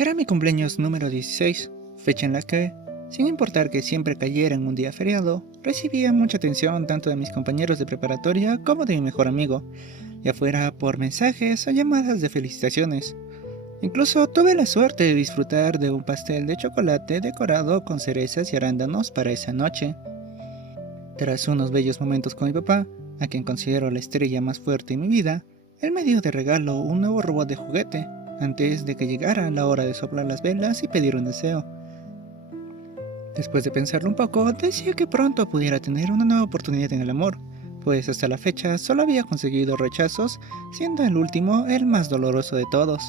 Era mi cumpleaños número 16, fecha en la que, sin importar que siempre cayera en un día feriado, recibía mucha atención tanto de mis compañeros de preparatoria como de mi mejor amigo, ya fuera por mensajes o llamadas de felicitaciones. Incluso tuve la suerte de disfrutar de un pastel de chocolate decorado con cerezas y arándanos para esa noche. Tras unos bellos momentos con mi papá, a quien considero la estrella más fuerte en mi vida, él me dio de regalo un nuevo robot de juguete, antes de que llegara la hora de soplar las velas y pedir un deseo. Después de pensarlo un poco, decía que pronto pudiera tener una nueva oportunidad en el amor, pues hasta la fecha solo había conseguido rechazos, siendo el último el más doloroso de todos.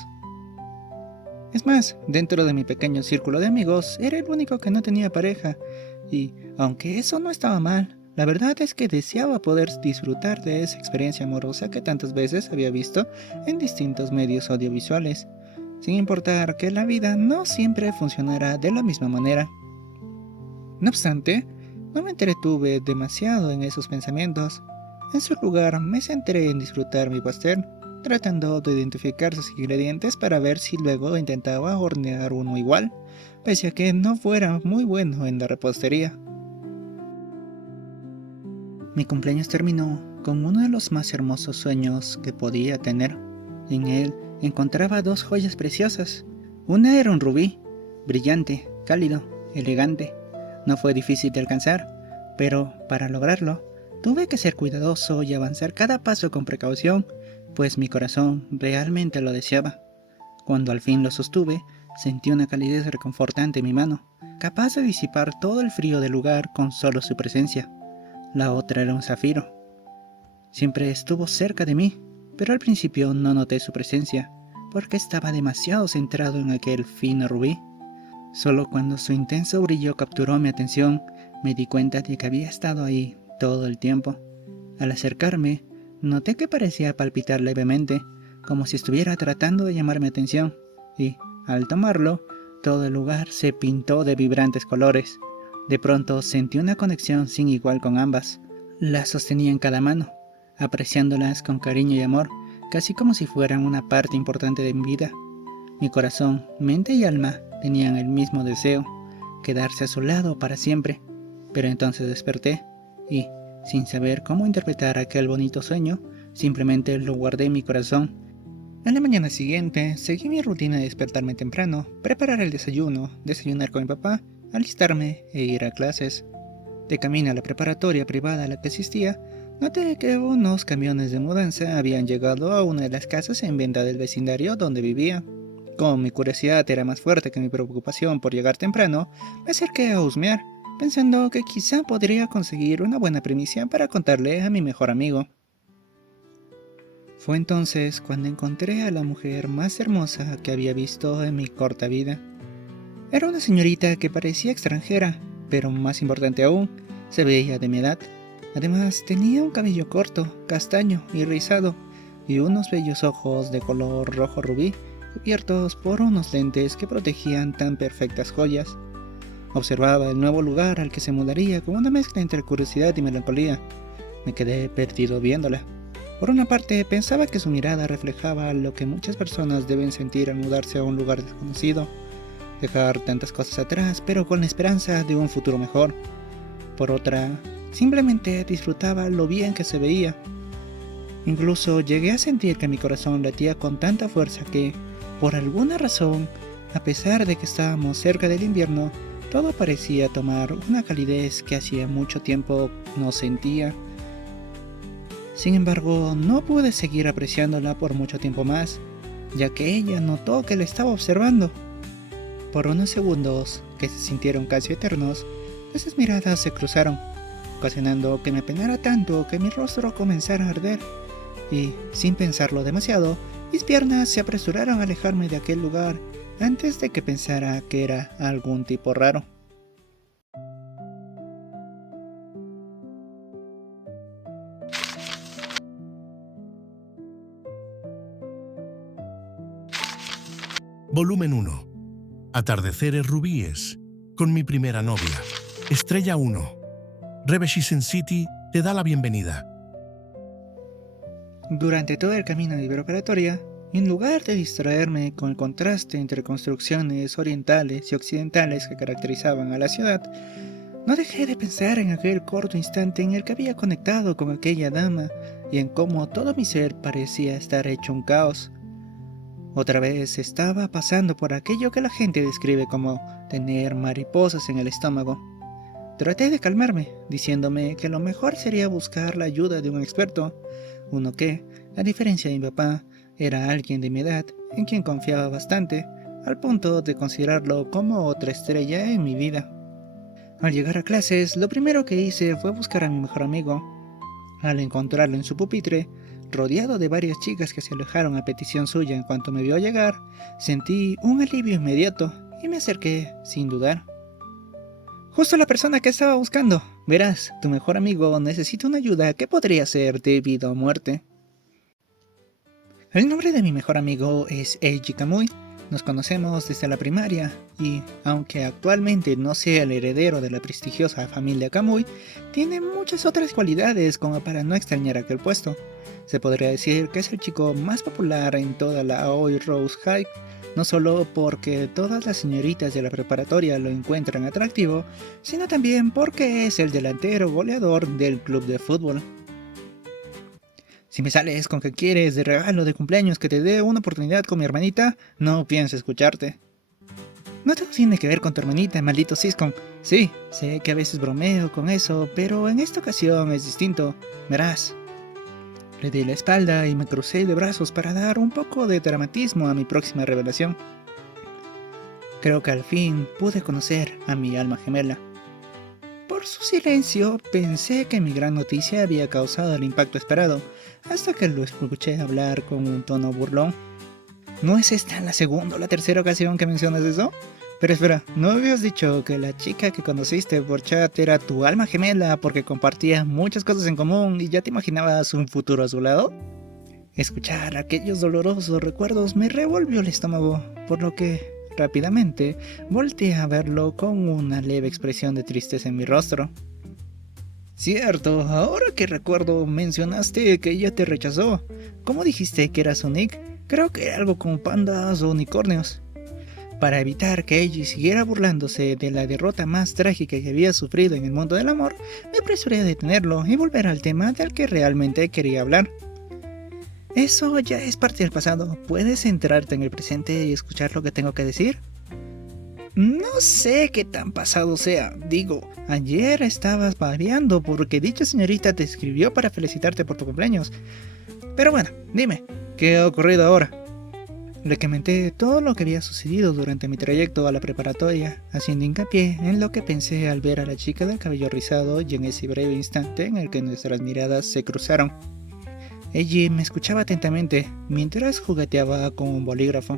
Es más, dentro de mi pequeño círculo de amigos, era el único que no tenía pareja, y, aunque eso no estaba mal, la verdad es que deseaba poder disfrutar de esa experiencia amorosa que tantas veces había visto en distintos medios audiovisuales, sin importar que la vida no siempre funcionara de la misma manera. No obstante, no me entretuve demasiado en esos pensamientos. En su lugar, me centré en disfrutar mi pastel, tratando de identificar sus ingredientes para ver si luego intentaba hornear uno igual, pese a que no fuera muy bueno en la repostería. Mi cumpleaños terminó con uno de los más hermosos sueños que podía tener. En él encontraba dos joyas preciosas. Una era un rubí, brillante, cálido, elegante. No fue difícil de alcanzar, pero para lograrlo, tuve que ser cuidadoso y avanzar cada paso con precaución, pues mi corazón realmente lo deseaba. Cuando al fin lo sostuve, sentí una calidez reconfortante en mi mano, capaz de disipar todo el frío del lugar con solo su presencia. La otra era un zafiro. Siempre estuvo cerca de mí, pero al principio no noté su presencia, porque estaba demasiado centrado en aquel fino rubí. Solo cuando su intenso brillo capturó mi atención, me di cuenta de que había estado ahí todo el tiempo. Al acercarme, noté que parecía palpitar levemente, como si estuviera tratando de llamar mi atención, y, al tomarlo, todo el lugar se pintó de vibrantes colores. De pronto sentí una conexión sin igual con ambas. Las sostenía en cada mano, apreciándolas con cariño y amor, casi como si fueran una parte importante de mi vida. Mi corazón, mente y alma tenían el mismo deseo, quedarse a su lado para siempre. Pero entonces desperté y, sin saber cómo interpretar aquel bonito sueño, simplemente lo guardé en mi corazón. A la mañana siguiente, seguí mi rutina de despertarme temprano, preparar el desayuno, desayunar con mi papá, alistarme e ir a clases. De camino a la preparatoria privada a la que asistía, noté que unos camiones de mudanza habían llegado a una de las casas en venta del vecindario donde vivía. Como mi curiosidad era más fuerte que mi preocupación por llegar temprano, me acerqué a husmear, pensando que quizá podría conseguir una buena primicia para contarle a mi mejor amigo. Fue entonces cuando encontré a la mujer más hermosa que había visto en mi corta vida. Era una señorita que parecía extranjera, pero más importante aún, se veía de mi edad. Además, tenía un cabello corto, castaño y rizado, y unos bellos ojos de color rojo rubí, cubiertos por unos lentes que protegían tan perfectas joyas. Observaba el nuevo lugar al que se mudaría con una mezcla entre curiosidad y melancolía. Me quedé perdido viéndola. Por una parte, pensaba que su mirada reflejaba lo que muchas personas deben sentir al mudarse a un lugar desconocido. Dejar tantas cosas atrás, pero con la esperanza de un futuro mejor. Por otra, simplemente disfrutaba lo bien que se veía. Incluso llegué a sentir que mi corazón latía con tanta fuerza que, por alguna razón, a pesar de que estábamos cerca del invierno, todo parecía tomar una calidez que hacía mucho tiempo no sentía. Sin embargo, no pude seguir apreciándola por mucho tiempo más, ya que ella notó que la estaba observando. Por unos segundos, que se sintieron casi eternos, esas miradas se cruzaron, ocasionando que me penara tanto que mi rostro comenzara a arder, y, sin pensarlo demasiado, mis piernas se apresuraron a alejarme de aquel lugar antes de que pensara que era algún tipo raro. Volumen 1. Atardeceres rubíes. Con mi primera novia. Estrella 1. Reveshizen City te da la bienvenida. Durante todo el camino de mi preparatoria, En lugar de distraerme con el contraste entre construcciones orientales y occidentales que caracterizaban a la ciudad, no dejé de pensar en aquel corto instante en el que había conectado con aquella dama y en cómo todo mi ser parecía estar hecho un caos. Otra vez estaba pasando por aquello que la gente describe como tener mariposas en el estómago. Traté de calmarme, diciéndome que lo mejor sería buscar la ayuda de un experto, uno que, a diferencia de mi papá, era alguien de mi edad en quien confiaba bastante, al punto de considerarlo como otra estrella en mi vida. Al llegar a clases, lo primero que hice fue buscar a mi mejor amigo. Al encontrarlo en su pupitre, rodeado de varias chicas que se alejaron a petición suya en cuanto me vio llegar, sentí un alivio inmediato y me acerqué sin dudar. Justo la persona que estaba buscando. Verás, tu mejor amigo necesita una ayuda que podría ser de vida o muerte. El nombre de mi mejor amigo es Eiji Kamui. Nos conocemos desde la primaria y, aunque actualmente no sea el heredero de la prestigiosa familia Kamui, tiene muchas otras cualidades como para no extrañar aquel puesto. Se podría decir que es el chico más popular en toda la Aoi Rose High, no solo porque todas las señoritas de la preparatoria lo encuentran atractivo, sino también porque es el delantero goleador del club de fútbol. Si me sales con que quieres de regalo de cumpleaños que te dé una oportunidad con mi hermanita, no pienso escucharte. No todo tiene que ver con tu hermanita, maldito Siscon. Sí, sé que a veces bromeo con eso, pero en esta ocasión es distinto. Verás. Le di la espalda y me crucé de brazos para dar un poco de dramatismo a mi próxima revelación. Creo que al fin pude conocer a mi alma gemela. Por su silencio, pensé que mi gran noticia había causado el impacto esperado, hasta que lo escuché hablar con un tono burlón. ¿No es esta la segunda o la tercera ocasión que mencionas eso? Pero espera, ¿no habías dicho que la chica que conociste por chat era tu alma gemela porque compartía muchas cosas en común y ya te imaginabas un futuro a su lado? Escuchar aquellos dolorosos recuerdos me revolvió el estómago, por lo que rápidamente volteé a verlo con una leve expresión de tristeza en mi rostro. Cierto, ahora que recuerdo mencionaste que ella te rechazó. ¿Cómo dijiste que era su nick? Creo que era algo con pandas o unicornios. Para evitar que Eiji siguiera burlándose de la derrota más trágica que había sufrido en el mundo del amor, me apresuré a detenerlo y volver al tema del que realmente quería hablar. Eso ya es parte del pasado. ¿Puedes centrarte en el presente y escuchar lo que tengo que decir? No sé qué tan pasado sea. Digo, ayer estabas babeando porque dicha señorita te escribió para felicitarte por tu cumpleaños. Pero bueno, dime, ¿qué ha ocurrido ahora? Le comenté todo lo que había sucedido durante mi trayecto a la preparatoria, haciendo hincapié en lo que pensé al ver a la chica del cabello rizado y en ese breve instante en el que nuestras miradas se cruzaron. Ella me escuchaba atentamente mientras jugueteaba con un bolígrafo.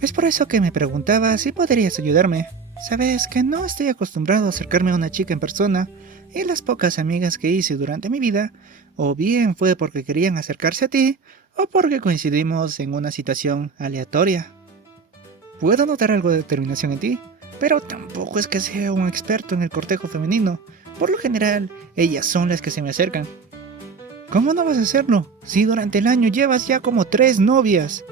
Es por eso que me preguntaba si podrías ayudarme. Sabes que no estoy acostumbrado a acercarme a una chica en persona, y las pocas amigas que hice durante mi vida, o bien fue porque querían acercarse a ti, o porque coincidimos en una situación aleatoria. Puedo notar algo de determinación en ti, pero tampoco es que sea un experto en el cortejo femenino. Por lo general, ellas son las que se me acercan. ¿Cómo no vas a hacerlo? Si durante el año llevas ya como 3 novias.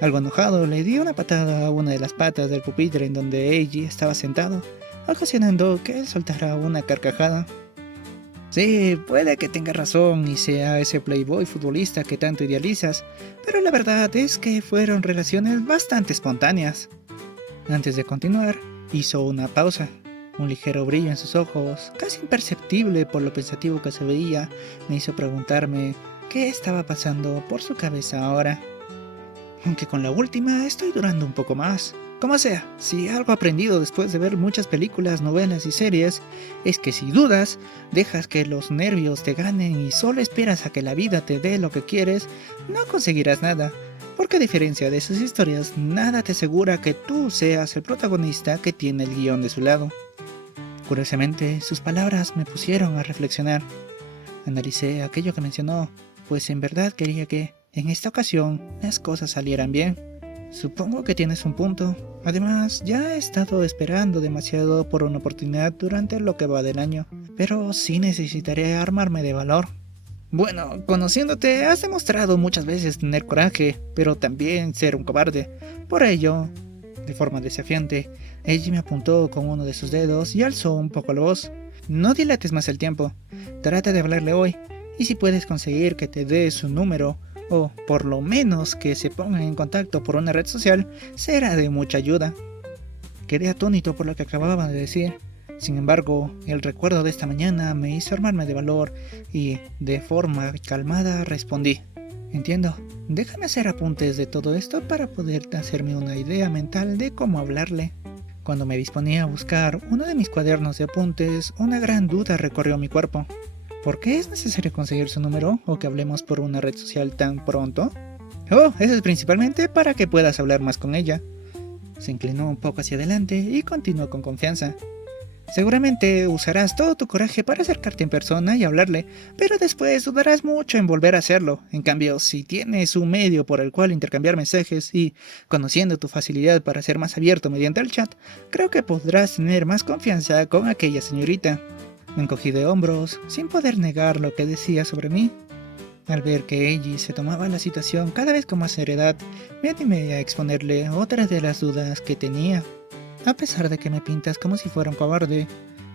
Algo enojado, le di una patada a una de las patas del pupitre en donde Eiji estaba sentado, ocasionando que él soltara una carcajada. Sí, puede que tengas razón y sea ese playboy futbolista que tanto idealizas, pero la verdad es que fueron relaciones bastante espontáneas. Antes de continuar, hizo una pausa. Un ligero brillo en sus ojos, casi imperceptible por lo pensativo que se veía, me hizo preguntarme qué estaba pasando por su cabeza ahora. Aunque con la última estoy durando un poco más. Como sea, si algo aprendido después de ver muchas películas, novelas y series, es que si dudas, dejas que los nervios te ganen y solo esperas a que la vida te dé lo que quieres, no conseguirás nada. Porque a diferencia de esas historias, nada te asegura que tú seas el protagonista que tiene el guión de su lado. Curiosamente, sus palabras me pusieron a reflexionar. Analicé aquello que mencionó, pues en verdad quería que, en esta ocasión, las cosas salieran bien. Supongo que tienes un punto. Además, ya he estado esperando demasiado por una oportunidad durante lo que va del año, pero sí necesitaré armarme de valor. Bueno, conociéndote, has demostrado muchas veces tener coraje, pero también ser un cobarde. Por ello, de forma desafiante, ella me apuntó con uno de sus dedos y alzó un poco la voz. No dilates más el tiempo. Trata de hablarle hoy, y si puedes conseguir que te dé su número, o por lo menos que se pongan en contacto por una red social, será de mucha ayuda. Quedé atónito por lo que acababa de decir. Sin embargo, el recuerdo de esta mañana me hizo armarme de valor y, de forma calmada, respondí. Entiendo, déjame hacer apuntes de todo esto para poder hacerme una idea mental de cómo hablarle. Cuando me disponía a buscar uno de mis cuadernos de apuntes, una gran duda recorrió mi cuerpo. ¿Por qué es necesario conseguir su número o que hablemos por una red social tan pronto? Oh, eso es principalmente para que puedas hablar más con ella. Se inclinó un poco hacia adelante y continuó con confianza. Seguramente usarás todo tu coraje para acercarte en persona y hablarle, pero después dudarás mucho en volver a hacerlo. En cambio, si tienes un medio por el cual intercambiar mensajes y, conociendo tu facilidad para ser más abierto mediante el chat, creo que podrás tener más confianza con aquella señorita. Me encogí de hombros, sin poder negar lo que decía sobre mí. Al ver que Eiji se tomaba la situación cada vez con más seriedad, me animé a exponerle otras de las dudas que tenía. A pesar de que me pintas como si fuera un cobarde,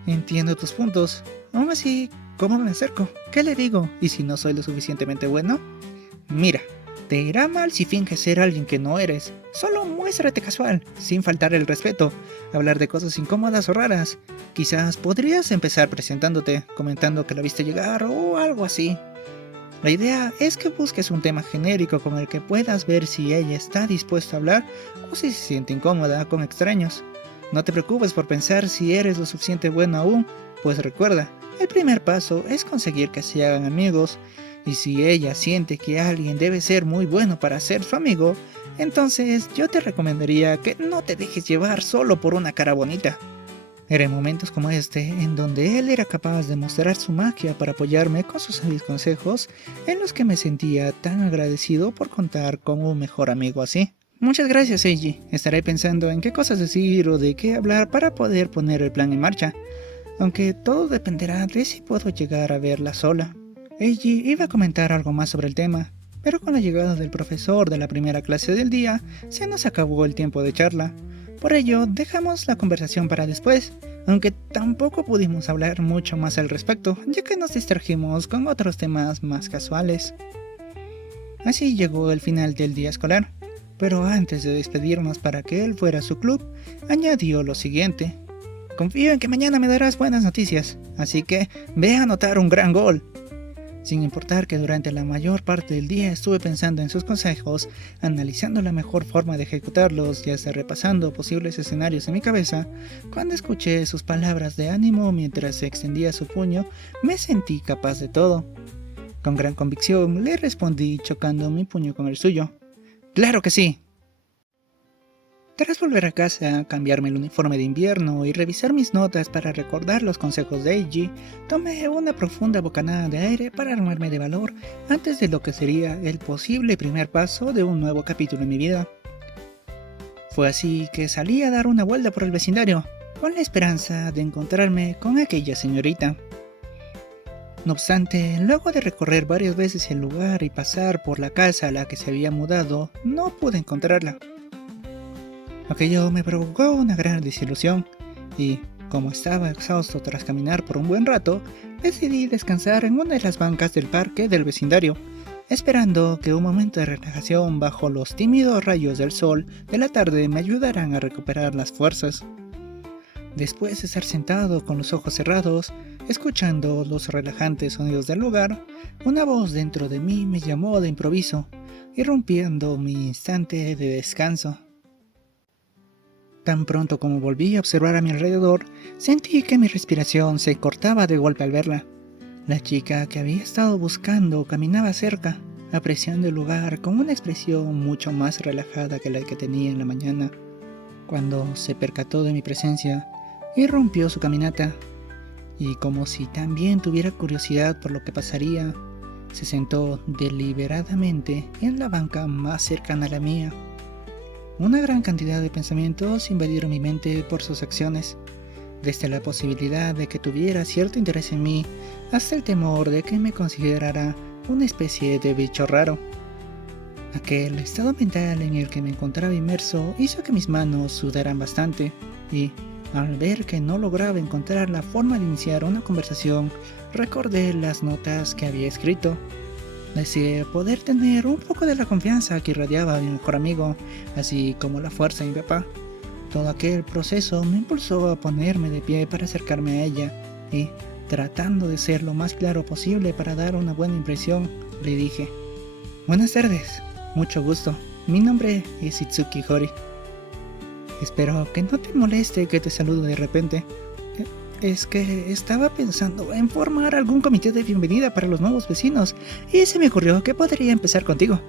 entiendo tus puntos. Aún así, ¿cómo me acerco? ¿Qué le digo? ¿Y si no soy lo suficientemente bueno? Mira, te irá mal si finges ser alguien que no eres. Solo muéstrate casual, sin faltar el respeto. Hablar de cosas incómodas o raras. Quizás podrías empezar presentándote, comentando que la viste llegar o algo así. La idea es que busques un tema genérico con el que puedas ver si ella está dispuesta a hablar o si se siente incómoda con extraños. No te preocupes por pensar si eres lo suficiente bueno aún, pues recuerda, el primer paso es conseguir que se hagan amigos, y si ella siente que alguien debe ser muy bueno para ser su amigo, entonces yo te recomendaría que no te dejes llevar solo por una cara bonita. Era en momentos como este en donde él era capaz de mostrar su magia para apoyarme con sus sabios consejos, en los que me sentía tan agradecido por contar con un mejor amigo así. Muchas gracias, Eiji. Estaré pensando en qué cosas decir o de qué hablar para poder poner el plan en marcha, aunque todo dependerá de si puedo llegar a verla sola. Eiji iba a comentar algo más sobre el tema, pero con la llegada del profesor de la primera clase del día, se nos acabó el tiempo de charla. Por ello, dejamos la conversación para después, aunque tampoco pudimos hablar mucho más al respecto, ya que nos distrajimos con otros temas más casuales. Así llegó el final del día escolar, pero antes de despedirnos para que él fuera a su club, añadió lo siguiente. Confío en que mañana me darás buenas noticias, así que ve a anotar un gran gol. Sin importar que durante la mayor parte del día estuve pensando en sus consejos, analizando la mejor forma de ejecutarlos y hasta repasando posibles escenarios en mi cabeza, cuando escuché sus palabras de ánimo mientras se extendía su puño, me sentí capaz de todo. Con gran convicción le respondí chocando mi puño con el suyo. ¡Claro que sí! Tras volver a casa, cambiarme el uniforme de invierno y revisar mis notas para recordar los consejos de Eiji, tomé una profunda bocanada de aire para armarme de valor antes de lo que sería el posible primer paso de un nuevo capítulo en mi vida. Fue así que salí a dar una vuelta por el vecindario, con la esperanza de encontrarme con aquella señorita. No obstante, luego de recorrer varias veces el lugar y pasar por la casa a la que se había mudado, no pude encontrarla. Aquello me provocó una gran desilusión y, como estaba exhausto tras caminar por un buen rato, decidí descansar en una de las bancas del parque del vecindario, esperando que un momento de relajación bajo los tímidos rayos del sol de la tarde me ayudaran a recuperar las fuerzas. Después de estar sentado con los ojos cerrados, escuchando los relajantes sonidos del lugar, una voz dentro de mí me llamó de improviso, irrumpiendo mi instante de descanso. Tan pronto como volví a observar a mi alrededor, sentí que mi respiración se cortaba de golpe al verla. La chica que había estado buscando caminaba cerca, apreciando el lugar con una expresión mucho más relajada que la que tenía en la mañana. Cuando se percató de mi presencia, irrumpió su caminata, y como si también tuviera curiosidad por lo que pasaría, se sentó deliberadamente en la banca más cercana a la mía. Una gran cantidad de pensamientos invadieron mi mente por sus acciones. desde la posibilidad de que tuviera cierto interés en mí, hasta el temor de que me considerara una especie de bicho raro. Aquel estado mental en el que me encontraba inmerso hizo que mis manos sudaran bastante, y al ver que no lograba encontrar la forma de iniciar una conversación, recordé las notas que había escrito. Deseé poder tener un poco de la confianza que irradiaba mi mejor amigo, así como la fuerza de mi papá. Todo aquel proceso me impulsó a ponerme de pie para acercarme a ella, y, tratando de ser lo más claro posible para dar una buena impresión, le dije: «Buenas tardes, mucho gusto, mi nombre es Itsuki Hori. Espero que no te moleste que te salude de repente. Es que estaba pensando en formar algún comité de bienvenida para los nuevos vecinos y se me ocurrió que podría empezar contigo».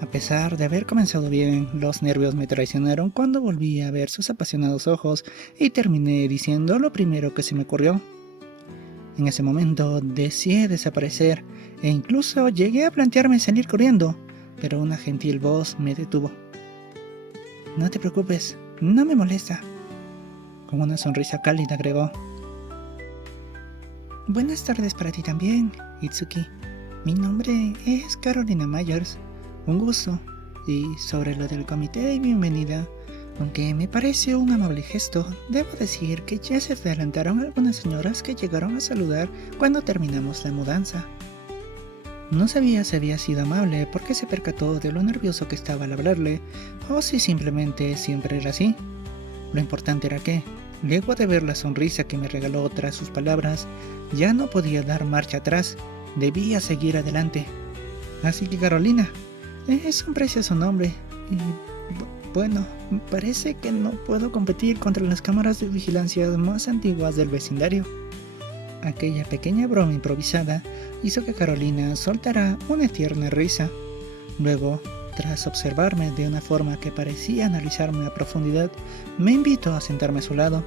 A pesar de haber comenzado bien, los nervios me traicionaron cuando volví a ver sus apasionados ojos y terminé diciendo lo primero que se me ocurrió. En ese momento deseé desaparecer e incluso llegué a plantearme salir corriendo, pero una gentil voz me detuvo. «No te preocupes, no me molesta», con una sonrisa cálida agregó. «Buenas tardes para ti también, Itsuki. Mi nombre es Carolina Myers. Un gusto. Y sobre lo del comité de bienvenida, aunque me parece un amable gesto, debo decir que ya se adelantaron algunas señoras que llegaron a saludar cuando terminamos la mudanza». No sabía si había sido amable porque se percató de lo nervioso que estaba al hablarle, o si simplemente siempre era así. Lo importante era que, luego de ver la sonrisa que me regaló tras sus palabras, ya no podía dar marcha atrás, debía seguir adelante. Así que Carolina, es un precioso nombre, y bueno, parece que no puedo competir contra las cámaras de vigilancia más antiguas del vecindario. Aquella pequeña broma improvisada hizo que Carolina soltara una tierna risa. Luego, tras observarme de una forma que parecía analizarme a profundidad, me invitó a sentarme a su lado.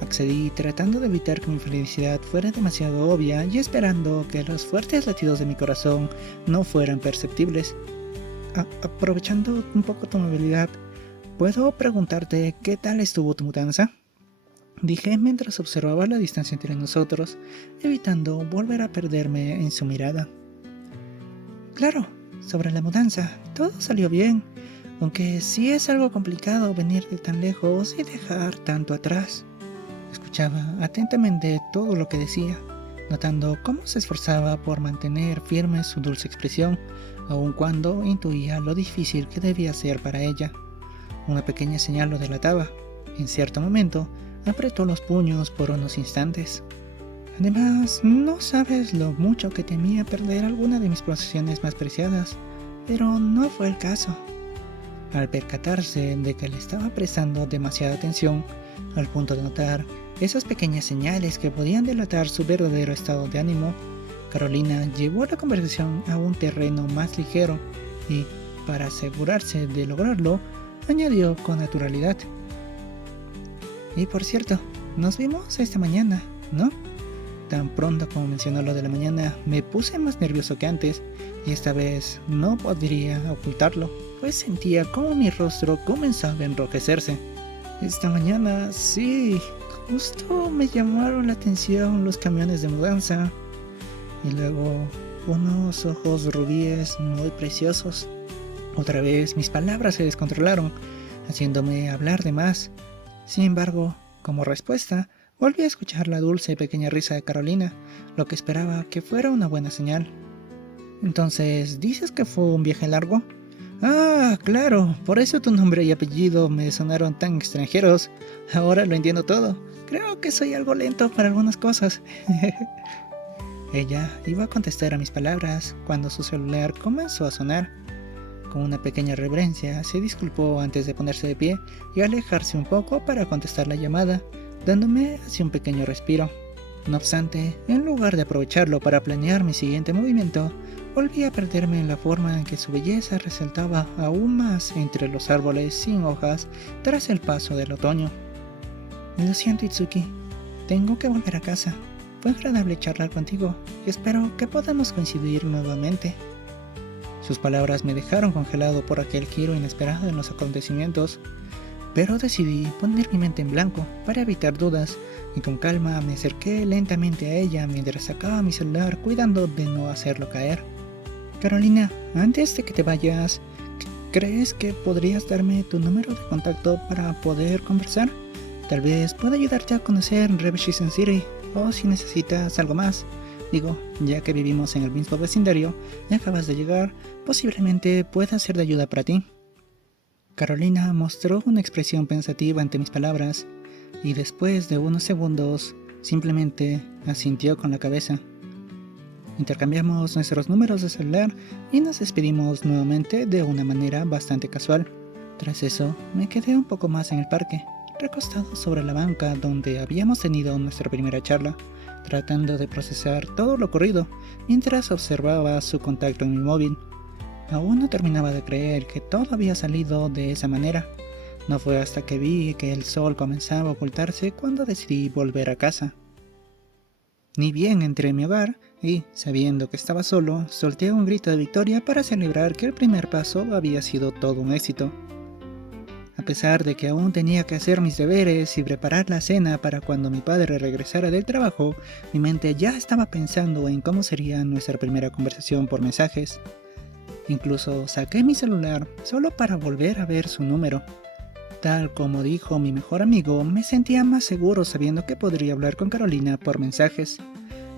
Accedí tratando de evitar que mi felicidad fuera demasiado obvia y esperando que los fuertes latidos de mi corazón no fueran perceptibles. Aprovechando un poco tu amabilidad, ¿puedo preguntarte qué tal estuvo tu mudanza?, dije mientras observaba la distancia entre nosotros, evitando volver a perderme en su mirada. Claro, sobre la mudanza, todo salió bien, aunque sí es algo complicado venir de tan lejos y dejar tanto atrás. Escuchaba atentamente todo lo que decía, notando cómo se esforzaba por mantener firme su dulce expresión, aun cuando intuía lo difícil que debía ser para ella. Una pequeña señal lo delataba. En cierto momento, apretó los puños por unos instantes. Además, no sabes lo mucho que temía perder alguna de mis posesiones más preciadas, pero no fue el caso. Al percatarse de que le estaba prestando demasiada atención, al punto de notar esas pequeñas señales que podían delatar su verdadero estado de ánimo, Carolina llevó la conversación a un terreno más ligero y, para asegurarse de lograrlo, añadió con naturalidad: «Y por cierto, nos vimos esta mañana, ¿no?». Tan pronto como mencionó lo de la mañana, me puse más nervioso que antes, y esta vez no podría ocultarlo, pues sentía como mi rostro comenzaba a enrojecerse. «Esta mañana, sí, justo me llamaron la atención los camiones de mudanza, y luego unos ojos rubíes muy preciosos». Otra vez mis palabras se descontrolaron, haciéndome hablar de más. Sin embargo, como respuesta, volví a escuchar la dulce y pequeña risa de Carolina, lo que esperaba que fuera una buena señal. «Entonces, ¿dices que fue un viaje largo?». «Ah, claro, por eso tu nombre y apellido me sonaron tan extranjeros. Ahora lo entiendo todo. Creo que soy algo lento para algunas cosas». Ella iba a contestar a mis palabras cuando su celular comenzó a sonar. Con una pequeña reverencia, se disculpó antes de ponerse de pie y alejarse un poco para contestar la llamada, dándome así un pequeño respiro. No obstante, en lugar de aprovecharlo para planear mi siguiente movimiento, volví a perderme en la forma en que su belleza resaltaba aún más entre los árboles sin hojas tras el paso del otoño. «Lo siento, Itsuki, tengo que volver a casa. Fue agradable charlar contigo y espero que podamos coincidir nuevamente». Sus palabras me dejaron congelado por aquel giro inesperado en los acontecimientos. pero decidí poner mi mente en blanco para evitar dudas, y con calma me acerqué lentamente a ella mientras sacaba mi celular cuidando de no hacerlo caer. Carolina, antes de que te vayas, ¿crees que podrías darme tu número de contacto para poder conversar? Tal vez pueda ayudarte a conocer Revelation City, o si necesitas algo más. Digo, ya que vivimos en el mismo vecindario y acabas de llegar, posiblemente pueda ser de ayuda para ti. Carolina mostró una expresión pensativa ante mis palabras, y después de unos segundos, simplemente asintió con la cabeza. Intercambiamos nuestros números de celular y nos despedimos nuevamente de una manera bastante casual. Tras eso, me quedé un poco más en el parque, recostado sobre la banca donde habíamos tenido nuestra primera charla, tratando de procesar todo lo ocurrido mientras observaba su contacto en mi móvil. Aún no terminaba de creer que todo había salido de esa manera. No fue hasta que vi que el sol comenzaba a ocultarse cuando decidí volver a casa. Ni bien entré en mi hogar y, sabiendo que estaba solo, solté un grito de victoria para celebrar que el primer paso había sido todo un éxito. A pesar de que aún tenía que hacer mis deberes y preparar la cena para cuando mi padre regresara del trabajo, mi mente ya estaba pensando en cómo sería nuestra primera conversación por mensajes. Incluso saqué mi celular solo para volver a ver su número. Tal como dijo mi mejor amigo, me sentía más seguro sabiendo que podría hablar con Carolina por mensajes.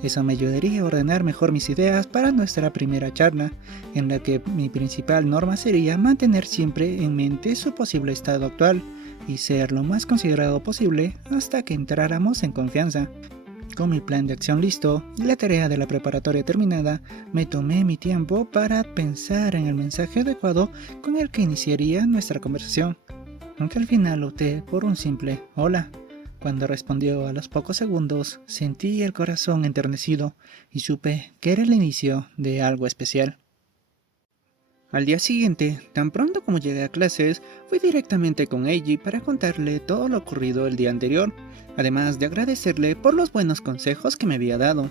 Eso me ayudaría a ordenar mejor mis ideas para nuestra primera charla, en la que mi principal norma sería mantener siempre en mente su posible estado actual y ser lo más considerado posible hasta que entráramos en confianza. Con mi plan de acción listo y la tarea de la preparatoria terminada, me tomé mi tiempo para pensar en el mensaje adecuado con el que iniciaría nuestra conversación, aunque al final opté por un simple hola. Cuando respondió a los pocos segundos, sentí el corazón enternecido y supe que era el inicio de algo especial. Al día siguiente, tan pronto como llegué a clases, fui directamente con Eiji para contarle todo lo ocurrido el día anterior, además de agradecerle por los buenos consejos que me había dado.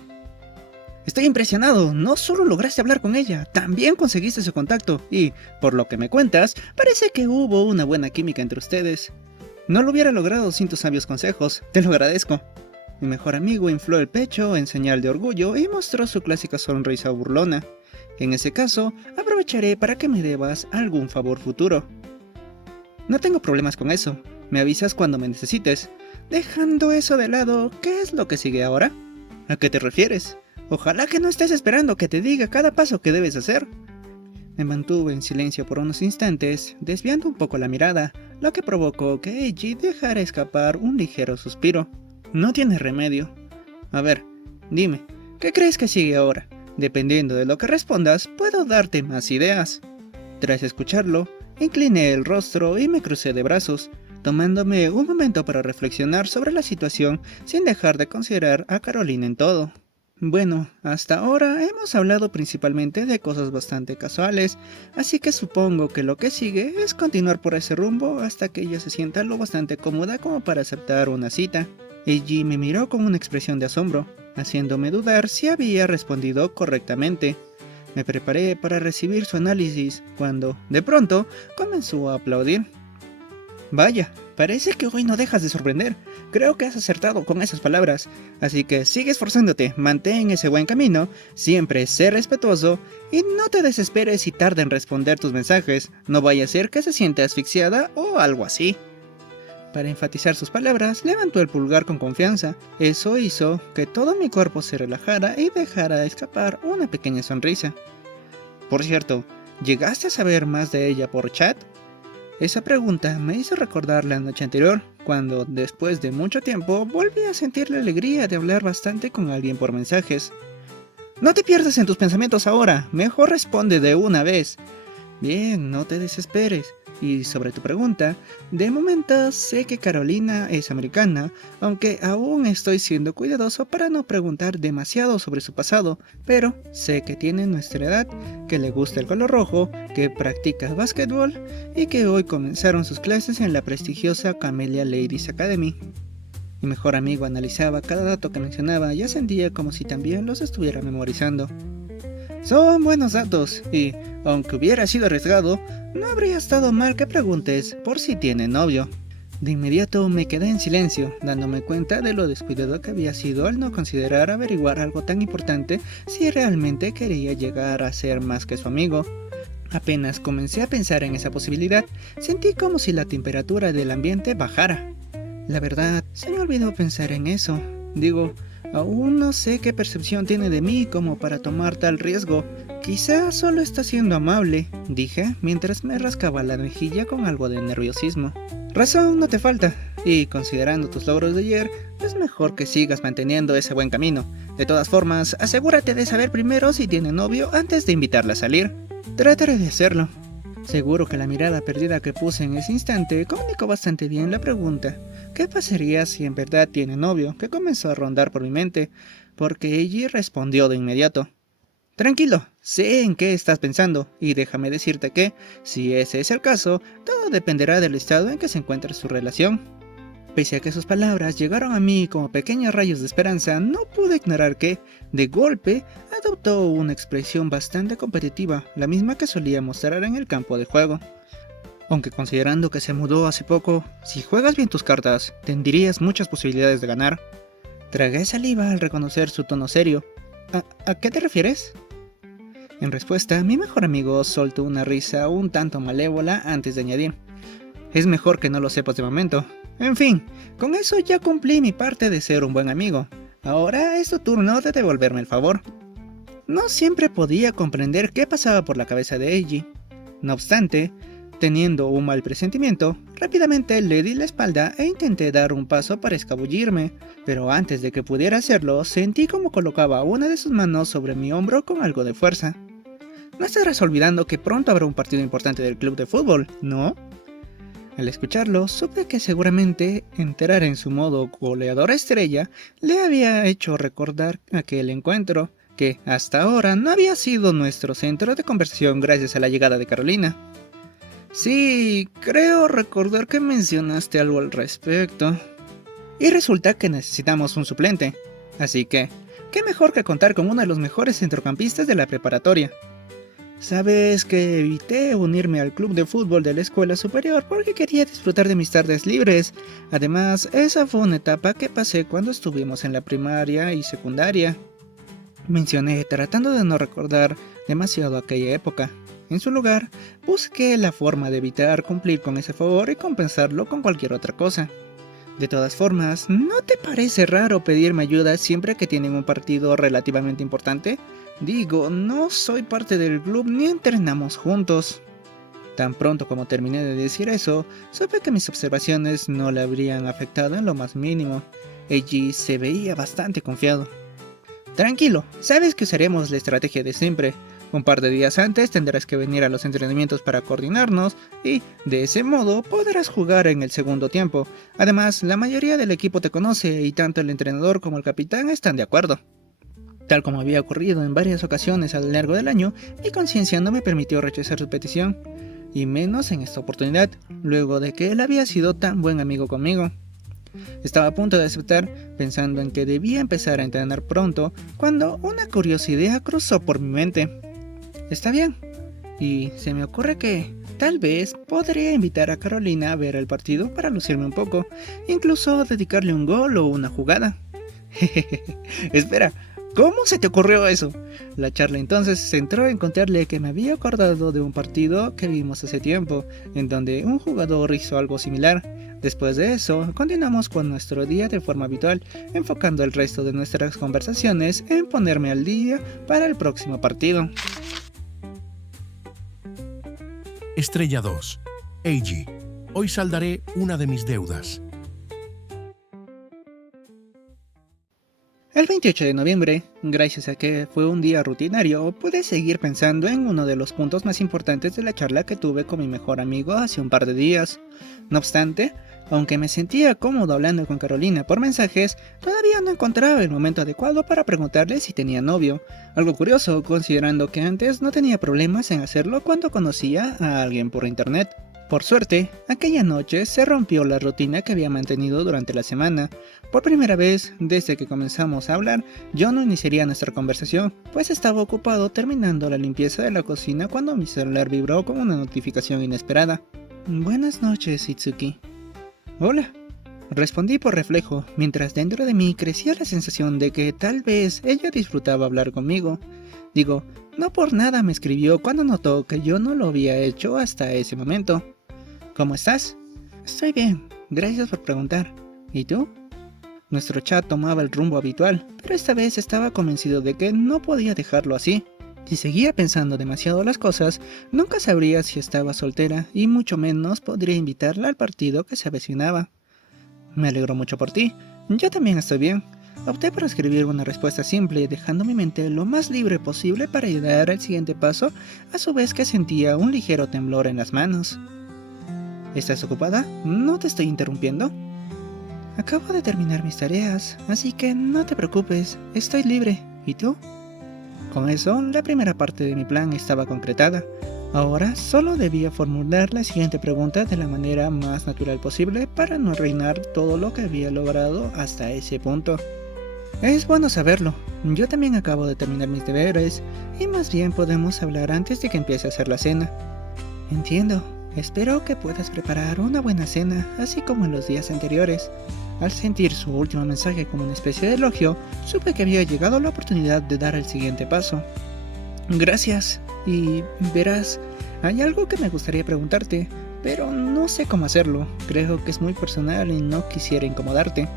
Estoy impresionado, no solo lograste hablar con ella, también conseguiste su contacto y, por lo que me cuentas, parece que hubo una buena química entre ustedes. No lo hubiera logrado sin tus sabios consejos, te lo agradezco. Mi mejor amigo infló el pecho en señal de orgullo y mostró su clásica sonrisa burlona. En ese caso, aprovecharé para que me debas algún favor futuro. No tengo problemas con eso, me avisas cuando me necesites. Dejando eso de lado, ¿qué es lo que sigue ahora? ¿A qué te refieres? Ojalá que no estés esperando que te diga cada paso que debes hacer. Me mantuve en silencio por unos instantes, desviando un poco la mirada, lo que provocó que Eiji dejara escapar un ligero suspiro. No tiene remedio. A ver, dime, ¿qué crees que sigue ahora? Dependiendo de lo que respondas, puedo darte más ideas. Tras escucharlo, incliné el rostro y me crucé de brazos, tomándome un momento para reflexionar sobre la situación sin dejar de considerar a Carolina en todo. Bueno, hasta ahora hemos hablado principalmente de cosas bastante casuales, así que supongo que lo que sigue es continuar por ese rumbo hasta que ella se sienta lo bastante cómoda como para aceptar una cita. Eiji me miró con una expresión de asombro, haciéndome dudar si había respondido correctamente. Me preparé para recibir su análisis cuando, de pronto, comenzó a aplaudir. Vaya, parece que hoy no dejas de sorprender. Creo que has acertado con esas palabras. Así que sigue esforzándote, mantén ese buen camino, siempre sé respetuoso y no te desesperes si tarda en responder tus mensajes. No vaya a ser que se siente asfixiada o algo así. Para enfatizar sus palabras, levantó el pulgar con confianza. Eso hizo que todo mi cuerpo se relajara y dejara escapar una pequeña sonrisa. Por cierto, ¿llegaste a saber más de ella por chat? Esa pregunta me hizo recordar la noche anterior, cuando, después de mucho tiempo, volví a sentir la alegría de hablar bastante con alguien por mensajes. No te pierdas en tus pensamientos ahora, mejor responde de una vez. Bien, no te desesperes. Y sobre tu pregunta, de momento sé que Carolina es americana, aunque aún estoy siendo cuidadoso para no preguntar demasiado sobre su pasado, pero sé que tiene nuestra edad, que le gusta el color rojo, que practica básquetbol y que hoy comenzaron sus clases en la prestigiosa Camellia Ladies Academy. Mi mejor amigo analizaba cada dato que mencionaba y sentía como si también los estuviera memorizando. Son buenos datos y, aunque hubiera sido arriesgado, no habría estado mal que preguntes por si tiene novio. De inmediato me quedé en silencio, dándome cuenta de lo descuidado que había sido al no considerar averiguar algo tan importante si realmente quería llegar a ser más que su amigo. Apenas comencé a pensar en esa posibilidad, sentí como si la temperatura del ambiente bajara. La verdad, se me olvidó pensar en eso. Digo, aún no sé qué percepción tiene de mí como para tomar tal riesgo. Quizá solo está siendo amable, dije mientras me rascaba la mejilla con algo de nerviosismo. Razón no te falta, y considerando tus logros de ayer, es mejor que sigas manteniendo ese buen camino. De todas formas, asegúrate de saber primero si tiene novio antes de invitarla a salir. Trataré de hacerlo. Seguro que la mirada perdida que puse en ese instante comunicó bastante bien la pregunta. ¿Qué pasaría si en verdad tiene novio? Que comenzó a rondar por mi mente, porque ella respondió de inmediato. Tranquilo, sé en qué estás pensando, y déjame decirte que, si ese es el caso, todo dependerá del estado en que se encuentre su relación. Pese a que sus palabras llegaron a mí como pequeños rayos de esperanza, no pude ignorar que, de golpe, adoptó una expresión bastante competitiva, la misma que solía mostrar en el campo de juego. Aunque considerando que se mudó hace poco, si juegas bien tus cartas, tendrías muchas posibilidades de ganar. Tragué saliva al reconocer su tono serio. ¿A qué te refieres? En respuesta, mi mejor amigo soltó una risa un tanto malévola antes de añadir. Es mejor que no lo sepas de momento. En fin, con eso ya cumplí mi parte de ser un buen amigo. Ahora es tu turno de devolverme el favor. No siempre podía comprender qué pasaba por la cabeza de Eiji. No obstante, teniendo un mal presentimiento, rápidamente le di la espalda e intenté dar un paso para escabullirme, pero antes de que pudiera hacerlo, sentí como colocaba una de sus manos sobre mi hombro con algo de fuerza. No estarás olvidando que pronto habrá un partido importante del club de fútbol, ¿no? Al escucharlo, supe que seguramente entrar en su modo goleador estrella le había hecho recordar aquel encuentro, que hasta ahora no había sido nuestro centro de conversación gracias a la llegada de Carolina. Sí, creo recordar que mencionaste algo al respecto. Y resulta que necesitamos un suplente, así que, ¿qué mejor que contar con uno de los mejores centrocampistas de la preparatoria? Sabes que evité unirme al club de fútbol de la escuela superior porque quería disfrutar de mis tardes libres. Además, esa fue una etapa que pasé cuando estuvimos en la primaria y secundaria. Mencioné tratando de no recordar demasiado aquella época. En su lugar, busqué la forma de evitar cumplir con ese favor y compensarlo con cualquier otra cosa. De todas formas, ¿no te parece raro pedirme ayuda siempre que tienen un partido relativamente importante? Digo, no soy parte del club ni entrenamos juntos. Tan pronto como terminé de decir eso, supe que mis observaciones no le habrían afectado en lo más mínimo. Eiji se veía bastante confiado. Tranquilo, sabes que usaremos la estrategia de siempre. Un par de días antes tendrás que venir a los entrenamientos para coordinarnos y, de ese modo, podrás jugar en el segundo tiempo. Además, la mayoría del equipo te conoce y tanto el entrenador como el capitán están de acuerdo. Tal como había ocurrido en varias ocasiones a lo largo del año, mi conciencia no me permitió rechazar su petición, y menos en esta oportunidad, luego de que él había sido tan buen amigo conmigo. Estaba a punto de aceptar, pensando en que debía empezar a entrenar pronto, cuando una curiosa idea cruzó por mi mente. Está bien, y se me ocurre que tal vez podría invitar a Carolina a ver el partido para lucirme un poco, incluso dedicarle un gol o una jugada. Espera, ¿cómo se te ocurrió eso? La charla entonces se centró en contarle que me había acordado de un partido que vimos hace tiempo, en donde un jugador hizo algo similar. Después de eso, continuamos con nuestro día de forma habitual, enfocando el resto de nuestras conversaciones en ponerme al día para el próximo partido. Estrella 2. Eiji. Hoy saldaré una de mis deudas. El 28 de noviembre, gracias a que fue un día rutinario, pude seguir pensando en uno de los puntos más importantes de la charla que tuve con mi mejor amigo hace un par de días. No obstante, aunque me sentía cómodo hablando con Carolina por mensajes, todavía no encontraba el momento adecuado para preguntarle si tenía novio. Algo curioso, considerando que antes no tenía problemas en hacerlo cuando conocía a alguien por internet. Por suerte, aquella noche se rompió la rutina que había mantenido durante la semana. Por primera vez, desde que comenzamos a hablar, yo no iniciaría nuestra conversación, pues estaba ocupado terminando la limpieza de la cocina cuando mi celular vibró con una notificación inesperada. Buenas noches, Itsuki. Hola, respondí por reflejo, mientras dentro de mí crecía la sensación de que tal vez ella disfrutaba hablar conmigo. Digo, no por nada me escribió cuando notó que yo no lo había hecho hasta ese momento. ¿Cómo estás? Estoy bien, gracias por preguntar. ¿Y tú? Nuestro chat tomaba el rumbo habitual, pero esta vez estaba convencido de que no podía dejarlo así. Si seguía pensando demasiado las cosas, nunca sabría si estaba soltera y mucho menos podría invitarla al partido que se avecinaba. Me alegro mucho por ti. Yo también estoy bien. Opté por escribir una respuesta simple, dejando mi mente lo más libre posible para dar el siguiente paso, a su vez que sentía un ligero temblor en las manos. ¿Estás ocupada? ¿No te estoy interrumpiendo? Acabo de terminar mis tareas, así que no te preocupes, estoy libre. ¿Y tú? Con eso, la primera parte de mi plan estaba concretada. Ahora solo debía formular la siguiente pregunta de la manera más natural posible para no arruinar todo lo que había logrado hasta ese punto. Es bueno saberlo, yo también acabo de terminar mis deberes y más bien podemos hablar antes de que empiece a hacer la cena. Entiendo, espero que puedas preparar una buena cena, así como en los días anteriores. Al sentir su último mensaje como una especie de elogio, supe que había llegado la oportunidad de dar el siguiente paso. Gracias, y verás, hay algo que me gustaría preguntarte, pero no sé cómo hacerlo. Creo que es muy personal y no quisiera incomodarte.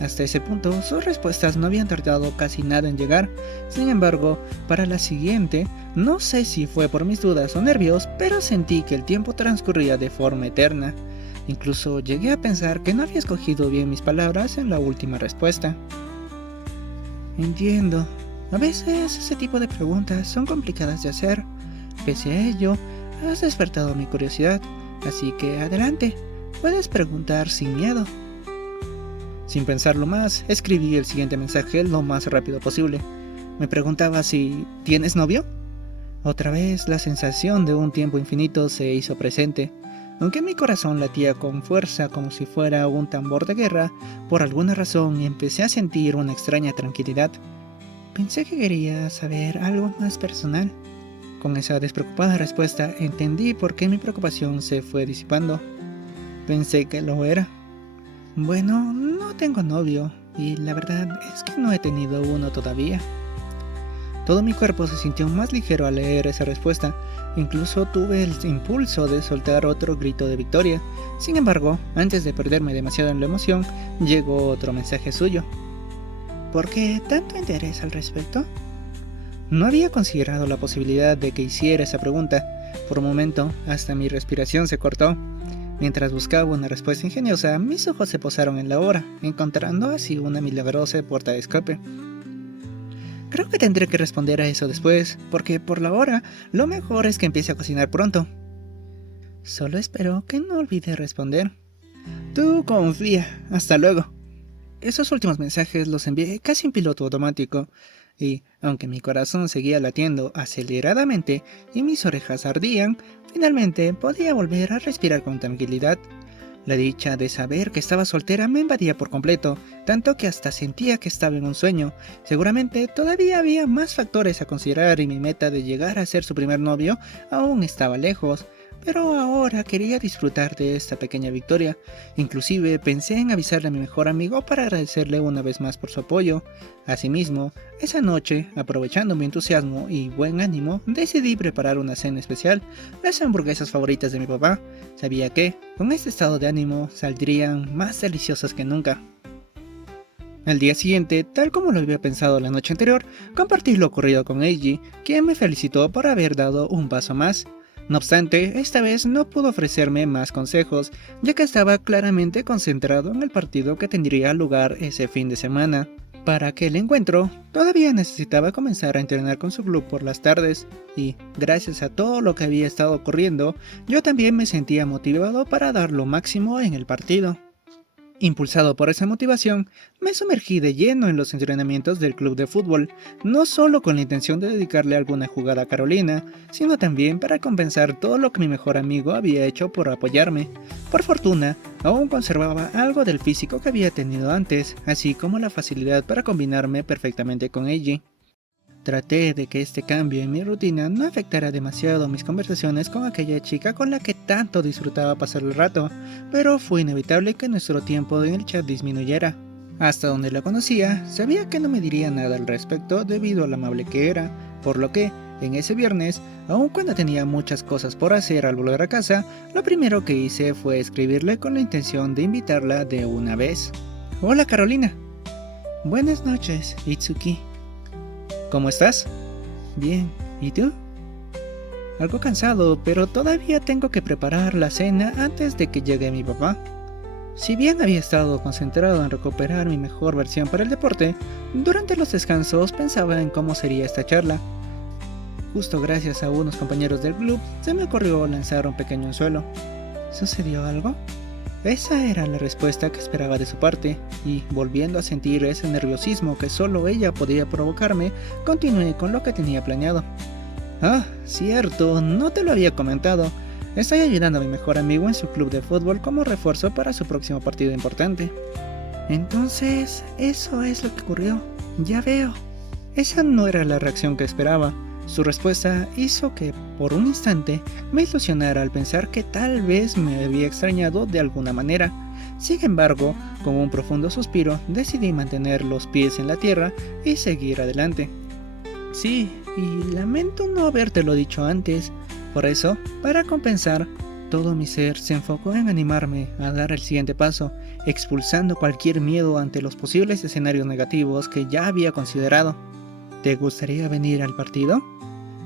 Hasta ese punto, sus respuestas no habían tardado casi nada en llegar. Sin embargo, para la siguiente, no sé si fue por mis dudas o nervios, pero sentí que el tiempo transcurría de forma eterna. Incluso llegué a pensar que no había escogido bien mis palabras en la última respuesta. Entiendo. A veces ese tipo de preguntas son complicadas de hacer. Pese a ello, has despertado mi curiosidad, así que adelante, puedes preguntar sin miedo. Sin pensarlo más, escribí el siguiente mensaje lo más rápido posible. Me preguntaba si ¿tienes novio? Otra vez la sensación de un tiempo infinito se hizo presente. Aunque mi corazón latía con fuerza como si fuera un tambor de guerra, por alguna razón empecé a sentir una extraña tranquilidad. Pensé que quería saber algo más personal. Con esa despreocupada respuesta entendí por qué mi preocupación se fue disipando. Pensé que lo era. Bueno, no tengo novio, y la verdad es que no he tenido uno todavía. Todo mi cuerpo se sintió más ligero al leer esa respuesta. Incluso tuve el impulso de soltar otro grito de victoria. Sin embargo, antes de perderme demasiado en la emoción, llegó otro mensaje suyo. ¿Por qué tanto interés al respecto? No había considerado la posibilidad de que hiciera esa pregunta. Por un momento, hasta mi respiración se cortó. Mientras buscaba una respuesta ingeniosa, mis ojos se posaron en la hora, encontrando así una milagrosa puerta de escape. Creo que tendré que responder a eso después, porque por la hora, lo mejor es que empiece a cocinar pronto. Solo espero que no olvide responder. Tú confía, hasta luego. Esos últimos mensajes los envié casi en piloto automático, y aunque mi corazón seguía latiendo aceleradamente y mis orejas ardían, finalmente podía volver a respirar con tranquilidad. La dicha de saber que estaba soltera me invadía por completo, tanto que hasta sentía que estaba en un sueño. Seguramente todavía había más factores a considerar y mi meta de llegar a ser su primer novio aún estaba lejos, pero ahora quería disfrutar de esta pequeña victoria. Inclusive pensé en avisarle a mi mejor amigo para agradecerle una vez más por su apoyo. Asimismo, esa noche, aprovechando mi entusiasmo y buen ánimo, decidí preparar una cena especial, las hamburguesas favoritas de mi papá. Sabía que, con este estado de ánimo, saldrían más deliciosas que nunca. Al día siguiente, tal como lo había pensado la noche anterior, compartí lo ocurrido con Eiji, quien me felicitó por haber dado un paso más. No obstante, esta vez no pudo ofrecerme más consejos, ya que estaba claramente concentrado en el partido que tendría lugar ese fin de semana. Para aquel encuentro, todavía necesitaba comenzar a entrenar con su club por las tardes, y, gracias a todo lo que había estado ocurriendo, yo también me sentía motivado para dar lo máximo en el partido. Impulsado por esa motivación, me sumergí de lleno en los entrenamientos del club de fútbol, no solo con la intención de dedicarle alguna jugada a Carolina, sino también para compensar todo lo que mi mejor amigo había hecho por apoyarme. Por fortuna, aún conservaba algo del físico que había tenido antes, así como la facilidad para combinarme perfectamente con Eiji. Traté de que este cambio en mi rutina no afectara demasiado mis conversaciones con aquella chica con la que tanto disfrutaba pasar el rato, pero fue inevitable que nuestro tiempo en el chat disminuyera. Hasta donde la conocía, sabía que no me diría nada al respecto debido a lo amable que era, por lo que, en ese viernes, aun cuando tenía muchas cosas por hacer al volver a casa, lo primero que hice fue escribirle con la intención de invitarla de una vez. Hola Carolina. Buenas noches, Itsuki. ¿Cómo estás? Bien, ¿y tú? Algo cansado, pero todavía tengo que preparar la cena antes de que llegue mi papá. Si bien había estado concentrado en recuperar mi mejor versión para el deporte, durante los descansos pensaba en cómo sería esta charla. Justo gracias a unos compañeros del club, se me ocurrió lanzar un pequeño anzuelo. ¿Sucedió algo? Esa era la respuesta que esperaba de su parte, y volviendo a sentir ese nerviosismo que solo ella podía provocarme, continué con lo que tenía planeado. Ah, cierto, no te lo había comentado. Estoy ayudando a mi mejor amigo en su club de fútbol como refuerzo para su próximo partido importante. Entonces, eso es lo que ocurrió. Ya veo. Esa no era la reacción que esperaba. Su respuesta hizo que, por un instante, me ilusionara al pensar que tal vez me había extrañado de alguna manera. Sin embargo, con un profundo suspiro, decidí mantener los pies en la tierra y seguir adelante. Sí, y lamento no habértelo dicho antes. Por eso, para compensar, todo mi ser se enfocó en animarme a dar el siguiente paso, expulsando cualquier miedo ante los posibles escenarios negativos que ya había considerado. ¿Te gustaría venir al partido?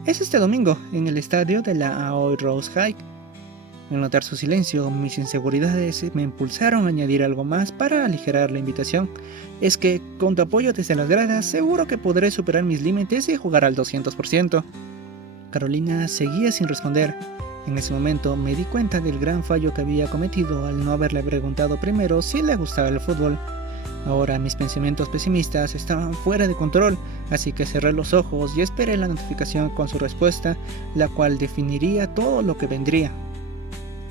Es este domingo, en el estadio de la Aoi Rose High. Al notar su silencio, mis inseguridades me impulsaron a añadir algo más para aligerar la invitación. Es que, con tu apoyo desde las gradas, seguro que podré superar mis límites y jugar al 200%. Carolina seguía sin responder. En ese momento me di cuenta del gran fallo que había cometido al no haberle preguntado primero si le gustaba el fútbol. Ahora mis pensamientos pesimistas estaban fuera de control, así que cerré los ojos y esperé la notificación con su respuesta, la cual definiría todo lo que vendría.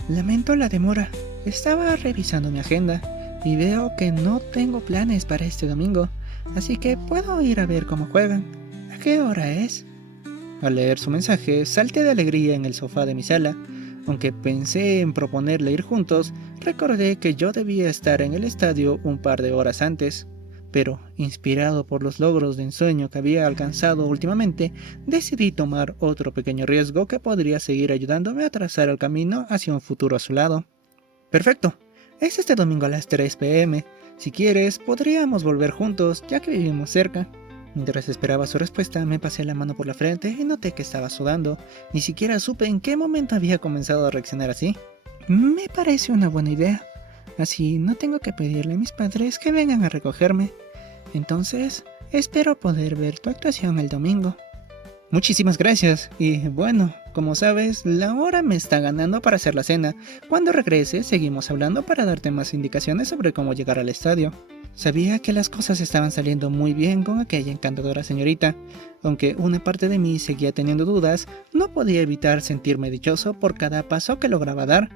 Lamento la demora. Estaba revisando mi agenda y veo que no tengo planes para este domingo, así que puedo ir a ver cómo juegan. ¿A qué hora es? Al leer su mensaje, salté de alegría en el sofá de mi sala. Aunque pensé en proponerle ir juntos, recordé que yo debía estar en el estadio un par de horas antes. Pero, inspirado por los logros de ensueño que había alcanzado últimamente, decidí tomar otro pequeño riesgo que podría seguir ayudándome a trazar el camino hacia un futuro a su lado. Perfecto, es este domingo a las 3 p.m. Si quieres, podríamos volver juntos, ya que vivimos cerca. Mientras esperaba su respuesta, me pasé la mano por la frente y noté que estaba sudando. Ni siquiera supe en qué momento había comenzado a reaccionar así. Me parece una buena idea. Así no tengo que pedirle a mis padres que vengan a recogerme. Entonces, espero poder ver tu actuación el domingo. Muchísimas gracias. Y bueno, como sabes, la hora me está ganando para hacer la cena. Cuando regrese, seguimos hablando para darte más indicaciones sobre cómo llegar al estadio. Sabía que las cosas estaban saliendo muy bien con aquella encantadora señorita. Aunque una parte de mí seguía teniendo dudas, no podía evitar sentirme dichoso por cada paso que lograba dar.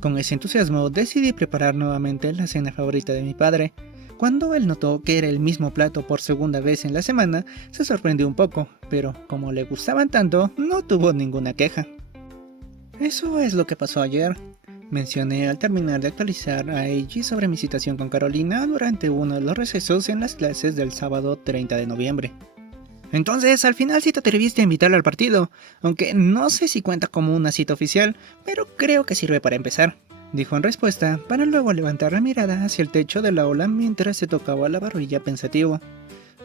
Con ese entusiasmo decidí preparar nuevamente la cena favorita de mi padre. Cuando él notó que era el mismo plato por segunda vez en la semana, se sorprendió un poco, pero como le gustaban tanto, no tuvo ninguna queja. Eso es lo que pasó ayer. Mencioné al terminar de actualizar a Eiji sobre mi situación con Carolina durante uno de los recesos en las clases del sábado 30 de noviembre. Entonces, al final sí te atreviste a invitarla al partido, aunque no sé si cuenta como una cita oficial, pero creo que sirve para empezar, dijo en respuesta, para luego levantar la mirada hacia el techo de la aula mientras se tocaba la barbilla pensativo.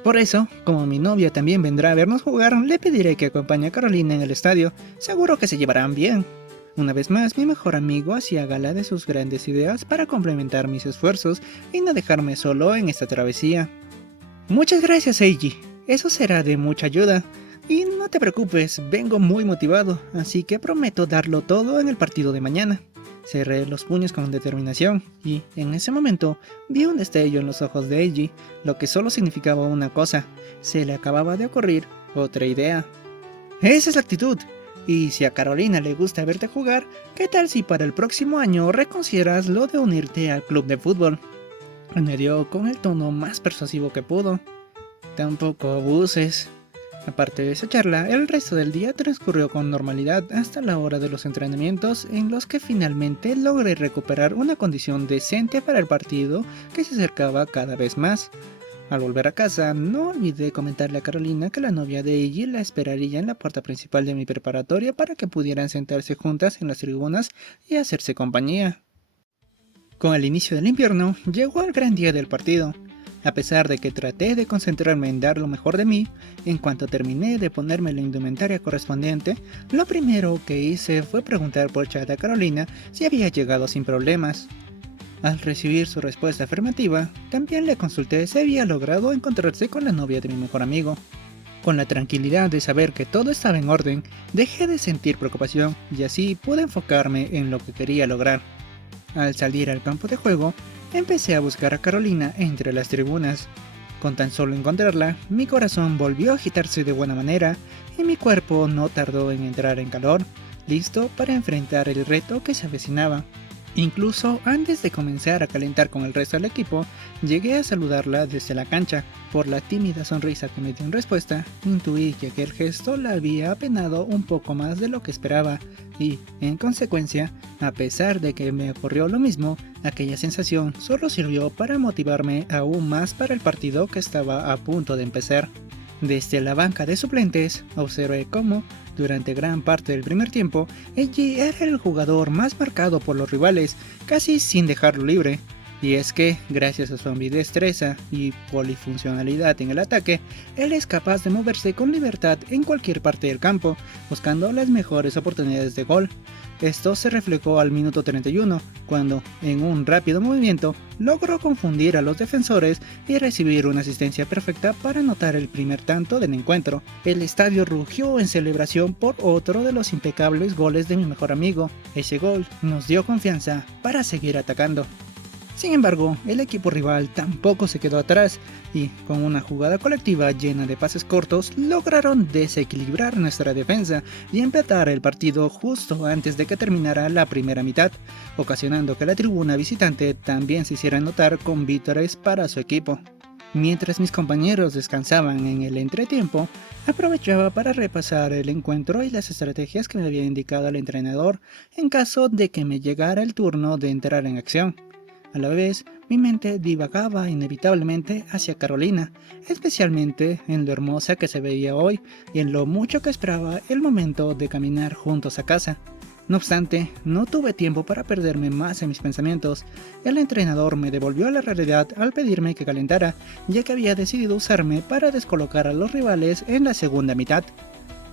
Por eso, como mi novia también vendrá a vernos jugar, le pediré que acompañe a Carolina en el estadio, seguro que se llevarán bien. Una vez más, mi mejor amigo hacía gala de sus grandes ideas para complementar mis esfuerzos y no dejarme solo en esta travesía. Muchas gracias, Eiji. Eso será de mucha ayuda. Y no te preocupes, vengo muy motivado, así que prometo darlo todo en el partido de mañana. Cerré los puños con determinación y, en ese momento, vi un destello en los ojos de Eiji, lo que solo significaba una cosa: se le acababa de ocurrir otra idea. ¡Esa es la actitud! Y si a Carolina le gusta verte jugar, ¿qué tal si para el próximo año reconsideras lo de unirte al club de fútbol? Añadió con el tono más persuasivo que pudo. Tampoco abuses. Aparte de esa charla, el resto del día transcurrió con normalidad hasta la hora de los entrenamientos, en los que finalmente logré recuperar una condición decente para el partido que se acercaba cada vez más. Al volver a casa, no olvidé comentarle a Carolina que la novia de Eiji la esperaría en la puerta principal de mi preparatoria para que pudieran sentarse juntas en las tribunas y hacerse compañía. Con el inicio del invierno, llegó el gran día del partido. A pesar de que traté de concentrarme en dar lo mejor de mí, en cuanto terminé de ponerme la indumentaria correspondiente, lo primero que hice fue preguntar por chat a Carolina si había llegado sin problemas. Al recibir su respuesta afirmativa, también le consulté si había logrado encontrarse con la novia de mi mejor amigo. Con la tranquilidad de saber que todo estaba en orden, dejé de sentir preocupación y así pude enfocarme en lo que quería lograr. Al salir al campo de juego, empecé a buscar a Carolina entre las tribunas. Con tan solo encontrarla, mi corazón volvió a agitarse de buena manera y mi cuerpo no tardó en entrar en calor, listo para enfrentar el reto que se avecinaba. Incluso antes de comenzar a calentar con el resto del equipo, llegué a saludarla desde la cancha. Por la tímida sonrisa que me dio en respuesta, intuí que aquel gesto la había apenado un poco más de lo que esperaba y, en consecuencia, a pesar de que me ocurrió lo mismo, aquella sensación solo sirvió para motivarme aún más para el partido que estaba a punto de empezar. Desde la banca de suplentes, observé cómo, durante gran parte del primer tiempo, Eiji era el jugador más marcado por los rivales, casi sin dejarlo libre. Y es que, gracias a su ambidestreza y polifuncionalidad en el ataque, él es capaz de moverse con libertad en cualquier parte del campo, buscando las mejores oportunidades de gol. Esto se reflejó al minuto 31, cuando, en un rápido movimiento, logró confundir a los defensores y recibir una asistencia perfecta para anotar el primer tanto del encuentro. El estadio rugió en celebración por otro de los impecables goles de mi mejor amigo. Ese gol nos dio confianza para seguir atacando. Sin embargo, el equipo rival tampoco se quedó atrás y, con una jugada colectiva llena de pases cortos, lograron desequilibrar nuestra defensa y empatar el partido justo antes de que terminara la primera mitad, ocasionando que la tribuna visitante también se hiciera notar con vítores para su equipo. Mientras mis compañeros descansaban en el entretiempo, aprovechaba para repasar el encuentro y las estrategias que me había indicado el entrenador en caso de que me llegara el turno de entrar en acción. A la vez, mi mente divagaba inevitablemente hacia Carolina, especialmente en lo hermosa que se veía hoy y en lo mucho que esperaba el momento de caminar juntos a casa. No obstante, no tuve tiempo para perderme más en mis pensamientos. El entrenador me devolvió a la realidad al pedirme que calentara, ya que había decidido usarme para descolocar a los rivales en la segunda mitad.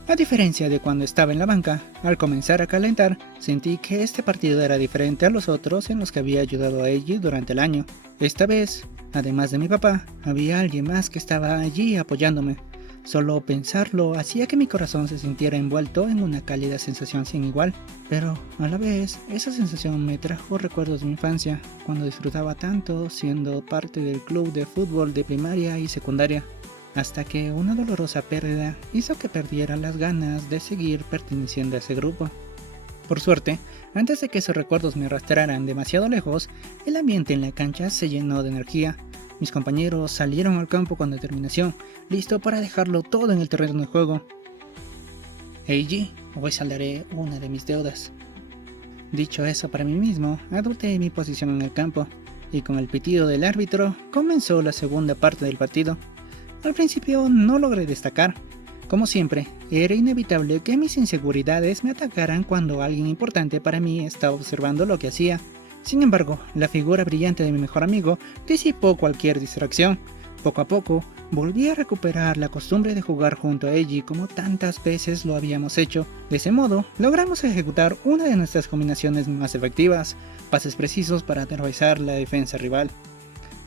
A diferencia de cuando estaba en la banca, al comenzar a calentar, sentí que este partido era diferente a los otros en los que había ayudado a Eiji durante el año. Esta vez, además de mi papá, había alguien más que estaba allí apoyándome. Solo pensarlo hacía que mi corazón se sintiera envuelto en una cálida sensación sin igual. Pero, a la vez, esa sensación me trajo recuerdos de mi infancia, cuando disfrutaba tanto siendo parte del club de fútbol de primaria y secundaria. Hasta que una dolorosa pérdida hizo que perdiera las ganas de seguir perteneciendo a ese grupo. Por suerte, antes de que esos recuerdos me arrastraran demasiado lejos, el ambiente en la cancha se llenó de energía. Mis compañeros salieron al campo con determinación, listo para dejarlo todo en el terreno de juego. Eiji, hoy saldaré una de mis deudas. Dicho eso para mí mismo, adopté mi posición en el campo, y con el pitido del árbitro comenzó la segunda parte del partido. Al principio no logré destacar. Como siempre, era inevitable que mis inseguridades me atacaran cuando alguien importante para mí estaba observando lo que hacía. Sin embargo, la figura brillante de mi mejor amigo disipó cualquier distracción. Poco a poco, volví a recuperar la costumbre de jugar junto a Eiji como tantas veces lo habíamos hecho. De ese modo, logramos ejecutar una de nuestras combinaciones más efectivas, pases precisos para atravesar la defensa rival.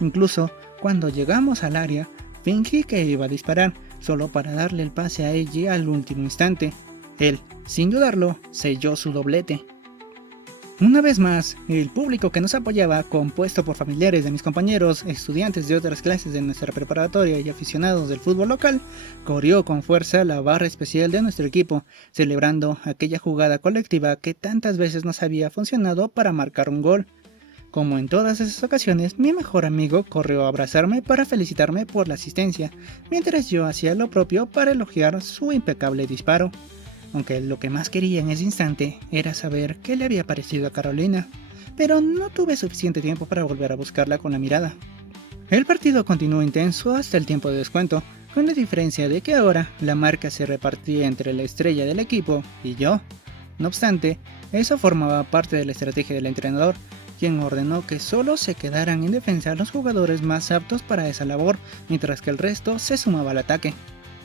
Incluso, cuando llegamos al área, fingí que iba a disparar, solo para darle el pase a Eiji al último instante. Él, sin dudarlo, selló su doblete. Una vez más, el público que nos apoyaba, compuesto por familiares de mis compañeros, estudiantes de otras clases de nuestra preparatoria y aficionados del fútbol local, corrió con fuerza la barra especial de nuestro equipo, celebrando aquella jugada colectiva que tantas veces nos había funcionado para marcar un gol. Como en todas esas ocasiones, mi mejor amigo corrió a abrazarme para felicitarme por la asistencia, mientras yo hacía lo propio para elogiar su impecable disparo. Aunque lo que más quería en ese instante era saber qué le había parecido a Carolina, pero no tuve suficiente tiempo para volver a buscarla con la mirada. El partido continuó intenso hasta el tiempo de descuento, con la diferencia de que ahora la marca se repartía entre la estrella del equipo y yo. No obstante, eso formaba parte de la estrategia del entrenador, quien ordenó que solo se quedaran en defensa los jugadores más aptos para esa labor, mientras que el resto se sumaba al ataque.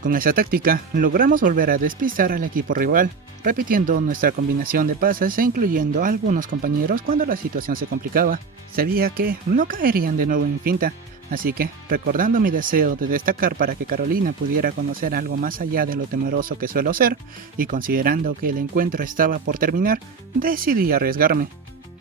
Con esa táctica, logramos volver a despistar al equipo rival, repitiendo nuestra combinación de pases e incluyendo a algunos compañeros cuando la situación se complicaba. Sabía que no caerían de nuevo en finta, así que, recordando mi deseo de destacar para que Carolina pudiera conocer algo más allá de lo temeroso que suelo ser, y considerando que el encuentro estaba por terminar, decidí arriesgarme.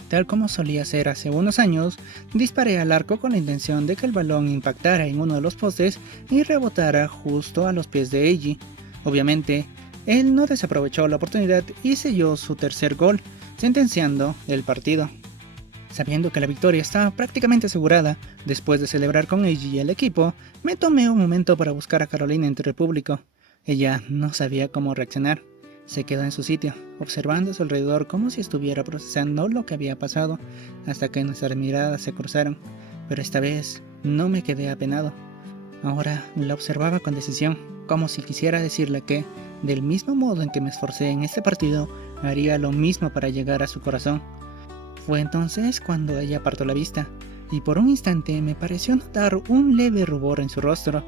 Tal como solía hacer hace unos años, disparé al arco con la intención de que el balón impactara en uno de los postes y rebotara justo a los pies de Eiji. Obviamente, él no desaprovechó la oportunidad y selló su tercer gol, sentenciando el partido. Sabiendo que la victoria estaba prácticamente asegurada, después de celebrar con Eiji y el equipo, me tomé un momento para buscar a Carolina entre el público. Ella no sabía cómo reaccionar. Se quedó en su sitio, observando a su alrededor como si estuviera procesando lo que había pasado, hasta que nuestras miradas se cruzaron, pero esta vez no me quedé apenado. Ahora la observaba con decisión, como si quisiera decirle que, del mismo modo en que me esforcé en este partido, haría lo mismo para llegar a su corazón. Fue entonces cuando ella apartó la vista, y por un instante me pareció notar un leve rubor en su rostro.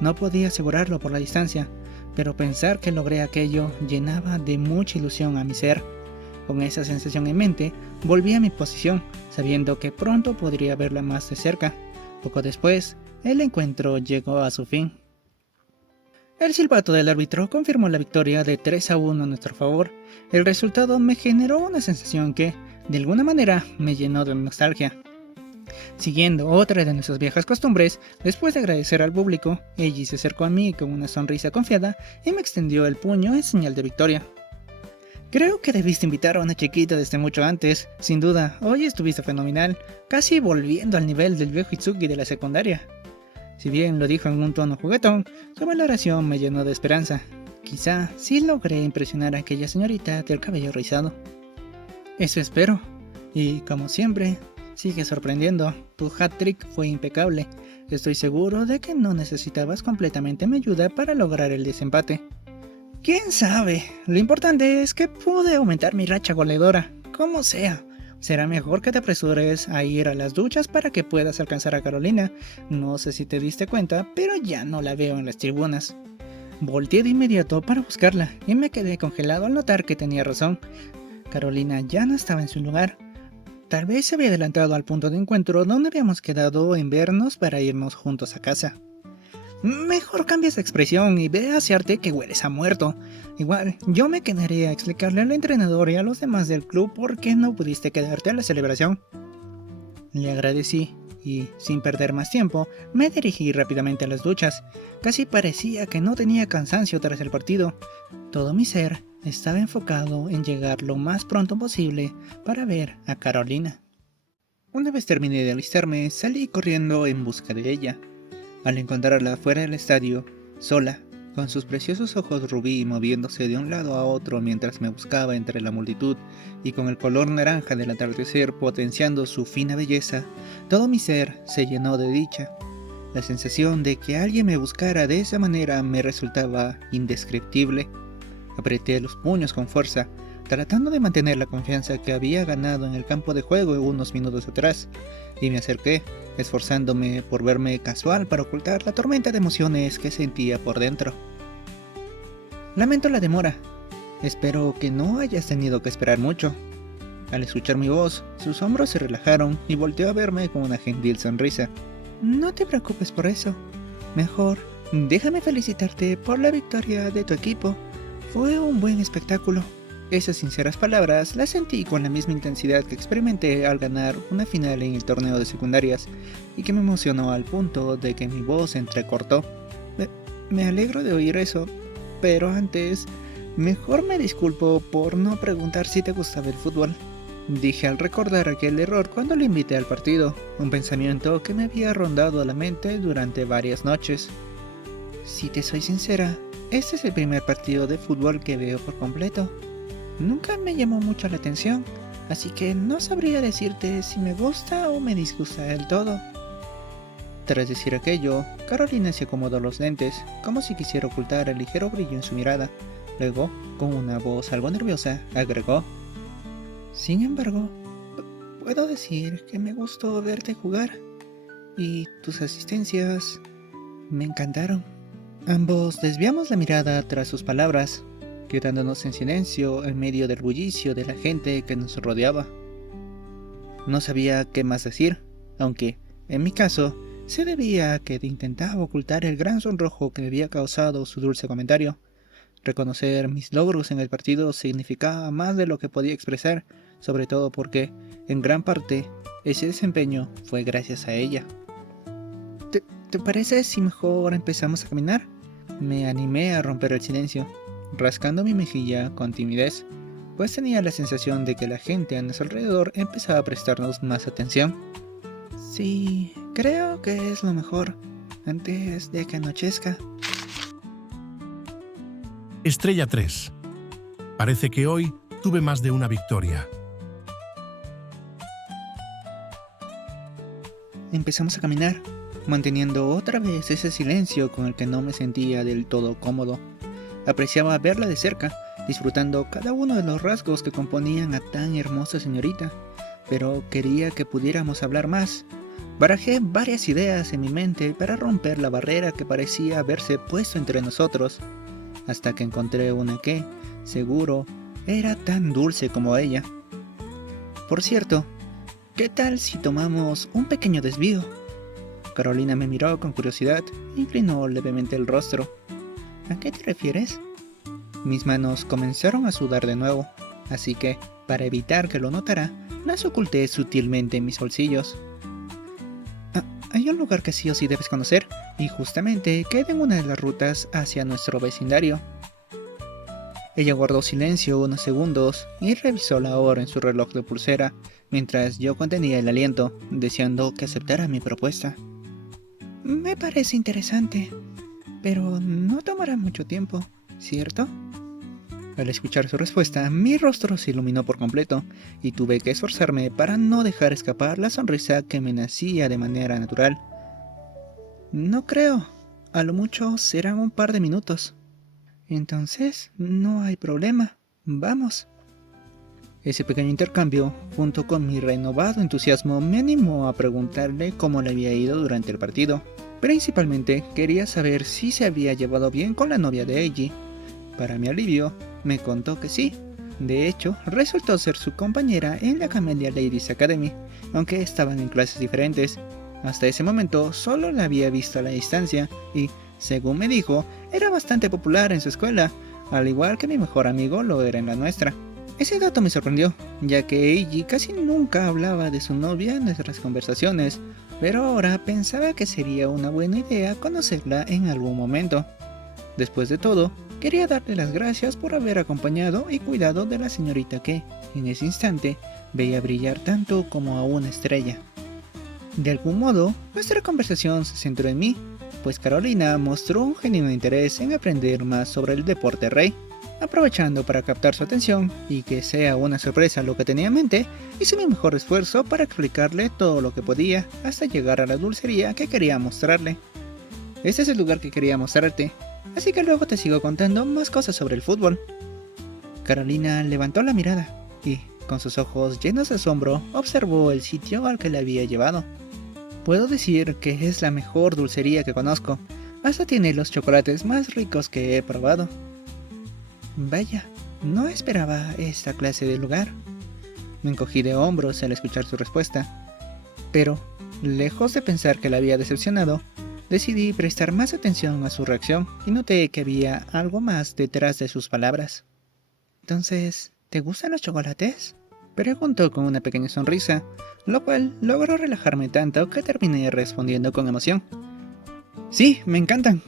No podía asegurarlo por la distancia, pero pensar que logré aquello llenaba de mucha ilusión a mi ser. Con esa sensación en mente, volví a mi posición, sabiendo que pronto podría verla más de cerca. Poco después, el encuentro llegó a su fin. El silbato del árbitro confirmó la victoria de 3-1 a nuestro favor. El resultado me generó una sensación que, de alguna manera, me llenó de nostalgia. Siguiendo otra de nuestras viejas costumbres, después de agradecer al público, Eiji se acercó a mí con una sonrisa confiada y me extendió el puño en señal de victoria. Creo que debiste invitar a una chiquita desde mucho antes. Sin duda, hoy estuviste fenomenal, casi volviendo al nivel del viejo Itsuki de la secundaria. Si bien lo dijo en un tono juguetón, su valoración me llenó de esperanza. Quizá sí logré impresionar a aquella señorita del cabello rizado. Eso espero. Y como siempre, sigue sorprendiendo. Tu hat-trick fue impecable. Estoy seguro de que no necesitabas completamente mi ayuda para lograr el desempate. ¿Quién sabe? Lo importante es que pude aumentar mi racha goleadora. Como sea. Será mejor que te apresures a ir a las duchas para que puedas alcanzar a Carolina. No sé si te diste cuenta, pero ya no la veo en las tribunas. Volteé de inmediato para buscarla y me quedé congelado al notar que tenía razón. Carolina ya no estaba en su lugar. Tal vez se había adelantado al punto de encuentro donde habíamos quedado en vernos para irnos juntos a casa. Mejor cambia esa expresión y ve a asearte que hueles a muerto. Igual, yo me quedaré a explicarle al entrenador y a los demás del club por qué no pudiste quedarte a la celebración. Le agradecí y, sin perder más tiempo, me dirigí rápidamente a las duchas. Casi parecía que no tenía cansancio tras el partido. Todo mi ser estaba enfocado en llegar lo más pronto posible para ver a Carolina. Una vez terminé de alistarme, salí corriendo en busca de ella. Al encontrarla fuera del estadio, sola, con sus preciosos ojos rubí moviéndose de un lado a otro mientras me buscaba entre la multitud y con el color naranja del atardecer potenciando su fina belleza, todo mi ser se llenó de dicha. La sensación de que alguien me buscara de esa manera me resultaba indescriptible. Apreté los puños con fuerza, tratando de mantener la confianza que había ganado en el campo de juego unos minutos atrás, y me acerqué, esforzándome por verme casual para ocultar la tormenta de emociones que sentía por dentro. Lamento la demora. Espero que no hayas tenido que esperar mucho. Al escuchar mi voz, sus hombros se relajaron y volteó a verme con una gentil sonrisa. No te preocupes por eso. Mejor, déjame felicitarte por la victoria de tu equipo. Fue un buen espectáculo. Esas sinceras palabras las sentí con la misma intensidad que experimenté al ganar una final en el torneo de secundarias y que me emocionó al punto de que mi voz se entrecortó. Me alegro de oír eso, pero antes, mejor me disculpo por no preguntar si te gustaba el fútbol. dije al recordar aquel error cuando le invité al partido, un pensamiento que me había rondado la mente durante varias noches. Si te soy sincera, este es el primer partido de fútbol que veo por completo. Nunca me llamó mucho la atención, así que no sabría decirte si me gusta o me disgusta del todo. Tras decir aquello, Carolina se acomodó los lentes, como si quisiera ocultar el ligero brillo en su mirada. Luego, con una voz algo nerviosa, agregó: Sin embargo, puedo decir que me gustó verte jugar, y tus asistencias me encantaron. Ambos desviamos la mirada tras sus palabras, quedándonos en silencio en medio del bullicio de la gente que nos rodeaba. No sabía qué más decir, aunque, en mi caso, se debía a que intentaba ocultar el gran sonrojo que me había causado su dulce comentario. Reconocer mis logros en el partido significaba más de lo que podía expresar, sobre todo porque, en gran parte, ese desempeño fue gracias a ella. ¿Te parece si mejor empezamos a caminar? Me animé a romper el silencio, rascando mi mejilla con timidez, pues tenía la sensación de que la gente a nuestro alrededor empezaba a prestarnos más atención. Sí, creo que es lo mejor, antes de que anochezca. Estrella 3. Parece que hoy tuve más de una victoria. Empezamos a caminar, manteniendo otra vez ese silencio con el que no me sentía del todo cómodo. Apreciaba verla de cerca, disfrutando cada uno de los rasgos que componían a tan hermosa señorita, pero quería que pudiéramos hablar más. Barajé varias ideas en mi mente para romper la barrera que parecía haberse puesto entre nosotros, hasta que encontré una que, seguro, era tan dulce como ella. Por cierto, ¿qué tal si tomamos un pequeño desvío? Carolina me miró con curiosidad e inclinó levemente el rostro. ¿A qué te refieres? Mis manos comenzaron a sudar de nuevo, así que, para evitar que lo notara, las oculté sutilmente en mis bolsillos. Hay un lugar que sí o sí debes conocer, y justamente queda en una de las rutas hacia nuestro vecindario. Ella guardó silencio unos segundos y revisó la hora en su reloj de pulsera, mientras yo contenía el aliento, deseando que aceptara mi propuesta. Me parece interesante, pero no tomará mucho tiempo, ¿cierto? Al escuchar su respuesta, mi rostro se iluminó por completo, y tuve que esforzarme para no dejar escapar la sonrisa que me nacía de manera natural. No creo, a lo mucho serán un par de minutos. Entonces, no hay problema, vamos. Ese pequeño intercambio, junto con mi renovado entusiasmo, me animó a preguntarle cómo le había ido durante el partido. Principalmente quería saber si se había llevado bien con la novia de Eiji. Para mi alivio, me contó que sí. De hecho, resultó ser su compañera en la Camellia Ladies Academy, aunque estaban en clases diferentes. Hasta ese momento solo la había visto a la distancia y, según me dijo, era bastante popular en su escuela, al igual que mi mejor amigo lo era en la nuestra. Ese dato me sorprendió, ya que Eiji casi nunca hablaba de su novia en nuestras conversaciones, pero ahora pensaba que sería una buena idea conocerla en algún momento. Después de todo, quería darle las gracias por haber acompañado y cuidado de la señorita que, en ese instante, veía brillar tanto como a una estrella. De algún modo, nuestra conversación se centró en mí, pues Carolina mostró un genuino interés en aprender más sobre el deporte rey. Aprovechando para captar su atención y que sea una sorpresa lo que tenía en mente, hice mi mejor esfuerzo para explicarle todo lo que podía hasta llegar a la dulcería que quería mostrarle. Este es el lugar que quería mostrarte, así que luego te sigo contando más cosas sobre el fútbol. Carolina levantó la mirada y, con sus ojos llenos de asombro, observó el sitio al que la había llevado. Puedo decir que es la mejor dulcería que conozco, hasta tiene los chocolates más ricos que he probado. Vaya, no esperaba esta clase de lugar. Me encogí de hombros al escuchar su respuesta, pero, lejos de pensar que la había decepcionado, decidí prestar más atención a su reacción y noté que había algo más detrás de sus palabras. Entonces, ¿te gustan los chocolates? Preguntó con una pequeña sonrisa, lo cual logró relajarme tanto que terminé respondiendo con emoción. Sí, me encantan.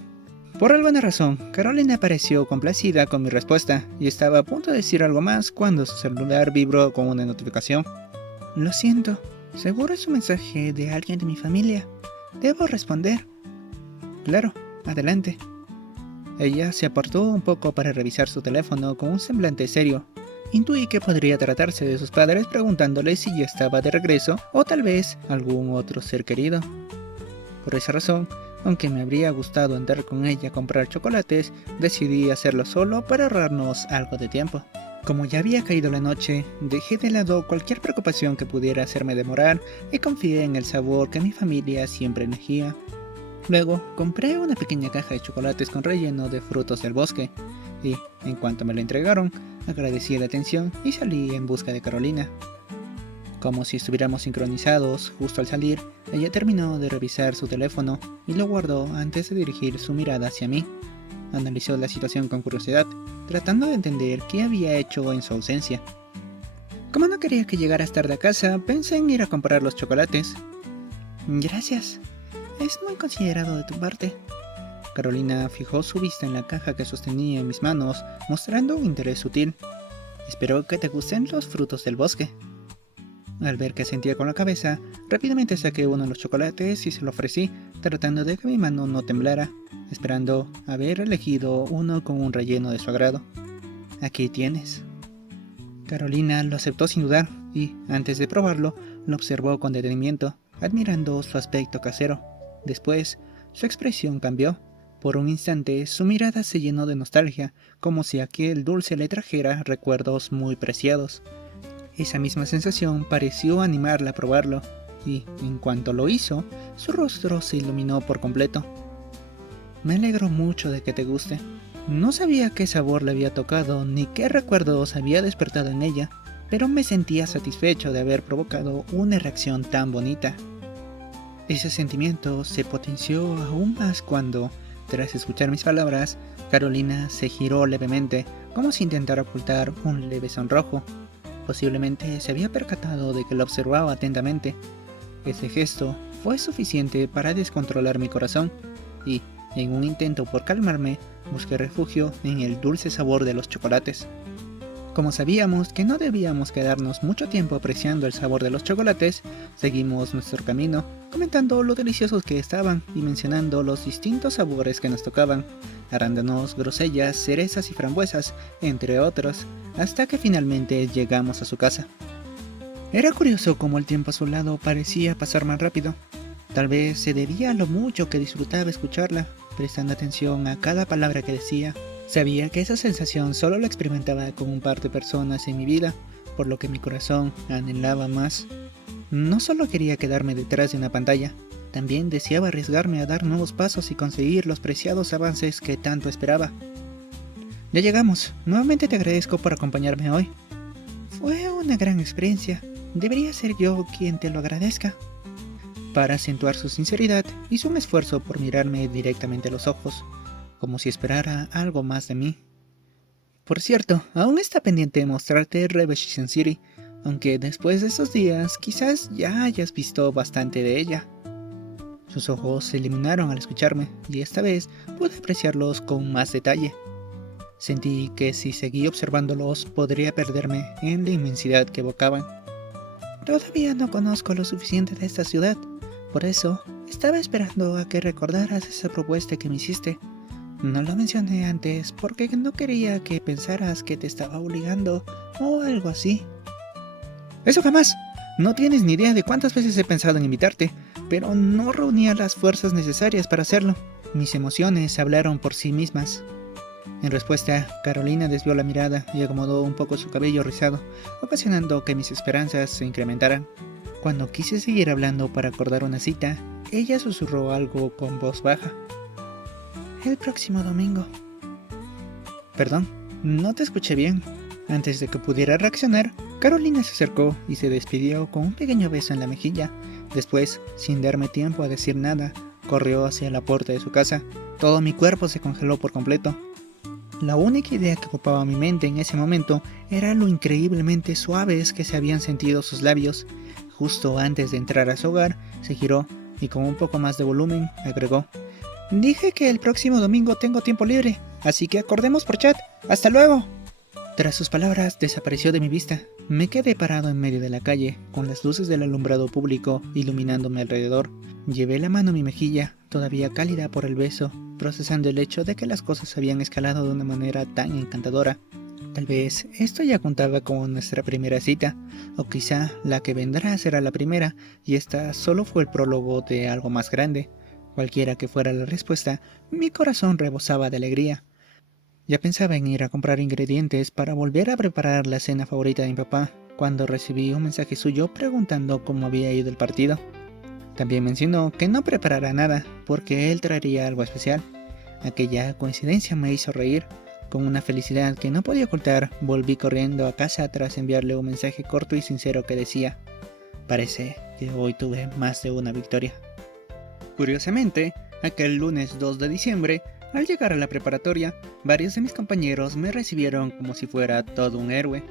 Por alguna razón, Carolina pareció complacida con mi respuesta y estaba a punto de decir algo más cuando su celular vibró con una notificación. Lo siento, seguro es un mensaje de alguien de mi familia. Debo responder. Claro, adelante. Ella se apartó un poco para revisar su teléfono con un semblante serio. Intuí que podría tratarse de sus padres preguntándole si ya estaba de regreso o tal vez algún otro ser querido. Por esa razón, aunque me habría gustado entrar con ella a comprar chocolates, decidí hacerlo solo para ahorrarnos algo de tiempo. Como ya había caído la noche, dejé de lado cualquier preocupación que pudiera hacerme demorar y confié en el sabor que mi familia siempre elegía. Luego, compré una pequeña caja de chocolates con relleno de frutos del bosque y, en cuanto me la entregaron, agradecí la atención y salí en busca de Carolina. Como si estuviéramos sincronizados, justo al salir, ella terminó de revisar su teléfono y lo guardó antes de dirigir su mirada hacia mí. Analizó la situación con curiosidad, tratando de entender qué había hecho en su ausencia. Como no quería que llegaras tarde a casa, pensé en ir a comprar los chocolates. Gracias. Es muy considerado de tu parte. Carolina fijó su vista en la caja que sostenía en mis manos, mostrando un interés sutil. Espero que te gusten los frutos del bosque. Al ver que sentía con la cabeza, rápidamente saqué uno de los chocolates y se lo ofrecí, tratando de que mi mano no temblara, esperando haber elegido uno con un relleno de su agrado. Aquí tienes. Carolina lo aceptó sin dudar y, antes de probarlo, lo observó con detenimiento, admirando su aspecto casero. Después, su expresión cambió. Por un instante, su mirada se llenó de nostalgia, como si aquel dulce le trajera recuerdos muy preciados. Esa misma sensación pareció animarla a probarlo, y, en cuanto lo hizo, su rostro se iluminó por completo. Me alegro mucho de que te guste. No sabía qué sabor le había tocado, ni qué recuerdos había despertado en ella, pero me sentía satisfecho de haber provocado una reacción tan bonita. Ese sentimiento se potenció aún más cuando, tras escuchar mis palabras, Carolina se giró levemente, como si intentara ocultar un leve sonrojo. Posiblemente se había percatado de que lo observaba atentamente. Ese gesto fue suficiente para descontrolar mi corazón, y, en un intento por calmarme, busqué refugio en el dulce sabor de los chocolates. Como sabíamos que no debíamos quedarnos mucho tiempo apreciando el sabor de los chocolates, seguimos nuestro camino, comentando lo deliciosos que estaban y mencionando los distintos sabores que nos tocaban: arándanos, grosellas, cerezas y frambuesas, entre otros, hasta que finalmente llegamos a su casa. Era curioso cómo el tiempo a su lado parecía pasar más rápido. Tal vez se debía a lo mucho que disfrutaba escucharla, prestando atención a cada palabra que decía. Sabía que esa sensación solo la experimentaba con un par de personas en mi vida, por lo que mi corazón anhelaba más. No solo quería quedarme detrás de una pantalla, también deseaba arriesgarme a dar nuevos pasos y conseguir los preciados avances que tanto esperaba. Ya llegamos. Nuevamente te agradezco por acompañarme hoy. Fue una gran experiencia. Debería ser yo quien te lo agradezca. Para acentuar su sinceridad, hizo un esfuerzo por mirarme directamente a los ojos, como si esperara algo más de mí. Por cierto, aún está pendiente de mostrarte Revelation City, aunque después de estos días quizás ya hayas visto bastante de ella. Sus ojos se iluminaron al escucharme, y esta vez pude apreciarlos con más detalle. Sentí que si seguí observándolos podría perderme en la inmensidad que evocaban. Todavía no conozco lo suficiente de esta ciudad, por eso estaba esperando a que recordaras esa propuesta que me hiciste. No lo mencioné antes porque no quería que pensaras que te estaba obligando o algo así. ¡Eso jamás! No tienes ni idea de cuántas veces he pensado en invitarte, pero no reunía las fuerzas necesarias para hacerlo. Mis emociones hablaron por sí mismas. En respuesta, Carolina desvió la mirada y acomodó un poco su cabello rizado, ocasionando que mis esperanzas se incrementaran. Cuando quise seguir hablando para acordar una cita, ella susurró algo con voz baja. El próximo domingo. Perdón, no te escuché bien. Antes de que pudiera reaccionar, Carolina se acercó y se despidió con un pequeño beso en la mejilla. Después, sin darme tiempo a decir nada, corrió hacia la puerta de su casa. Todo mi cuerpo se congeló por completo. La única idea que ocupaba mi mente en ese momento era lo increíblemente suaves que se habían sentido sus labios. Justo antes de entrar a su hogar, se giró y con un poco más de volumen agregó: Dije que el próximo domingo tengo tiempo libre, así que acordemos por chat. ¡Hasta luego! Tras sus palabras, desapareció de mi vista. Me quedé parado en medio de la calle, con las luces del alumbrado público iluminándome alrededor. Llevé la mano a mi mejilla, todavía cálida por el beso, procesando el hecho de que las cosas habían escalado de una manera tan encantadora. Tal vez esto ya contaba como nuestra primera cita, o quizá la que vendrá será la primera, y esta solo fue el prólogo de algo más grande. Cualquiera que fuera la respuesta, mi corazón rebosaba de alegría. Ya pensaba en ir a comprar ingredientes para volver a preparar la cena favorita de mi papá, cuando recibí un mensaje suyo preguntando cómo había ido el partido. También mencionó que no preparara nada, porque él traería algo especial. Aquella coincidencia me hizo reír. Con una felicidad que no podía ocultar, volví corriendo a casa tras enviarle un mensaje corto y sincero que decía: parece que hoy tuve más de una victoria. Curiosamente, aquel lunes 2 de diciembre, al llegar a la preparatoria, varios de mis compañeros me recibieron como si fuera todo un héroe.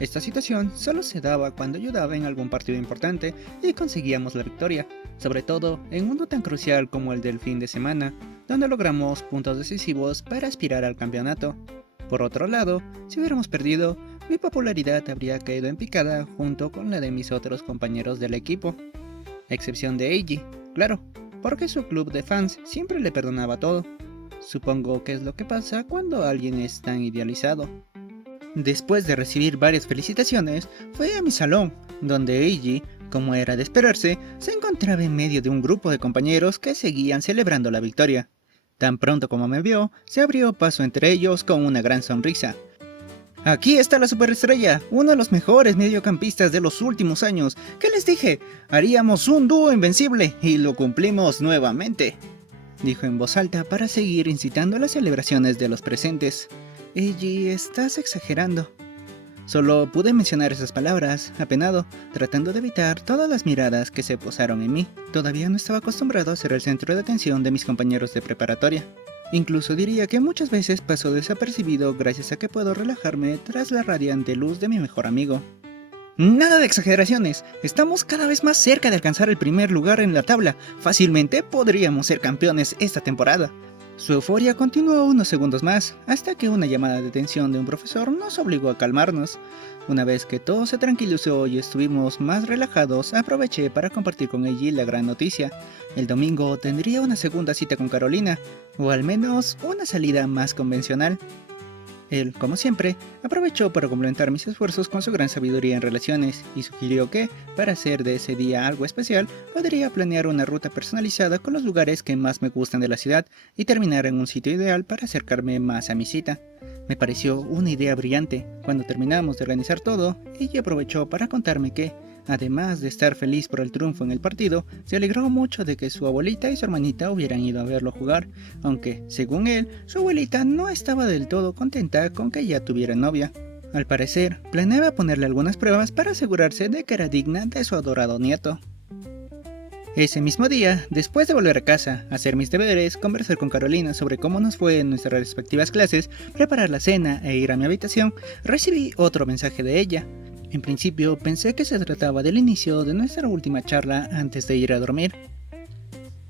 Esta situación solo se daba cuando ayudaba en algún partido importante y conseguíamos la victoria, sobre todo en uno tan crucial como el del fin de semana, donde logramos puntos decisivos para aspirar al campeonato. Por otro lado, si hubiéramos perdido, mi popularidad habría caído en picada junto con la de mis otros compañeros del equipo. A excepción de Eiji, claro, porque su club de fans siempre le perdonaba todo. Supongo que es lo que pasa cuando alguien es tan idealizado. Después de recibir varias felicitaciones, fui a mi salón, donde Eiji, como era de esperarse, se encontraba en medio de un grupo de compañeros que seguían celebrando la victoria. Tan pronto como me vio, se abrió paso entre ellos con una gran sonrisa. Aquí está la superestrella, uno de los mejores mediocampistas de los últimos años. ¿Qué les dije? Haríamos un dúo invencible y lo cumplimos nuevamente, dijo en voz alta para seguir incitando a las celebraciones de los presentes. Eiji, estás exagerando. Solo pude mencionar esas palabras, apenado, tratando de evitar todas las miradas que se posaron en mí. Todavía no estaba acostumbrado a ser el centro de atención de mis compañeros de preparatoria. Incluso diría que muchas veces paso desapercibido gracias a que puedo relajarme tras la radiante luz de mi mejor amigo. Nada de exageraciones, estamos cada vez más cerca de alcanzar el primer lugar en la tabla. Fácilmente podríamos ser campeones esta temporada. Su euforia continuó unos segundos más, hasta que una llamada de atención de un profesor nos obligó a calmarnos. Una vez que todo se tranquilizó y estuvimos más relajados, aproveché para compartir con Eiji la gran noticia. El domingo tendría una segunda cita con Carolina, o al menos una salida más convencional. Él, como siempre, aprovechó para complementar mis esfuerzos con su gran sabiduría en relaciones y sugirió que, para hacer de ese día algo especial, podría planear una ruta personalizada con los lugares que más me gustan de la ciudad y terminar en un sitio ideal para acercarme más a mi cita. Me pareció una idea brillante. Cuando terminamos de organizar todo, ella aprovechó para contarme que, además de estar feliz por el triunfo en el partido, se alegró mucho de que su abuelita y su hermanita hubieran ido a verlo jugar, aunque, según él, su abuelita no estaba del todo contenta con que ya tuviera novia. Al parecer, planeaba ponerle algunas pruebas para asegurarse de que era digna de su adorado nieto. Ese mismo día, después de volver a casa, hacer mis deberes, conversar con Carolina sobre cómo nos fue en nuestras respectivas clases, preparar la cena e ir a mi habitación, recibí otro mensaje de ella. En principio pensé que se trataba del inicio de nuestra última charla antes de ir a dormir.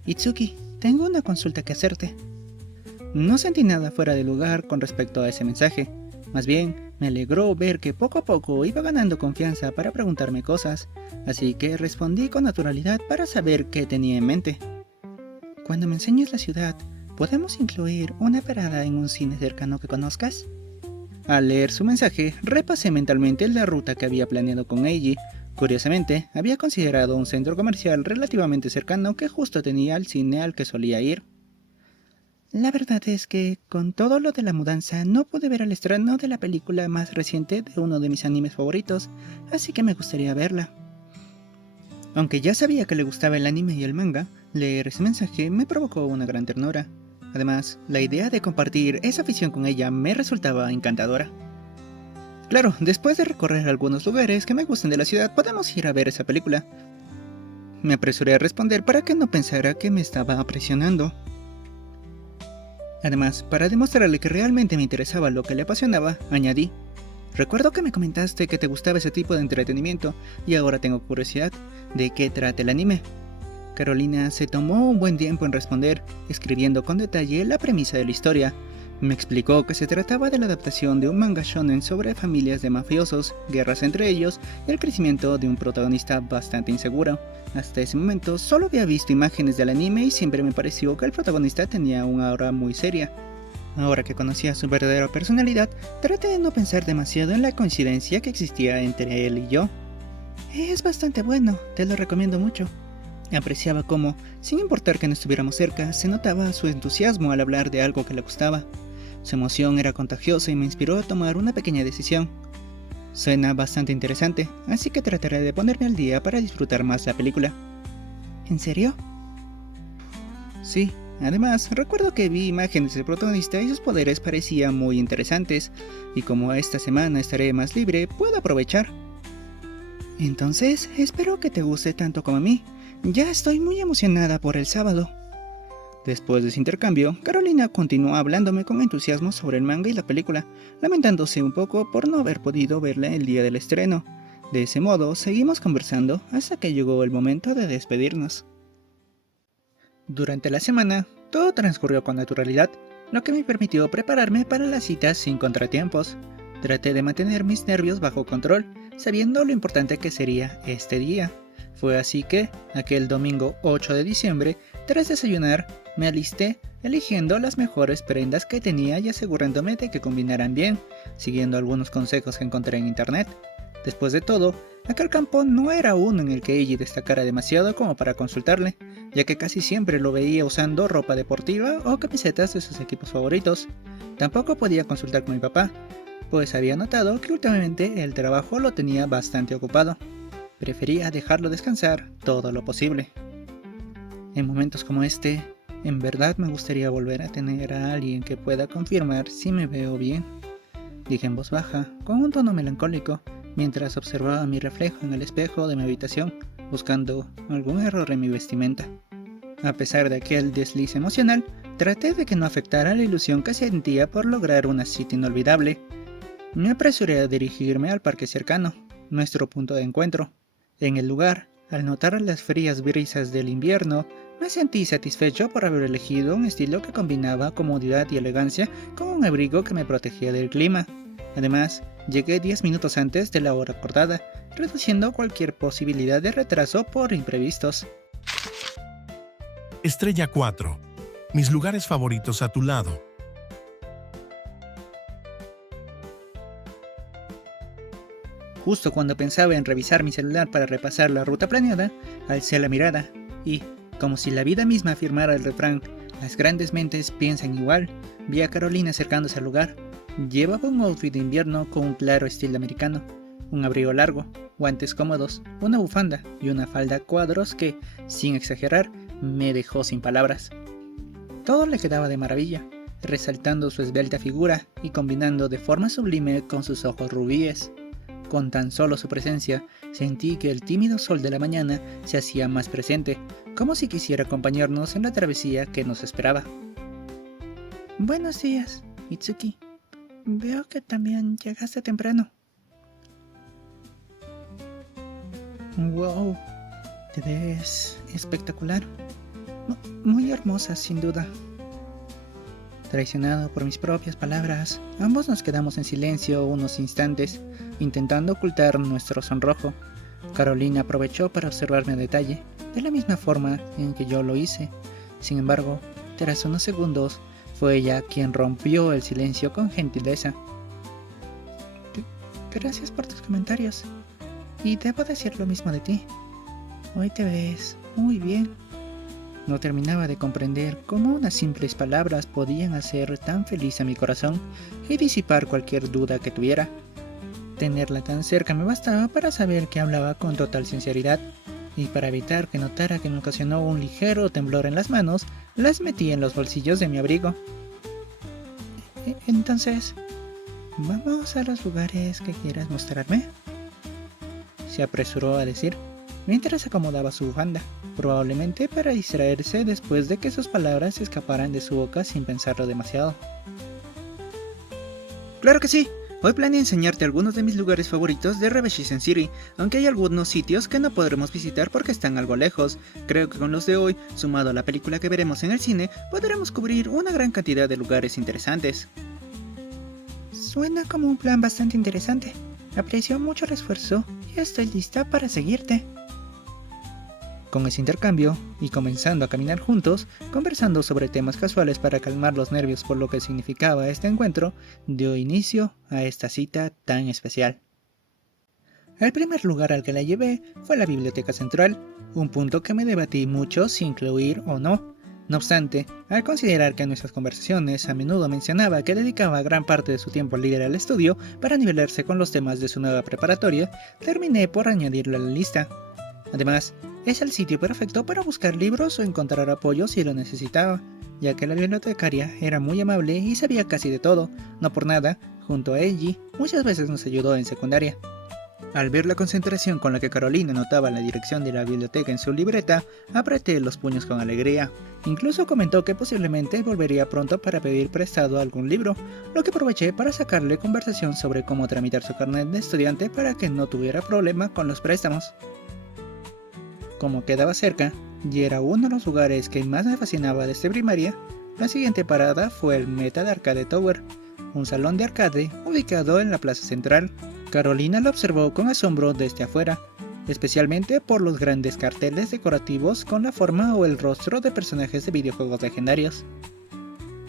Itsuki, tengo una consulta que hacerte. No sentí nada fuera de lugar con respecto a ese mensaje. Más bien, me alegró ver que poco a poco iba ganando confianza para preguntarme cosas, así que respondí con naturalidad para saber qué tenía en mente. Cuando me enseñes la ciudad, ¿podemos incluir una parada en un cine cercano que conozcas? Al leer su mensaje, repasé mentalmente la ruta que había planeado con Eiji. Curiosamente, había considerado un centro comercial relativamente cercano que justo tenía el cine al que solía ir. La verdad es que, con todo lo de la mudanza, no pude ver el estreno de la película más reciente de uno de mis animes favoritos, así que me gustaría verla. Aunque ya sabía que le gustaba el anime y el manga, leer ese mensaje me provocó una gran ternura. Además, la idea de compartir esa afición con ella me resultaba encantadora. Claro, después de recorrer algunos lugares que me gustan de la ciudad, podemos ir a ver esa película. Me apresuré a responder para que no pensara que me estaba presionando. Además, para demostrarle que realmente me interesaba lo que le apasionaba, añadí: recuerdo que me comentaste que te gustaba ese tipo de entretenimiento y ahora tengo curiosidad de qué trata el anime. Carolina se tomó un buen tiempo en responder, escribiendo con detalle la premisa de la historia. Me explicó que se trataba de la adaptación de un manga shonen sobre familias de mafiosos, guerras entre ellos y el crecimiento de un protagonista bastante inseguro. Hasta ese momento solo había visto imágenes del anime y siempre me pareció que el protagonista tenía una aura muy seria. Ahora que conocía su verdadera personalidad, traté de no pensar demasiado en la coincidencia que existía entre él y yo. Es bastante bueno, te lo recomiendo mucho. Apreciaba cómo, sin importar que no estuviéramos cerca, se notaba su entusiasmo al hablar de algo que le gustaba. Su emoción era contagiosa y me inspiró a tomar una pequeña decisión. Suena bastante interesante, así que trataré de ponerme al día para disfrutar más la película. ¿En serio? Sí, además recuerdo que vi imágenes del protagonista y sus poderes parecían muy interesantes, y como esta semana estaré más libre, puedo aprovechar. Entonces, espero que te guste tanto como a mí. Ya estoy muy emocionada por el sábado. Después de ese intercambio, Carolina continuó hablándome con entusiasmo sobre el manga y la película, lamentándose un poco por no haber podido verla el día del estreno. De ese modo, seguimos conversando hasta que llegó el momento de despedirnos. Durante la semana, todo transcurrió con naturalidad, lo que me permitió prepararme para la cita sin contratiempos. Traté de mantener mis nervios bajo control, sabiendo lo importante que sería este día. Fue así que, aquel domingo 8 de diciembre, tras desayunar, me alisté, eligiendo las mejores prendas que tenía y asegurándome de que combinaran bien, siguiendo algunos consejos que encontré en internet. Después de todo, aquel campo no era uno en el que Eiji destacara demasiado como para consultarle, ya que casi siempre lo veía usando ropa deportiva o camisetas de sus equipos favoritos. Tampoco podía consultar con mi papá, pues había notado que últimamente el trabajo lo tenía bastante ocupado. Prefería dejarlo descansar todo lo posible. En momentos como este, en verdad me gustaría volver a tener a alguien que pueda confirmar si me veo bien, dije en voz baja, con un tono melancólico, mientras observaba mi reflejo en el espejo de mi habitación, buscando algún error en mi vestimenta. A pesar de aquel desliz emocional, traté de que no afectara la ilusión que sentía por lograr una cita inolvidable. Me apresuré a dirigirme al parque cercano, nuestro punto de encuentro. En el lugar, al notar las frías brisas del invierno, me sentí satisfecho por haber elegido un estilo que combinaba comodidad y elegancia con un abrigo que me protegía del clima. Además, llegué 10 minutos antes de la hora acordada, reduciendo cualquier posibilidad de retraso por imprevistos. Estrella 4. Mis lugares favoritos a tu lado. Justo cuando pensaba en revisar mi celular para repasar la ruta planeada, alcé la mirada y, como si la vida misma afirmara el refrán, las grandes mentes piensan igual, vi a Carolina acercándose al lugar. Llevaba un outfit de invierno con un claro estilo americano, un abrigo largo, guantes cómodos, una bufanda y una falda a cuadros que, sin exagerar, me dejó sin palabras. Todo le quedaba de maravilla, resaltando su esbelta figura y combinando de forma sublime con sus ojos rubíes. Con tan solo su presencia, sentí que el tímido sol de la mañana se hacía más presente, como si quisiera acompañarnos en la travesía que nos esperaba. Buenos días, Mitsuki. Veo que también llegaste temprano. Wow, te ves espectacular. Muy hermosa, sin duda. Traicionado por mis propias palabras, ambos nos quedamos en silencio unos instantes, intentando ocultar nuestro sonrojo. Carolina aprovechó para observarme a detalle, de la misma forma en que yo lo hice. Sin embargo, tras unos segundos, fue ella quien rompió el silencio con gentileza. Gracias por tus comentarios. Y debo decir lo mismo de ti. Hoy te ves muy bien. No terminaba de comprender cómo unas simples palabras podían hacer tan feliz a mi corazón y disipar cualquier duda que tuviera. Tenerla tan cerca me bastaba para saber que hablaba con total sinceridad, y para evitar que notara que me ocasionó un ligero temblor en las manos, las metí en los bolsillos de mi abrigo. Entonces, ¿vamos a los lugares que quieras mostrarme?, se apresuró a decir, mientras acomodaba su bufanda, probablemente para distraerse después de que sus palabras se escaparan de su boca sin pensarlo demasiado. ¡Claro que sí! Hoy planeo enseñarte algunos de mis lugares favoritos de Reveshisen City, aunque hay algunos sitios que no podremos visitar porque están algo lejos. Creo que con los de hoy, sumado a la película que veremos en el cine, podremos cubrir una gran cantidad de lugares interesantes. Suena como un plan bastante interesante. Aprecio mucho el esfuerzo y estoy lista para seguirte. Con ese intercambio, y comenzando a caminar juntos, conversando sobre temas casuales para calmar los nervios por lo que significaba este encuentro, dio inicio a esta cita tan especial. El primer lugar al que la llevé fue la Biblioteca Central, un punto que me debatí mucho si incluir o no. No obstante, al considerar que en nuestras conversaciones a menudo mencionaba que dedicaba gran parte de su tiempo libre al estudio para nivelarse con los temas de su nueva preparatoria, terminé por añadirlo a la lista. Además, es el sitio perfecto para buscar libros o encontrar apoyo si lo necesitaba, ya que la bibliotecaria era muy amable y sabía casi de todo. No por nada, junto a Eiji, muchas veces nos ayudó en secundaria. Al ver la concentración con la que Carolina anotaba la dirección de la biblioteca en su libreta, apreté los puños con alegría. Incluso comentó que posiblemente volvería pronto para pedir prestado algún libro, lo que aproveché para sacarle conversación sobre cómo tramitar su carnet de estudiante para que no tuviera problema con los préstamos. Como quedaba cerca, y era uno de los lugares que más me fascinaba desde primaria, la siguiente parada fue el Metal Arcade Tower, un salón de arcade ubicado en la plaza central. Carolina lo observó con asombro desde afuera, especialmente por los grandes carteles decorativos con la forma o el rostro de personajes de videojuegos legendarios.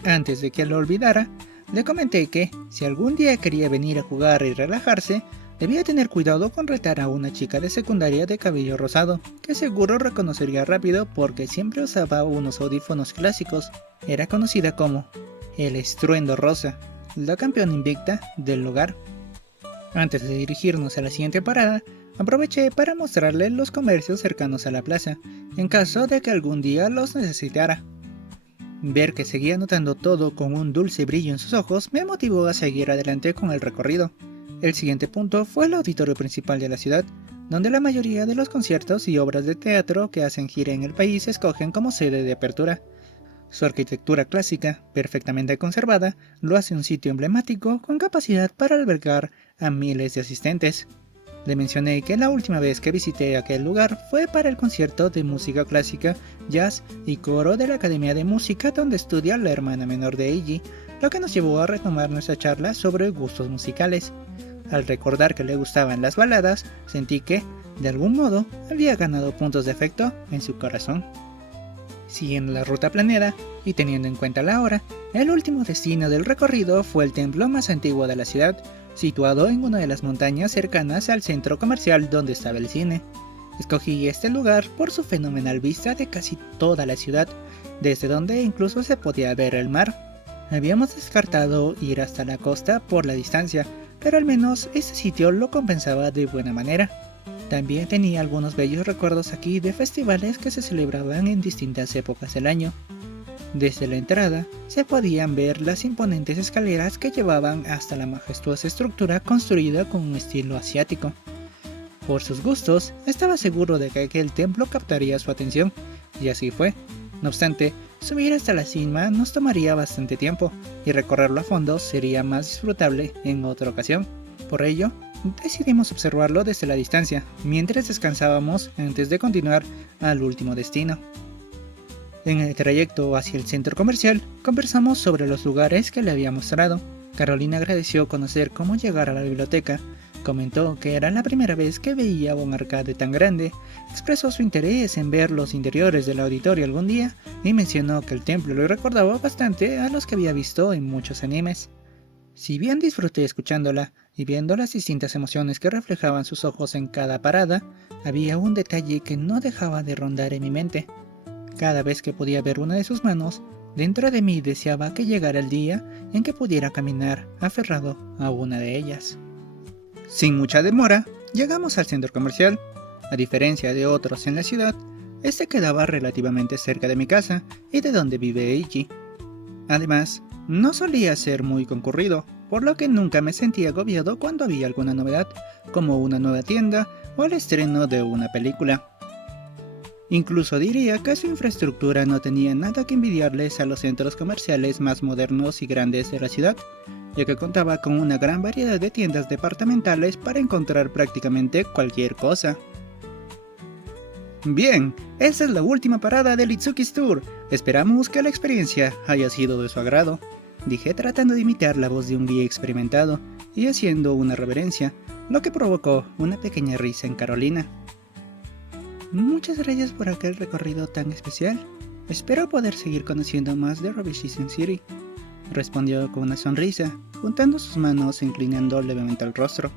Antes de que lo olvidara, le comenté que, si algún día quería venir a jugar y relajarse, debía tener cuidado con retar a una chica de secundaria de cabello rosado, que seguro reconocería rápido porque siempre usaba unos audífonos clásicos. Era conocida como el Estruendo Rosa, la campeona invicta del lugar. Antes de dirigirnos a la siguiente parada, aproveché para mostrarle los comercios cercanos a la plaza, en caso de que algún día los necesitara. Ver que seguía notando todo con un dulce brillo en sus ojos me motivó a seguir adelante con el recorrido. El siguiente punto fue el auditorio principal de la ciudad, donde la mayoría de los conciertos y obras de teatro que hacen gira en el país se escogen como sede de apertura. Su arquitectura clásica, perfectamente conservada, lo hace un sitio emblemático con capacidad para albergar a miles de asistentes. Le mencioné que la última vez que visité aquel lugar fue para el concierto de música clásica, jazz y coro de la Academia de Música donde estudia la hermana menor de Eiji, lo que nos llevó a retomar nuestra charla sobre gustos musicales. Al recordar que le gustaban las baladas, sentí que, de algún modo, había ganado puntos de afecto en su corazón. Siguiendo la ruta planeada, y teniendo en cuenta la hora, el último destino del recorrido fue el templo más antiguo de la ciudad, situado en una de las montañas cercanas al centro comercial donde estaba el cine. Escogí este lugar por su fenomenal vista de casi toda la ciudad, desde donde incluso se podía ver el mar. Habíamos descartado ir hasta la costa por la distancia, pero al menos ese sitio lo compensaba de buena manera. También tenía algunos bellos recuerdos aquí de festivales que se celebraban en distintas épocas del año. Desde la entrada se podían ver las imponentes escaleras que llevaban hasta la majestuosa estructura construida con un estilo asiático. Por sus gustos, estaba seguro de que aquel templo captaría su atención, y así fue. No obstante, subir hasta la cima nos tomaría bastante tiempo, y recorrerlo a fondo sería más disfrutable en otra ocasión. Por ello, decidimos observarlo desde la distancia, mientras descansábamos antes de continuar al último destino. En el trayecto hacia el centro comercial, conversamos sobre los lugares que le había mostrado. Carolina agradeció conocer cómo llegar a la biblioteca, comentó que era la primera vez que veía un arcade tan grande, expresó su interés en ver los interiores del auditorio algún día y mencionó que el templo le recordaba bastante a los que había visto en muchos animes. Si bien disfruté escuchándola y viendo las distintas emociones que reflejaban sus ojos en cada parada, había un detalle que no dejaba de rondar en mi mente. Cada vez que podía ver una de sus manos, dentro de mí deseaba que llegara el día en que pudiera caminar aferrado a una de ellas. Sin mucha demora, llegamos al centro comercial. A diferencia de otros en la ciudad, este quedaba relativamente cerca de mi casa y de donde vive Eiji. Además, no solía ser muy concurrido, por lo que nunca me sentía agobiado cuando había alguna novedad, como una nueva tienda o el estreno de una película. Incluso diría que su infraestructura no tenía nada que envidiarles a los centros comerciales más modernos y grandes de la ciudad. ya que contaba con una gran variedad de tiendas departamentales para encontrar prácticamente cualquier cosa. Bien, esa es la última parada del Itsuki's Tour. Esperamos que la experiencia haya sido de su agrado, dije tratando de imitar la voz de un guía experimentado y haciendo una reverencia, lo que provocó una pequeña risa en Carolina. Muchas gracias por aquel recorrido tan especial. Espero poder seguir conociendo más de Ruby Season City, respondió con una sonrisa, juntando sus manos e inclinando levemente el rostro.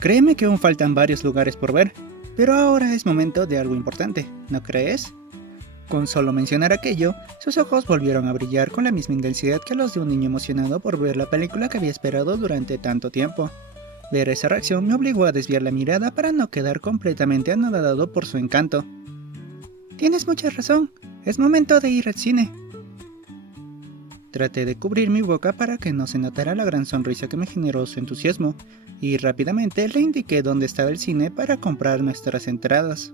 Créeme que aún faltan varios lugares por ver, pero ahora es momento de algo importante, ¿no crees? Con solo mencionar aquello, sus ojos volvieron a brillar con la misma intensidad que los de un niño emocionado por ver la película que había esperado durante tanto tiempo. Ver esa reacción me obligó a desviar la mirada para no quedar completamente anodado por su encanto. Tienes mucha razón, es momento de ir al cine. Traté de cubrir mi boca para que no se notara la gran sonrisa que me generó su entusiasmo, y rápidamente le indiqué dónde estaba el cine para comprar nuestras entradas.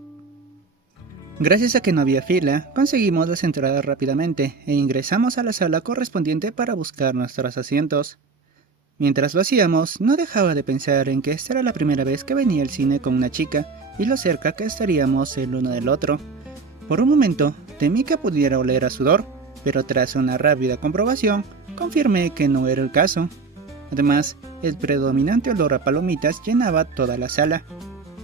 Gracias a que no había fila, conseguimos las entradas rápidamente e ingresamos a la sala correspondiente para buscar nuestros asientos. Mientras lo hacíamos, no dejaba de pensar en que esta era la primera vez que venía al cine con una chica y lo cerca que estaríamos el uno del otro. Por un momento, temí que pudiera oler a sudor, pero tras una rápida comprobación, confirmé que no era el caso. Además, el predominante olor a palomitas llenaba toda la sala.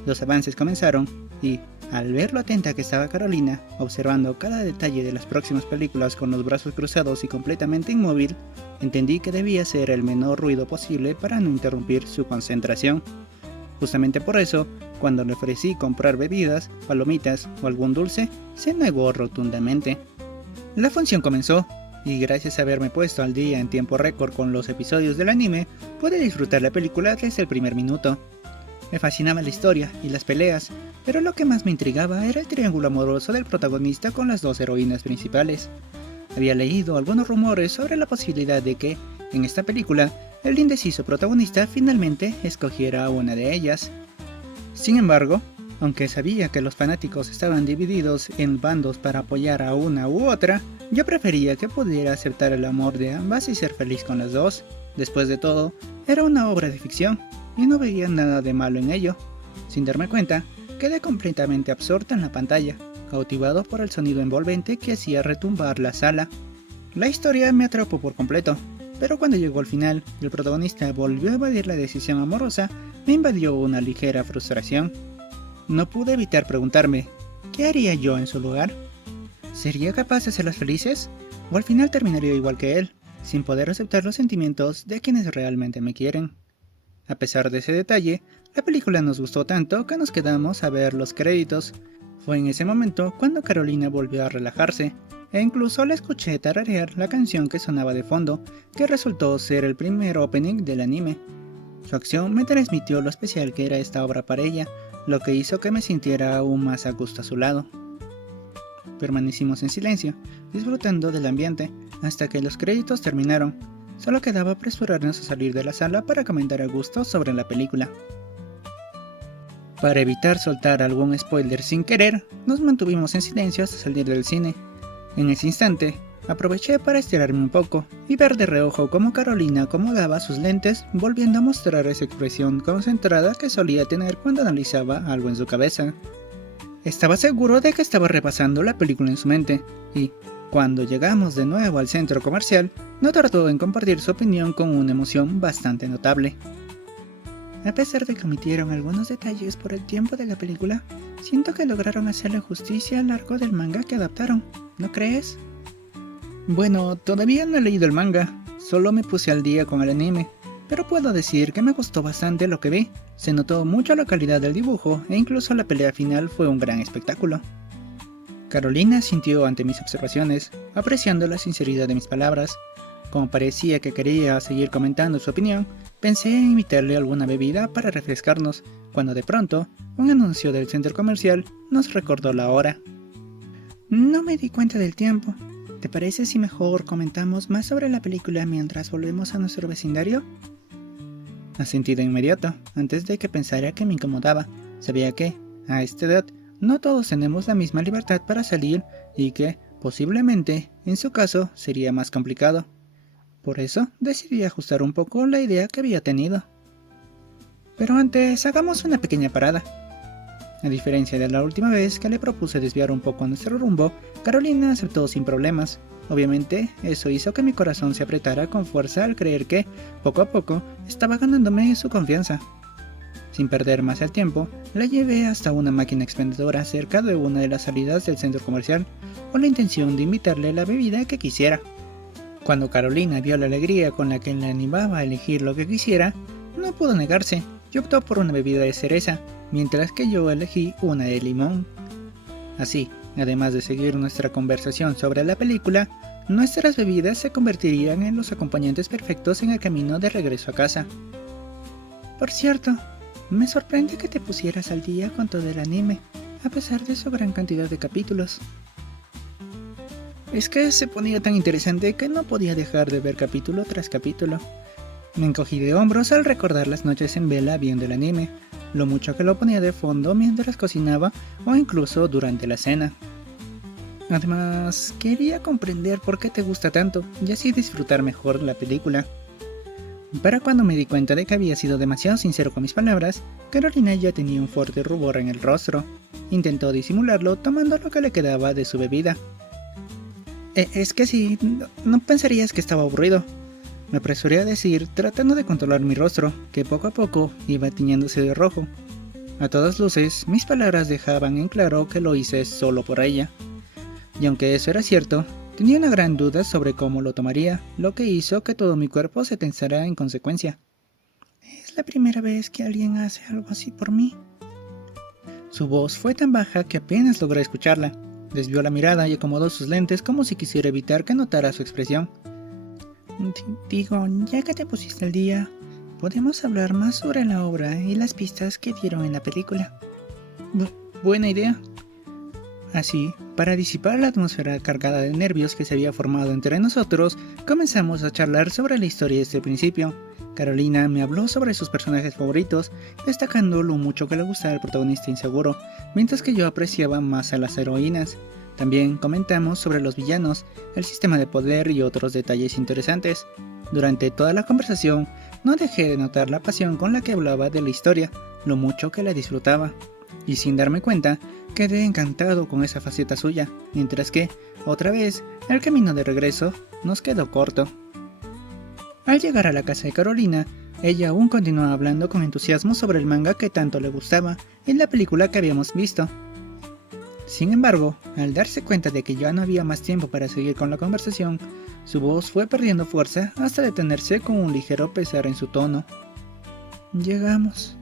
Los avances comenzaron y, al ver lo atenta que estaba Carolina, observando cada detalle de las próximas películas con los brazos cruzados y completamente inmóvil, entendí que debía hacer el menor ruido posible para no interrumpir su concentración. Justamente por eso, cuando le ofrecí comprar bebidas, palomitas o algún dulce, se negó rotundamente. La función comenzó, y gracias a haberme puesto al día en tiempo récord con los episodios del anime, pude disfrutar la película desde el primer minuto. Me fascinaba la historia y las peleas, pero lo que más me intrigaba era el triángulo amoroso del protagonista con las dos heroínas principales. Había leído algunos rumores sobre la posibilidad de que, en esta película, el indeciso protagonista finalmente escogiera a una de ellas. Sin embargo, aunque sabía que los fanáticos estaban divididos en bandos para apoyar a una u otra, yo prefería que pudiera aceptar el amor de ambas y ser feliz con las dos. Después de todo, era una obra de ficción, y no veía nada de malo en ello. Sin darme cuenta, quedé completamente absorta en la pantalla, cautivado por el sonido envolvente que hacía retumbar la sala. La historia me atrapó por completo, pero cuando llegó al final y el protagonista volvió a evadir la decisión amorosa, me invadió una ligera frustración. No pude evitar preguntarme, ¿qué haría yo en su lugar? ¿Sería capaz de hacerlas felices? ¿O al final terminaría igual que él, sin poder aceptar los sentimientos de quienes realmente me quieren? A pesar de ese detalle, la película nos gustó tanto que nos quedamos a ver los créditos. Fue en ese momento cuando Carolina volvió a relajarse, e incluso la escuché tararear la canción que sonaba de fondo, que resultó ser el primer opening del anime. Su acción me transmitió lo especial que era esta obra para ella, lo que hizo que me sintiera aún más a gusto a su lado. Permanecimos en silencio, disfrutando del ambiente, hasta que los créditos terminaron. Solo quedaba apresurarnos a salir de la sala para comentar a gusto sobre la película. Para evitar soltar algún spoiler sin querer, nos mantuvimos en silencio hasta salir del cine. En ese instante, aproveché para estirarme un poco y ver de reojo cómo Carolina acomodaba sus lentes, volviendo a mostrar esa expresión concentrada que solía tener cuando analizaba algo en su cabeza. Estaba seguro de que estaba repasando la película en su mente, y, cuando llegamos de nuevo al centro comercial, no tardó en compartir su opinión con una emoción bastante notable. A pesar de que omitieron algunos detalles por el tiempo de la película, siento que lograron hacerle justicia al arco del manga que adaptaron, ¿no crees? Bueno, todavía no he leído el manga, solo me puse al día con el anime, pero puedo decir que me gustó bastante lo que vi. Se notó mucho la calidad del dibujo e incluso la pelea final fue un gran espectáculo. Carolina sintió ante mis observaciones, apreciando la sinceridad de mis palabras. Como parecía que quería seguir comentando su opinión, pensé en invitarle alguna bebida para refrescarnos, cuando de pronto, un anuncio del centro comercial nos recordó la hora. No me di cuenta del tiempo. ¿Te parece si mejor comentamos más sobre la película mientras volvemos a nuestro vecindario? Asentí de inmediato, antes de que pensara que me incomodaba. Sabía que, a esta edad, no todos tenemos la misma libertad para salir y que, posiblemente, en su caso, sería más complicado. Por eso decidí ajustar un poco la idea que había tenido. Pero antes, hagamos una pequeña parada. A diferencia de la última vez que le propuse desviar un poco nuestro rumbo, Carolina aceptó sin problemas. Obviamente, eso hizo que mi corazón se apretara con fuerza al creer que, poco a poco, estaba ganándome su confianza. Sin perder más el tiempo, la llevé hasta una máquina expendedora cerca de una de las salidas del centro comercial, con la intención de invitarle la bebida que quisiera. Cuando Carolina vio la alegría con la que le animaba a elegir lo que quisiera, no pudo negarse y optó por una bebida de cereza, mientras que yo elegí una de limón. Así, además de seguir nuestra conversación sobre la película, nuestras bebidas se convertirían en los acompañantes perfectos en el camino de regreso a casa. Por cierto, me sorprende que te pusieras al día con todo el anime, a pesar de su gran cantidad de capítulos. Es que se ponía tan interesante que no podía dejar de ver capítulo tras capítulo. Me encogí de hombros al recordar las noches en vela viendo el anime, lo mucho que lo ponía de fondo mientras cocinaba o incluso durante la cena. Además, quería comprender por qué te gusta tanto y así disfrutar mejor la película. Para cuando me di cuenta de que había sido demasiado sincero con mis palabras, Carolina ya tenía un fuerte rubor en el rostro. Intentó disimularlo tomando lo que le quedaba de su bebida. Es que sí, no pensarías que estaba aburrido. Me apresuré a decir, tratando de controlar mi rostro, que poco a poco iba tiñéndose de rojo. A todas luces, mis palabras dejaban en claro que lo hice solo por ella. Y aunque eso era cierto, tenía una gran duda sobre cómo lo tomaría, lo que hizo que todo mi cuerpo se tensara en consecuencia. Es la primera vez que alguien hace algo así por mí. Su voz fue tan baja que apenas logré escucharla. Desvió la mirada y acomodó sus lentes como si quisiera evitar que notara su expresión. Digo, ya que te pusiste al día, podemos hablar más sobre la obra y las pistas que dieron en la película. Buena idea. Así, para disipar la atmósfera cargada de nervios que se había formado entre nosotros, comenzamos a charlar sobre la historia desde el principio. Carolina me habló sobre sus personajes favoritos, destacando lo mucho que le gustaba el protagonista inseguro, mientras que yo apreciaba más a las heroínas. También comentamos sobre los villanos, el sistema de poder y otros detalles interesantes. Durante toda la conversación, no dejé de notar la pasión con la que hablaba de la historia, lo mucho que la disfrutaba. Y sin darme cuenta, quedé encantado con esa faceta suya, mientras que, otra vez, el camino de regreso nos quedó corto. Al llegar a la casa de Carolina, ella aún continuaba hablando con entusiasmo sobre el manga que tanto le gustaba y la película que habíamos visto. Sin embargo, al darse cuenta de que ya no había más tiempo para seguir con la conversación, su voz fue perdiendo fuerza hasta detenerse con un ligero pesar en su tono. Llegamos.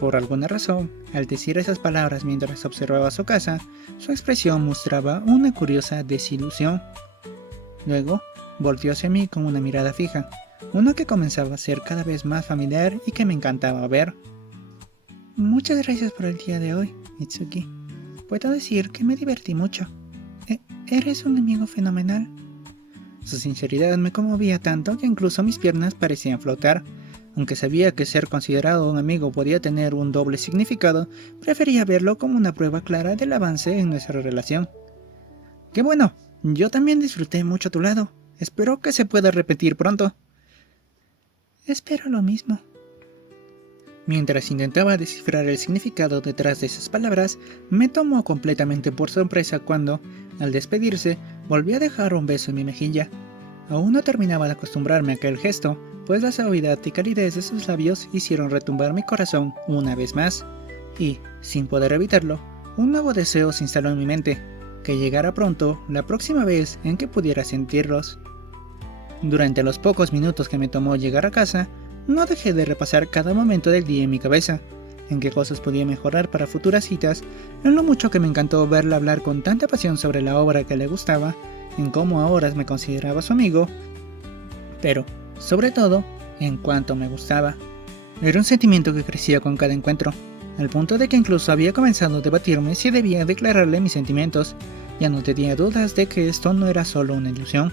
Por alguna razón, al decir esas palabras mientras observaba su casa, su expresión mostraba una curiosa desilusión. Luego, volvió hacia mí con una mirada fija, una que comenzaba a ser cada vez más familiar y que me encantaba ver. Muchas gracias por el día de hoy, Mitsuki. Puedo decir que me divertí mucho. Eres un amigo fenomenal. Su sinceridad me conmovía tanto que incluso mis piernas parecían flotar. Aunque sabía que ser considerado un amigo podía tener un doble significado, prefería verlo como una prueba clara del avance en nuestra relación. ¡Qué bueno! Yo también disfruté mucho a tu lado. Espero que se pueda repetir pronto. Espero lo mismo. Mientras intentaba descifrar el significado detrás de esas palabras, me tomó completamente por sorpresa cuando, al despedirse, volvió a dejar un beso en mi mejilla. Aún no terminaba de acostumbrarme a aquel gesto, pues la suavidad y calidez de sus labios hicieron retumbar mi corazón una vez más. Y, sin poder evitarlo, un nuevo deseo se instaló en mi mente, que llegara pronto la próxima vez en que pudiera sentirlos. Durante los pocos minutos que me tomó llegar a casa, no dejé de repasar cada momento del día en mi cabeza, en qué cosas podía mejorar para futuras citas, en lo mucho que me encantó verla hablar con tanta pasión sobre la obra que le gustaba, en cómo ahora me consideraba su amigo, pero, sobre todo, en cuánto me gustaba. Era un sentimiento que crecía con cada encuentro, al punto de que incluso había comenzado a debatirme si debía declararle mis sentimientos. Ya no tenía dudas de que esto no era solo una ilusión.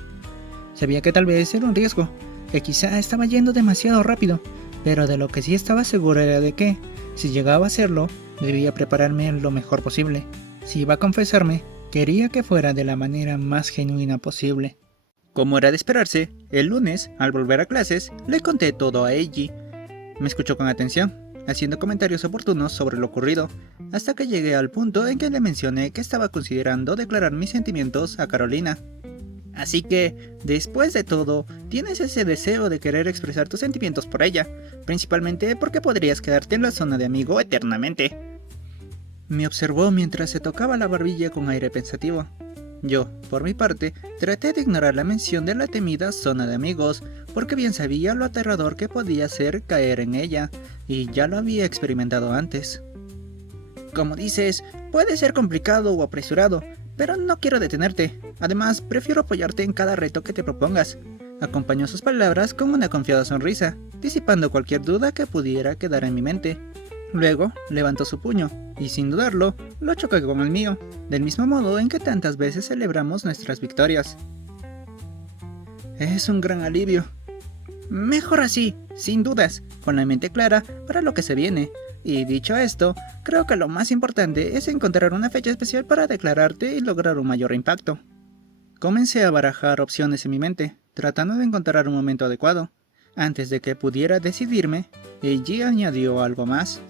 Sabía que tal vez era un riesgo, que quizá estaba yendo demasiado rápido, pero de lo que sí estaba seguro era de que, si llegaba a hacerlo, debía prepararme lo mejor posible. Si iba a confesarme, quería que fuera de la manera más genuina posible. Como era de esperarse, el lunes, al volver a clases, le conté todo a Eiji. Me escuchó con atención, haciendo comentarios oportunos sobre lo ocurrido, hasta que llegué al punto en que le mencioné que estaba considerando declarar mis sentimientos a Carolina. Así que, después de todo, tienes ese deseo de querer expresar tus sentimientos por ella, principalmente porque podrías quedarte en la zona de amigo eternamente. Me observó mientras se tocaba la barbilla con aire pensativo. Yo, por mi parte, traté de ignorar la mención de la temida zona de amigos, porque bien sabía lo aterrador que podía ser caer en ella, y ya lo había experimentado antes. Como dices, puede ser complicado o apresurado, pero no quiero detenerte. Además, prefiero apoyarte en cada reto que te propongas. Acompañó sus palabras con una confiada sonrisa, disipando cualquier duda que pudiera quedar en mi mente. Luego, levantó su puño, y sin dudarlo, lo chocó con el mío, del mismo modo en que tantas veces celebramos nuestras victorias. Es un gran alivio. Mejor así, sin dudas, con la mente clara para lo que se viene. Y dicho esto, creo que lo más importante es encontrar una fecha especial para declararte y lograr un mayor impacto. Comencé a barajar opciones en mi mente, tratando de encontrar un momento adecuado. Antes de que pudiera decidirme, Eiji añadió algo más.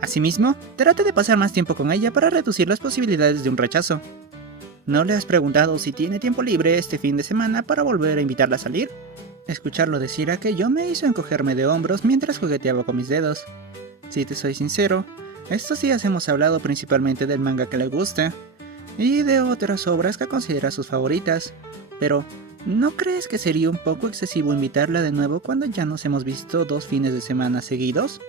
Asimismo, trate de pasar más tiempo con ella para reducir las posibilidades de un rechazo. ¿No le has preguntado si tiene tiempo libre este fin de semana para volver a invitarla a salir? Escucharlo decir aquello me hizo encogerme de hombros mientras jugueteaba con mis dedos. Si te soy sincero, estos días hemos hablado principalmente del manga que le gusta y de otras obras que considera sus favoritas, pero ¿no crees que sería un poco excesivo invitarla de nuevo cuando ya nos hemos visto 2 fines de semana seguidos?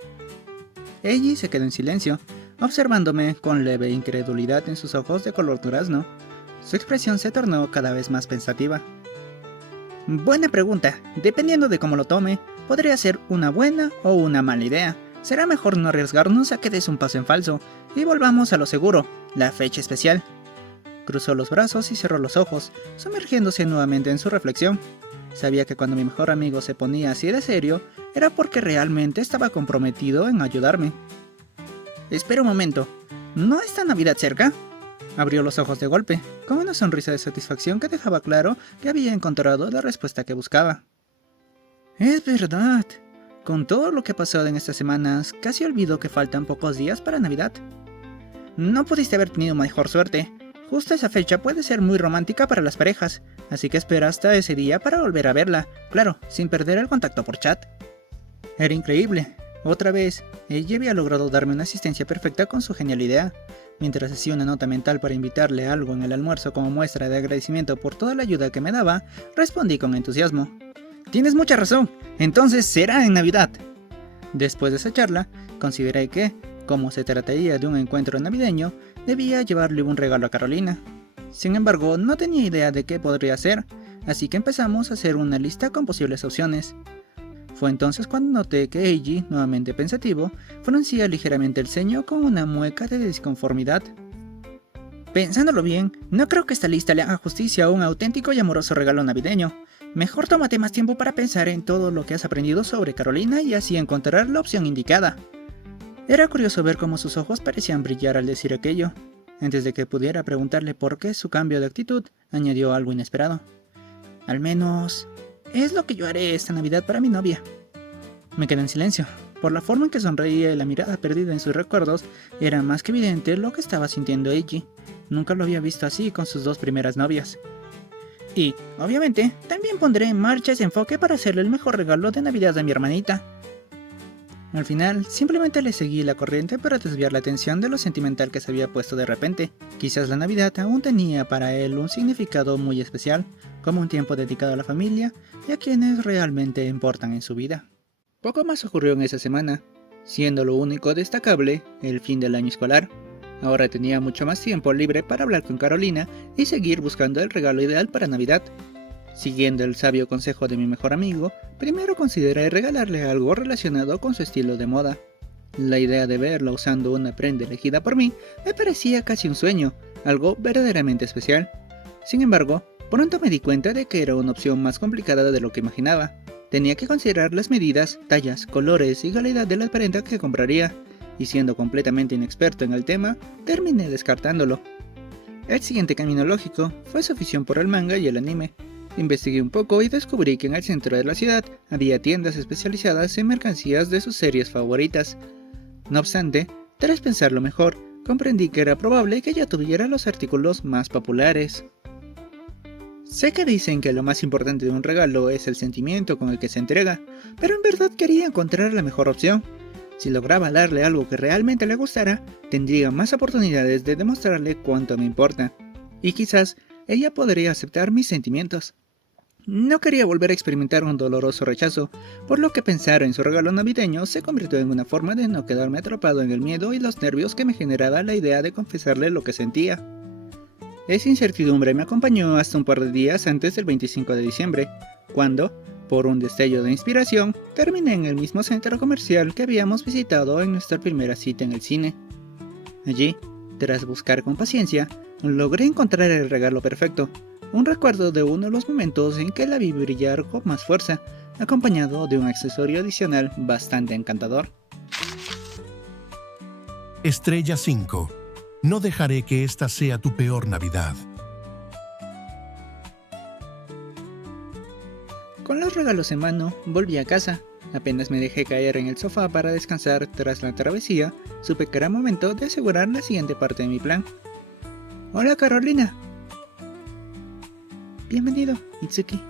Eiji se quedó en silencio, observándome con leve incredulidad en sus ojos de color durazno. Su expresión se tornó cada vez más pensativa. Buena pregunta. Dependiendo de cómo lo tome, podría ser una buena o una mala idea. Será mejor no arriesgarnos a que des un paso en falso, y volvamos a lo seguro, la fecha especial. Cruzó los brazos y cerró los ojos, sumergiéndose nuevamente en su reflexión. Sabía que cuando mi mejor amigo se ponía así de serio, era porque realmente estaba comprometido en ayudarme. Espera un momento, ¿no está Navidad cerca? Abrió los ojos de golpe, con una sonrisa de satisfacción que dejaba claro que había encontrado la respuesta que buscaba. Es verdad. Con todo lo que ha pasado en estas semanas, casi olvido que faltan pocos días para Navidad. No pudiste haber tenido mejor suerte. Justo esa fecha puede ser muy romántica para las parejas, así que espera hasta ese día para volver a verla, claro, sin perder el contacto por chat. Era increíble. Otra vez, ella había logrado darme una asistencia perfecta con su genial idea. Mientras hacía una nota mental para invitarle algo en el almuerzo como muestra de agradecimiento por toda la ayuda que me daba, respondí con entusiasmo. Tienes mucha razón, entonces será en Navidad. Después de esa charla, consideré que, como se trataría de un encuentro navideño, debía llevarle un regalo a Carolina. Sin embargo, no tenía idea de qué podría hacer, así que empezamos a hacer una lista con posibles opciones. Fue entonces cuando noté que Eiji, nuevamente pensativo, fruncía ligeramente el ceño con una mueca de disconformidad. Pensándolo bien, no creo que esta lista le haga justicia a un auténtico y amoroso regalo navideño. Mejor tómate más tiempo para pensar en todo lo que has aprendido sobre Carolina y así encontrar la opción indicada. Era curioso ver cómo sus ojos parecían brillar al decir aquello. Antes de que pudiera preguntarle por qué su cambio de actitud, añadió algo inesperado. Al menos es lo que yo haré esta Navidad para mi novia. Me quedé en silencio. Por la forma en que sonreía y la mirada perdida en sus recuerdos, era más que evidente lo que estaba sintiendo Eiji. Nunca lo había visto así con sus 2 primeras novias. Y, obviamente, también pondré en marcha ese enfoque para hacerle el mejor regalo de Navidad a mi hermanita. Al final, simplemente le seguí la corriente para desviar la atención de lo sentimental que se había puesto de repente. Quizás la Navidad aún tenía para él un significado muy especial, como un tiempo dedicado a la familia y a quienes realmente importan en su vida. Poco más ocurrió en esa semana, siendo lo único destacable el fin del año escolar. Ahora tenía mucho más tiempo libre para hablar con Carolina y seguir buscando el regalo ideal para Navidad. Siguiendo el sabio consejo de mi mejor amigo, primero consideré regalarle algo relacionado con su estilo de moda. La idea de verla usando una prenda elegida por mí me parecía casi un sueño, algo verdaderamente especial. Sin embargo, pronto me di cuenta de que era una opción más complicada de lo que imaginaba. Tenía que considerar las medidas, tallas, colores y calidad de la prenda que compraría, y siendo completamente inexperto en el tema, terminé descartándolo. El siguiente camino lógico fue su afición por el manga y el anime. Investigué un poco y descubrí que en el centro de la ciudad había tiendas especializadas en mercancías de sus series favoritas. No obstante, tras pensarlo mejor, comprendí que era probable que ella tuviera los artículos más populares. Sé que dicen que lo más importante de un regalo es el sentimiento con el que se entrega, pero en verdad quería encontrar la mejor opción. Si lograba darle algo que realmente le gustara, tendría más oportunidades de demostrarle cuánto me importa. Y quizás ella podría aceptar mis sentimientos. No quería volver a experimentar un doloroso rechazo, por lo que pensar en su regalo navideño se convirtió en una forma de no quedarme atrapado en el miedo y los nervios que me generaba la idea de confesarle lo que sentía. Esa incertidumbre me acompañó hasta un par de días antes del 25 de diciembre, cuando, por un destello de inspiración, terminé en el mismo centro comercial que habíamos visitado en nuestra primera cita en el cine. Allí, tras buscar con paciencia, logré encontrar el regalo perfecto, un recuerdo de uno de los momentos en que la vi brillar con más fuerza, acompañado de un accesorio adicional bastante encantador. Estrella 5. No dejaré que esta sea tu peor Navidad. Con los regalos en mano, volví a casa. Apenas me dejé caer en el sofá para descansar tras la travesía, supe que era momento de asegurar la siguiente parte de mi plan. ¡Hola, Carolina! Bienvenido, Itsuki.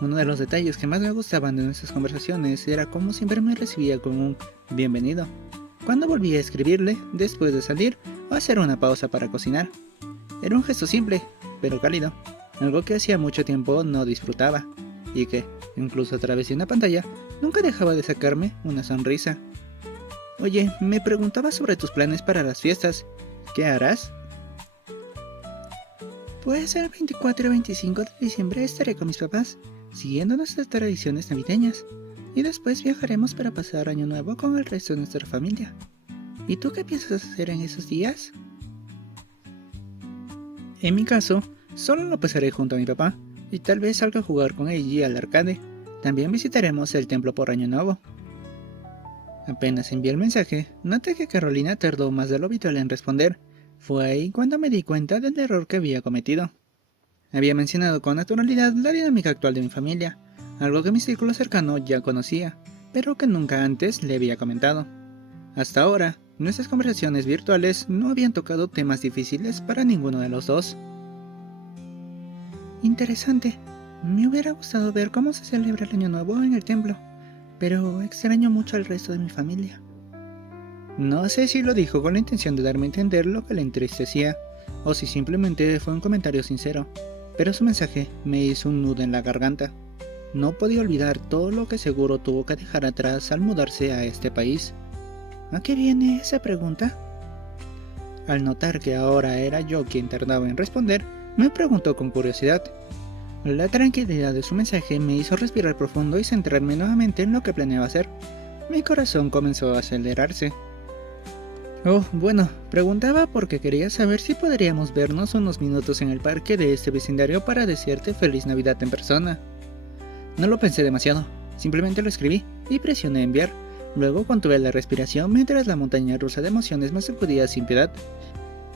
Uno de los detalles que más me gustaban de nuestras conversaciones era cómo siempre me recibía con un bienvenido cuando volví a escribirle después de salir o hacer una pausa para cocinar. Era un gesto simple, pero cálido, algo que hacía mucho tiempo no disfrutaba, y que, incluso a través de una pantalla, nunca dejaba de sacarme una sonrisa. Oye, me preguntaba sobre tus planes para las fiestas. ¿Qué harás? Pues el 24 y 25 de diciembre estaré con mis papás, siguiendo nuestras tradiciones navideñas, y después viajaremos para pasar Año Nuevo con el resto de nuestra familia. ¿Y tú qué piensas hacer en esos días? En mi caso, solo lo pasaré junto a mi papá, y tal vez salga a jugar con Eiji al arcade. También visitaremos el templo por Año Nuevo. Apenas envié el mensaje, noté que Carolina tardó más de lo habitual en responder. Fue ahí cuando me di cuenta del error que había cometido. Había mencionado con naturalidad la dinámica actual de mi familia, algo que mi círculo cercano ya conocía, pero que nunca antes le había comentado. Hasta ahora, nuestras conversaciones virtuales no habían tocado temas difíciles para ninguno de los dos. Interesante. Me hubiera gustado ver cómo se celebra el Año Nuevo en el templo, pero extraño mucho al resto de mi familia. No sé si lo dijo con la intención de darme a entender lo que le entristecía, o si simplemente fue un comentario sincero, pero su mensaje me hizo un nudo en la garganta. No podía olvidar todo lo que seguro tuvo que dejar atrás al mudarse a este país. ¿A qué viene esa pregunta? Al notar que ahora era yo quien tardaba en responder, me preguntó con curiosidad. La tranquilidad de su mensaje me hizo respirar profundo y centrarme nuevamente en lo que planeaba hacer. Mi corazón comenzó a acelerarse. Oh, bueno, preguntaba porque quería saber si podríamos vernos unos minutos en el parque de este vecindario para desearte feliz Navidad en persona. No lo pensé demasiado, simplemente lo escribí y presioné enviar. Luego contuve la respiración mientras la montaña rusa de emociones me sacudía sin piedad.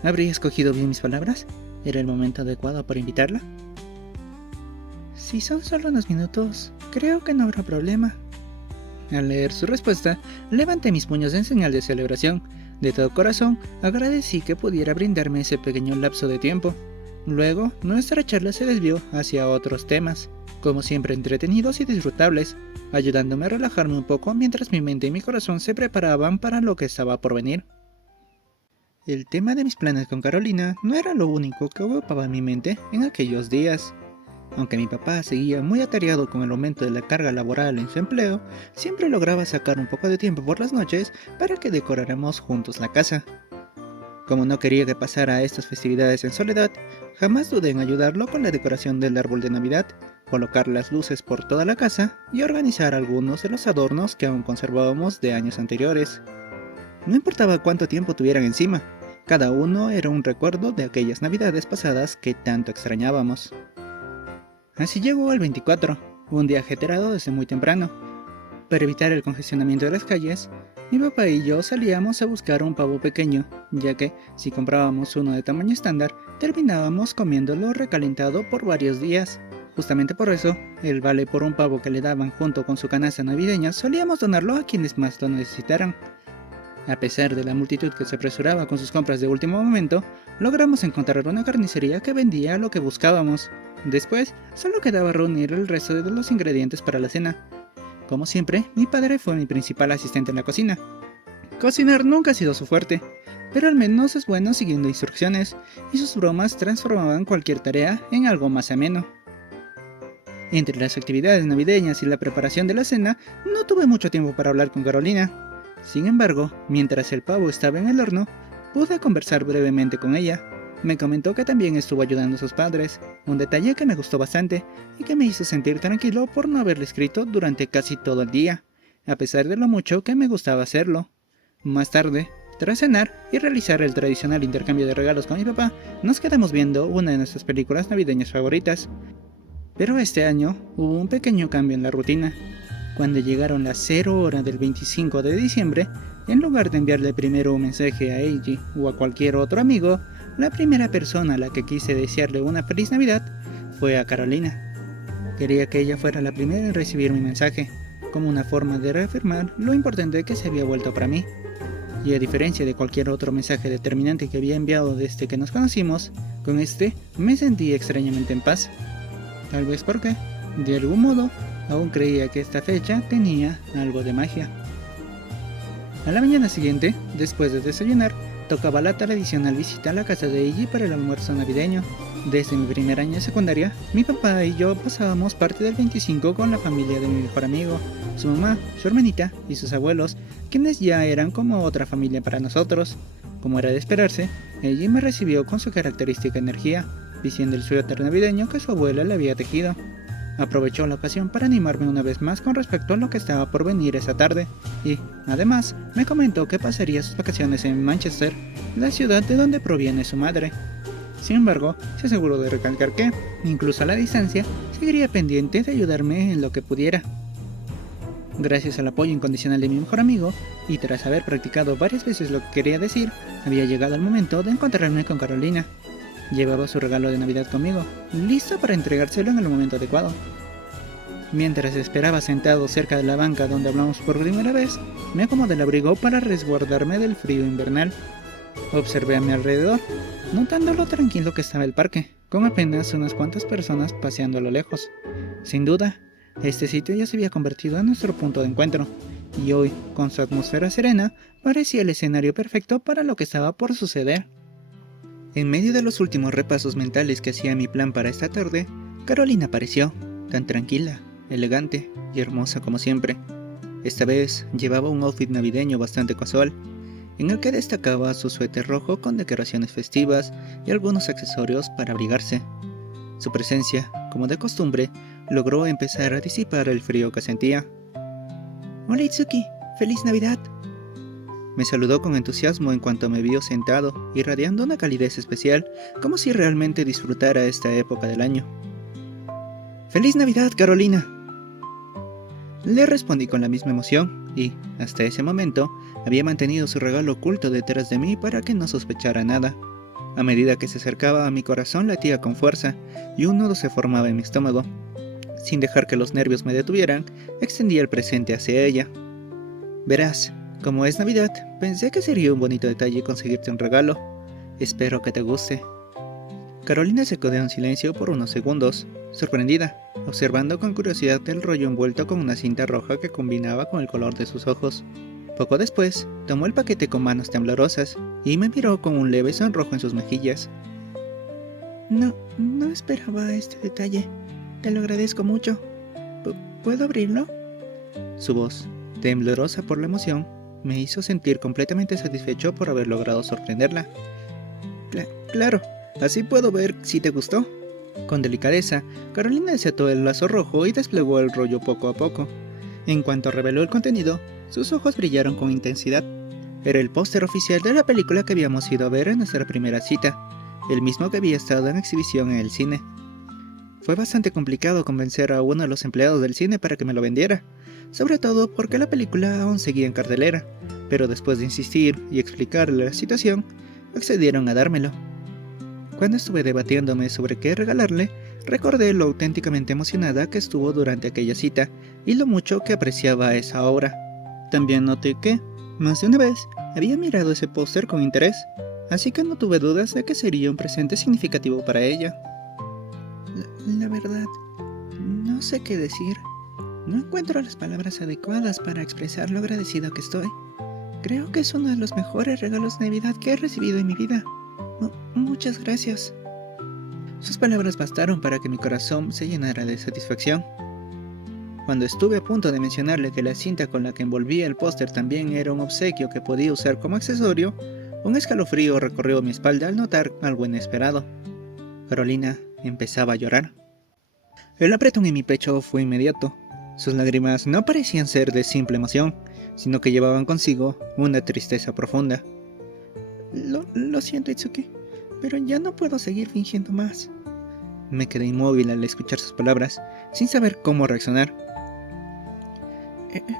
¿Habría escogido bien mis palabras? ¿Era el momento adecuado para invitarla? Si son solo unos minutos, creo que no habrá problema. Al leer su respuesta, levanté mis puños en señal de celebración. De todo corazón, agradecí que pudiera brindarme ese pequeño lapso de tiempo. Luego, nuestra charla se desvió hacia otros temas, como siempre entretenidos y disfrutables, ayudándome a relajarme un poco mientras mi mente y mi corazón se preparaban para lo que estaba por venir. El tema de mis planes con Carolina no era lo único que ocupaba mi mente en aquellos días. Aunque mi papá seguía muy atareado con el aumento de la carga laboral en su empleo, siempre lograba sacar un poco de tiempo por las noches para que decoráramos juntos la casa. Como no quería que pasara estas festividades en soledad, jamás dudé en ayudarlo con la decoración del árbol de Navidad, colocar las luces por toda la casa y organizar algunos de los adornos que aún conservábamos de años anteriores. No importaba cuánto tiempo tuvieran encima, cada uno era un recuerdo de aquellas Navidades pasadas que tanto extrañábamos. Así llegó el 24, un día ajetreado desde muy temprano. Para evitar el congestionamiento de las calles, mi papá y yo salíamos a buscar un pavo pequeño, ya que si comprábamos uno de tamaño estándar, terminábamos comiéndolo recalentado por varios días. Justamente por eso, el vale por un pavo que le daban junto con su canasta navideña solíamos donarlo a quienes más lo necesitaran. A pesar de la multitud que se apresuraba con sus compras de último momento, logramos encontrar una carnicería que vendía lo que buscábamos. Después, solo quedaba reunir el resto de los ingredientes para la cena. Como siempre, mi padre fue mi principal asistente en la cocina. Cocinar nunca ha sido su fuerte, pero al menos es bueno siguiendo instrucciones, y sus bromas transformaban cualquier tarea en algo más ameno. Entre las actividades navideñas y la preparación de la cena, no tuve mucho tiempo para hablar con Carolina. Sin embargo, mientras el pavo estaba en el horno, pude conversar brevemente con ella. Me comentó que también estuvo ayudando a sus padres, un detalle que me gustó bastante y que me hizo sentir tranquilo por no haberle escrito durante casi todo el día, a pesar de lo mucho que me gustaba hacerlo. Más tarde, tras cenar y realizar el tradicional intercambio de regalos con mi papá, nos quedamos viendo una de nuestras películas navideñas favoritas. Pero este año hubo un pequeño cambio en la rutina. Cuando llegaron las 0 horas del 25 de diciembre, en lugar de enviarle primero un mensaje a Eiji o a cualquier otro amigo, la primera persona a la que quise desearle una feliz Navidad fue a Carolina. Quería que ella fuera la primera en recibir mi mensaje, como una forma de reafirmar lo importante que se había vuelto para mí. Y a diferencia de cualquier otro mensaje determinante que había enviado desde que nos conocimos, con este me sentí extrañamente en paz. Tal vez porque, de algún modo, aún creía que esta fecha tenía algo de magia. A la mañana siguiente, después de desayunar, tocaba la tradicional visita a la casa de Eiji para el almuerzo navideño. Desde mi primer año de secundaria, mi papá y yo pasábamos parte del 25 con la familia de mi mejor amigo, su mamá, su hermanita y sus abuelos, quienes ya eran como otra familia para nosotros. Como era de esperarse, Eiji me recibió con su característica energía, vistiendo el suéter navideño que su abuela le había tejido. Aprovechó la ocasión para animarme una vez más con respecto a lo que estaba por venir esa tarde, y, además, me comentó que pasaría sus vacaciones en Manchester, la ciudad de donde proviene su madre. Sin embargo, se aseguró de recalcar que, incluso a la distancia, seguiría pendiente de ayudarme en lo que pudiera. Gracias al apoyo incondicional de mi mejor amigo, y tras haber practicado varias veces lo que quería decir, había llegado el momento de encontrarme con Carolina. Llevaba su regalo de Navidad conmigo, listo para entregárselo en el momento adecuado. Mientras esperaba sentado cerca de la banca donde hablamos por primera vez, me acomodé el abrigo para resguardarme del frío invernal. Observé a mi alrededor, notando lo tranquilo que estaba el parque, con apenas unas cuantas personas paseando a lo lejos. Sin duda, este sitio ya se había convertido en nuestro punto de encuentro, y hoy, con su atmósfera serena, parecía el escenario perfecto para lo que estaba por suceder. En medio de los últimos repasos mentales que hacía mi plan para esta tarde, Carolina apareció, tan tranquila, elegante y hermosa como siempre. Esta vez llevaba un outfit navideño bastante casual, en el que destacaba su suéter rojo con decoraciones festivas y algunos accesorios para abrigarse. Su presencia, como de costumbre, logró empezar a disipar el frío que sentía. «Hola Itsuki, ¡Feliz Navidad!». Me saludó con entusiasmo en cuanto me vio sentado, irradiando una calidez especial, como si realmente disfrutara esta época del año. «¡Feliz Navidad, Carolina!». Le respondí con la misma emoción, y, hasta ese momento, había mantenido su regalo oculto detrás de mí para que no sospechara nada. A medida que se acercaba a mi corazón latía con fuerza, y un nudo se formaba en mi estómago. Sin dejar que los nervios me detuvieran, extendí el presente hacia ella. «Verás, como es Navidad, pensé que sería un bonito detalle conseguirte un regalo. Espero que te guste». Carolina se quedó en silencio por unos segundos, sorprendida, observando con curiosidad el rollo envuelto con una cinta roja que combinaba con el color de sus ojos. Poco después, tomó el paquete con manos temblorosas y me miró con un leve sonrojo en sus mejillas. No esperaba este detalle. Te lo agradezco mucho. ¿Puedo abrirlo?». Su voz, temblorosa por la emoción, me hizo sentir completamente satisfecho por haber logrado sorprenderla. «Claro, así puedo ver si te gustó». Con delicadeza, Carolina desató el lazo rojo y desplegó el rollo poco a poco. En cuanto reveló el contenido, sus ojos brillaron con intensidad. Era el póster oficial de la película que habíamos ido a ver en nuestra primera cita, el mismo que había estado en exhibición en el cine. Fue bastante complicado convencer a uno de los empleados del cine para que me lo vendiera. sobre todo porque la película aún seguía en cartelera, pero después de insistir y explicarle la situación, accedieron a dármelo. Cuando estuve debatiéndome sobre qué regalarle, recordé lo auténticamente emocionada que estuvo durante aquella cita y lo mucho que apreciaba esa obra. También noté que, más de una vez, había mirado ese póster con interés, así que no tuve dudas de que sería un presente significativo para ella. La verdad, no sé qué decir. No encuentro las palabras adecuadas para expresar lo agradecido que estoy. Creo que es uno de los mejores regalos de Navidad que he recibido en mi vida. Muchas gracias. Sus palabras bastaron para que mi corazón se llenara de satisfacción. Cuando estuve a punto de mencionarle que la cinta con la que envolvía el póster también era un obsequio que podía usar como accesorio, un escalofrío recorrió mi espalda al notar algo inesperado. Carolina empezaba a llorar. El apretón en mi pecho fue inmediato. Sus lágrimas no parecían ser de simple emoción, sino que llevaban consigo una tristeza profunda. Lo siento, Itsuki, pero ya no puedo seguir fingiendo más. Me quedé inmóvil al escuchar sus palabras, sin saber cómo reaccionar.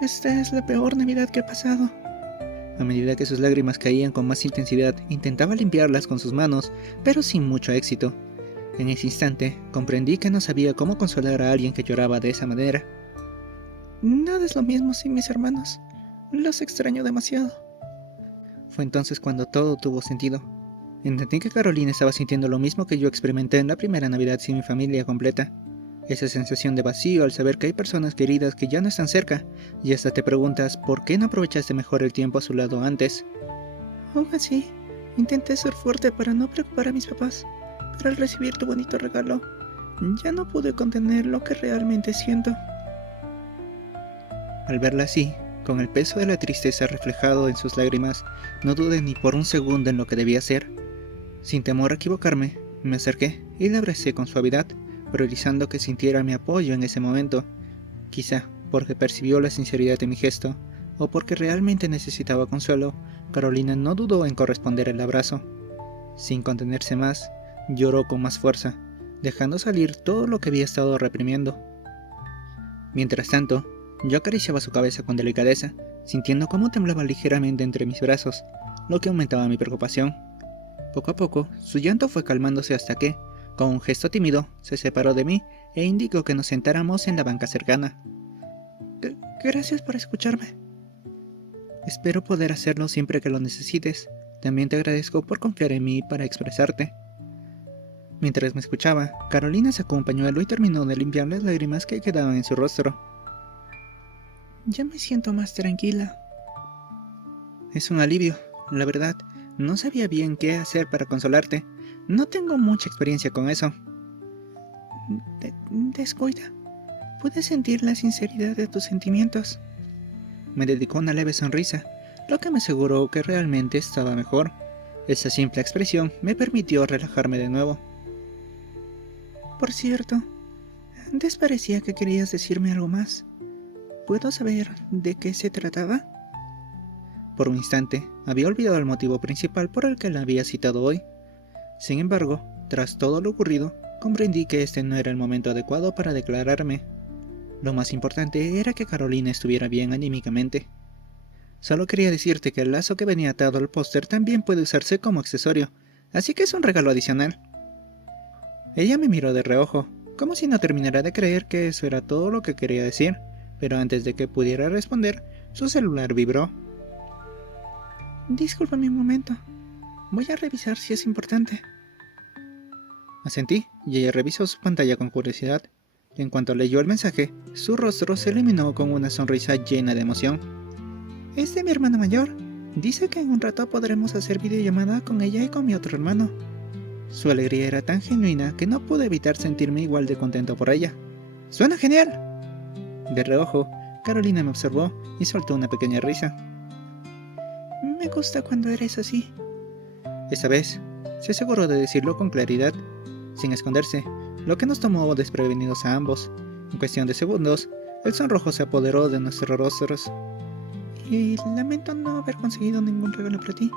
Esta es la peor Navidad que he pasado. A medida que sus lágrimas caían con más intensidad, intentaba limpiarlas con sus manos, pero sin mucho éxito. En ese instante, comprendí que no sabía cómo consolar a alguien que lloraba de esa manera. Nada es lo mismo sin mis hermanos. Los extraño demasiado. Fue entonces cuando todo tuvo sentido. Entendí que Carolina estaba sintiendo lo mismo que yo experimenté en la primera Navidad sin mi familia completa. Esa sensación de vacío al saber que hay personas queridas que ya no están cerca, y hasta te preguntas por qué no aprovechaste mejor el tiempo a su lado antes. Aún así, intenté ser fuerte para no preocupar a mis papás, pero al recibir tu bonito regalo, ya no pude contener lo que realmente siento. Al verla así, con el peso de la tristeza reflejado en sus lágrimas, no dudé ni por un segundo en lo que debía hacer. Sin temor a equivocarme, me acerqué y la abracé con suavidad, priorizando que sintiera mi apoyo en ese momento. Quizá porque percibió la sinceridad de mi gesto, o porque realmente necesitaba consuelo, Carolina no dudó en corresponder el abrazo. Sin contenerse más, lloró con más fuerza, dejando salir todo lo que había estado reprimiendo. Mientras tanto, yo acariciaba su cabeza con delicadeza, sintiendo cómo temblaba ligeramente entre mis brazos, lo que aumentaba mi preocupación. Poco a poco, su llanto fue calmándose hasta que, con un gesto tímido, se separó de mí e indicó que nos sentáramos en la banca cercana. Gracias por escucharme. Espero poder hacerlo siempre que lo necesites. También te agradezco por confiar en mí para expresarte. Mientras me escuchaba, Carolina sacó un pañuelo y terminó de limpiar las lágrimas que quedaban en su rostro. Ya me siento más tranquila. Es un alivio, la verdad. No sabía bien qué hacer para consolarte. No tengo mucha experiencia con eso. Descuida. Pude sentir la sinceridad de tus sentimientos. Me dedicó una leve sonrisa, lo que me aseguró que realmente estaba mejor. Esa simple expresión me permitió relajarme de nuevo. Por cierto, antes parecía que querías decirme algo más. ¿Puedo saber de qué se trataba? Por un instante, había olvidado el motivo principal por el que la había citado hoy. Sin embargo, tras todo lo ocurrido, comprendí que este no era el momento adecuado para declararme. Lo más importante era que Carolina estuviera bien anímicamente. Solo quería decirte que el lazo que venía atado al póster también puede usarse como accesorio, así que es un regalo adicional. Ella me miró de reojo, como si no terminara de creer que eso era todo lo que quería decir, pero antes de que pudiera responder, su celular vibró. Discúlpame un momento. Voy a revisar si es importante. Asentí, y ella revisó su pantalla con curiosidad. En cuanto leyó el mensaje, su rostro se iluminó con una sonrisa llena de emoción. Es de mi hermana mayor. Dice que en un rato podremos hacer videollamada con ella y con mi otro hermano. Su alegría era tan genuina que no pude evitar sentirme igual de contento por ella. ¡Suena genial! De reojo, Carolina me observó y soltó una pequeña risa. Me gusta cuando eres así. Esta vez, se aseguró de decirlo con claridad, sin esconderse, lo que nos tomó desprevenidos a ambos. En cuestión de segundos, el sonrojo se apoderó de nuestros rostros. Y lamento no haber conseguido ningún regalo para ti,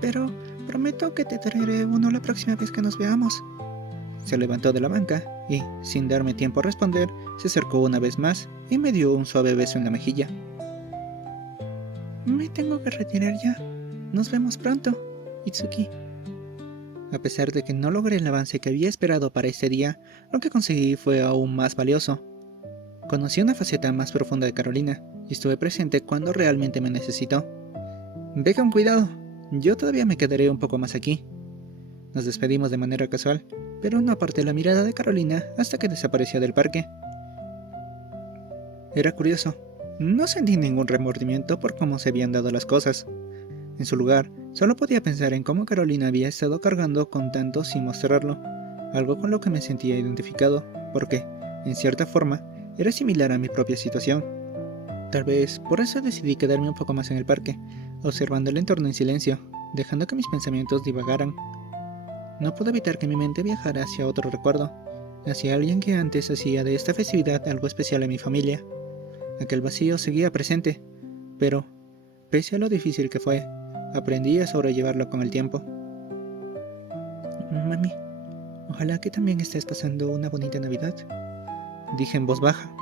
pero prometo que te traeré uno la próxima vez que nos veamos. Se levantó de la banca y, sin darme tiempo a responder, se acercó una vez más y me dio un suave beso en la mejilla. Me tengo que retirar ya. Nos vemos pronto, Itsuki. A pesar de que no logré el avance que había esperado para este día, lo que conseguí fue aún más valioso. Conocí una faceta más profunda de Carolina y estuve presente cuando realmente me necesitó. Ve con cuidado, yo todavía me quedaré un poco más aquí. Nos despedimos de manera casual, pero no aparté la mirada de Carolina hasta que desapareció del parque. Era curioso, no sentí ningún remordimiento por cómo se habían dado las cosas. En su lugar, solo podía pensar en cómo Carolina había estado cargando con tanto sin mostrarlo, algo con lo que me sentía identificado, porque, en cierta forma, era similar a mi propia situación. Tal vez por eso decidí quedarme un poco más en el parque, observando el entorno en silencio, dejando que mis pensamientos divagaran. No pude evitar que mi mente viajara hacia otro recuerdo, hacia alguien que antes hacía de esta festividad algo especial en mi familia. Aquel vacío seguía presente, pero, pese a lo difícil que fue, aprendí a sobrellevarlo con el tiempo. Mami, ojalá que también estés pasando una bonita Navidad, dije en voz baja,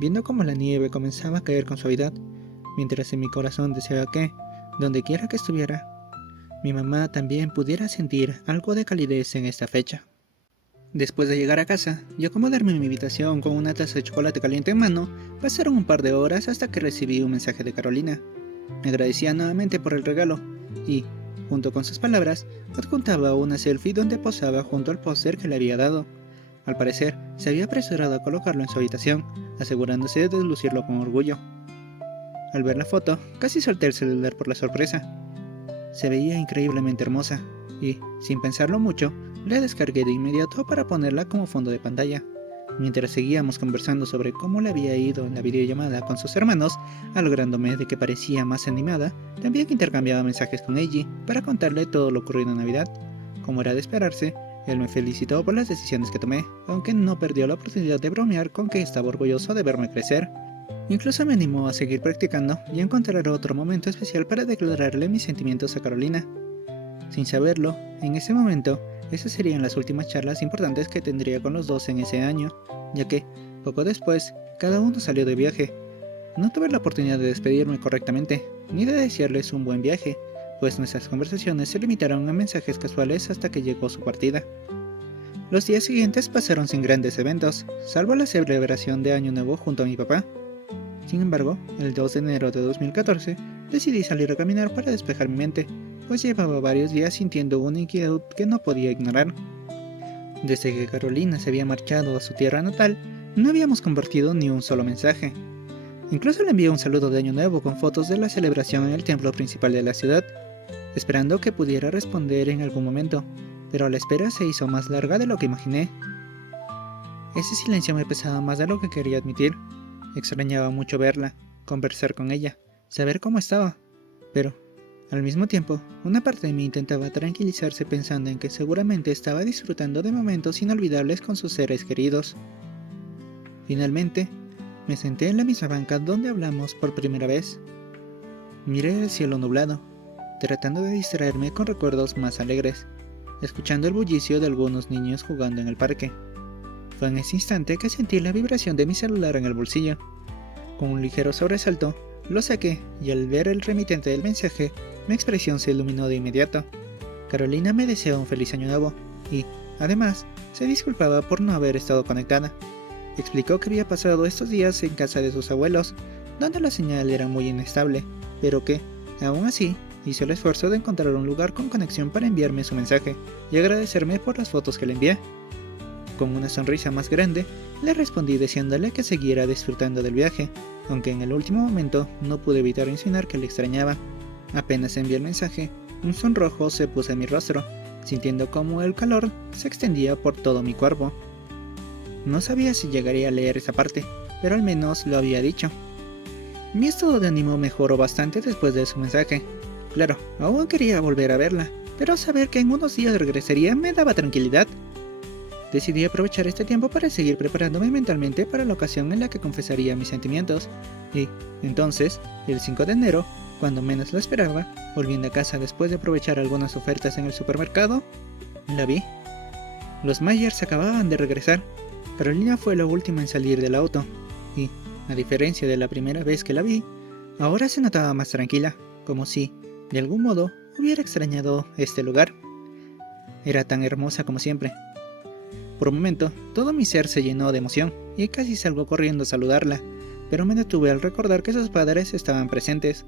viendo cómo la nieve comenzaba a caer con suavidad, mientras en mi corazón deseaba que, donde quiera que estuviera, mi mamá también pudiera sentir algo de calidez en esta fecha. Después de llegar a casa y acomodarme en mi habitación con una taza de chocolate caliente en mano, pasaron un par de horas hasta que recibí un mensaje de Carolina. Me agradecía nuevamente por el regalo y, junto con sus palabras, adjuntaba una selfie donde posaba junto al póster que le había dado. Al parecer, se había apresurado a colocarlo en su habitación, asegurándose de lucirlo con orgullo. Al ver la foto, casi solté el celular por la sorpresa. Se veía increíblemente hermosa y, sin pensarlo mucho, la descargué de inmediato para ponerla como fondo de pantalla. Mientras seguíamos conversando sobre cómo le había ido en la videollamada con sus hermanos, alegrándome de que parecía más animada, también intercambiaba mensajes con Eiji para contarle todo lo ocurrido en Navidad. Como era de esperarse, él me felicitó por las decisiones que tomé, aunque no perdió la oportunidad de bromear con que estaba orgulloso de verme crecer. Incluso me animó a seguir practicando y a encontrar otro momento especial para declararle mis sentimientos a Carolina. Sin saberlo, en ese momento, esas serían las últimas charlas importantes que tendría con los dos en ese año, ya que, poco después, cada uno salió de viaje. No tuve la oportunidad de despedirme correctamente, ni de desearles un buen viaje, pues nuestras conversaciones se limitaron a mensajes casuales hasta que llegó su partida. Los días siguientes pasaron sin grandes eventos, salvo la celebración de Año Nuevo junto a mi papá. Sin embargo, el 2 de enero de 2014, decidí salir a caminar para despejar mi mente, pues llevaba varios días sintiendo una inquietud que no podía ignorar. Desde que Carolina se había marchado a su tierra natal, no habíamos compartido ni un solo mensaje. Incluso le envié un saludo de Año Nuevo con fotos de la celebración en el templo principal de la ciudad, esperando que pudiera responder en algún momento, pero la espera se hizo más larga de lo que imaginé. Ese silencio me pesaba más de lo que quería admitir. Extrañaba mucho verla, conversar con ella, saber cómo estaba, pero, al mismo tiempo, una parte de mí intentaba tranquilizarse pensando en que seguramente estaba disfrutando de momentos inolvidables con sus seres queridos. Finalmente, me senté en la misma banca donde hablamos por primera vez. Miré el cielo nublado, tratando de distraerme con recuerdos más alegres, escuchando el bullicio de algunos niños jugando en el parque. Fue en ese instante que sentí la vibración de mi celular en el bolsillo. Con un ligero sobresalto, lo saqué y al ver el remitente del mensaje, mi expresión se iluminó de inmediato. Carolina me deseó un feliz año nuevo y, además, se disculpaba por no haber estado conectada. Explicó que había pasado estos días en casa de sus abuelos, donde la señal era muy inestable, pero que, aún así, hizo el esfuerzo de encontrar un lugar con conexión para enviarme su mensaje y agradecerme por las fotos que le envié. Con una sonrisa más grande, le respondí deseándole que siguiera disfrutando del viaje, aunque en el último momento no pude evitar insinuar que le extrañaba. Apenas envié el mensaje, un sonrojo se puso en mi rostro, sintiendo cómo el calor se extendía por todo mi cuerpo. No sabía si llegaría a leer esa parte, pero al menos lo había dicho. Mi estado de ánimo mejoró bastante después de su mensaje. Claro, aún quería volver a verla, pero saber que en unos días regresaría me daba tranquilidad. Decidí aprovechar este tiempo para seguir preparándome mentalmente para la ocasión en la que confesaría mis sentimientos. Y, entonces, el 5 de enero, cuando menos lo esperaba, volviendo a casa después de aprovechar algunas ofertas en el supermercado, la vi. Los Myers acababan de regresar, Carolina fue la última en salir del auto, y, a diferencia de la primera vez que la vi, ahora se notaba más tranquila, como si, de algún modo, hubiera extrañado este lugar. Era tan hermosa como siempre. Por un momento, todo mi ser se llenó de emoción, y casi salgo corriendo a saludarla, pero me detuve al recordar que sus padres estaban presentes.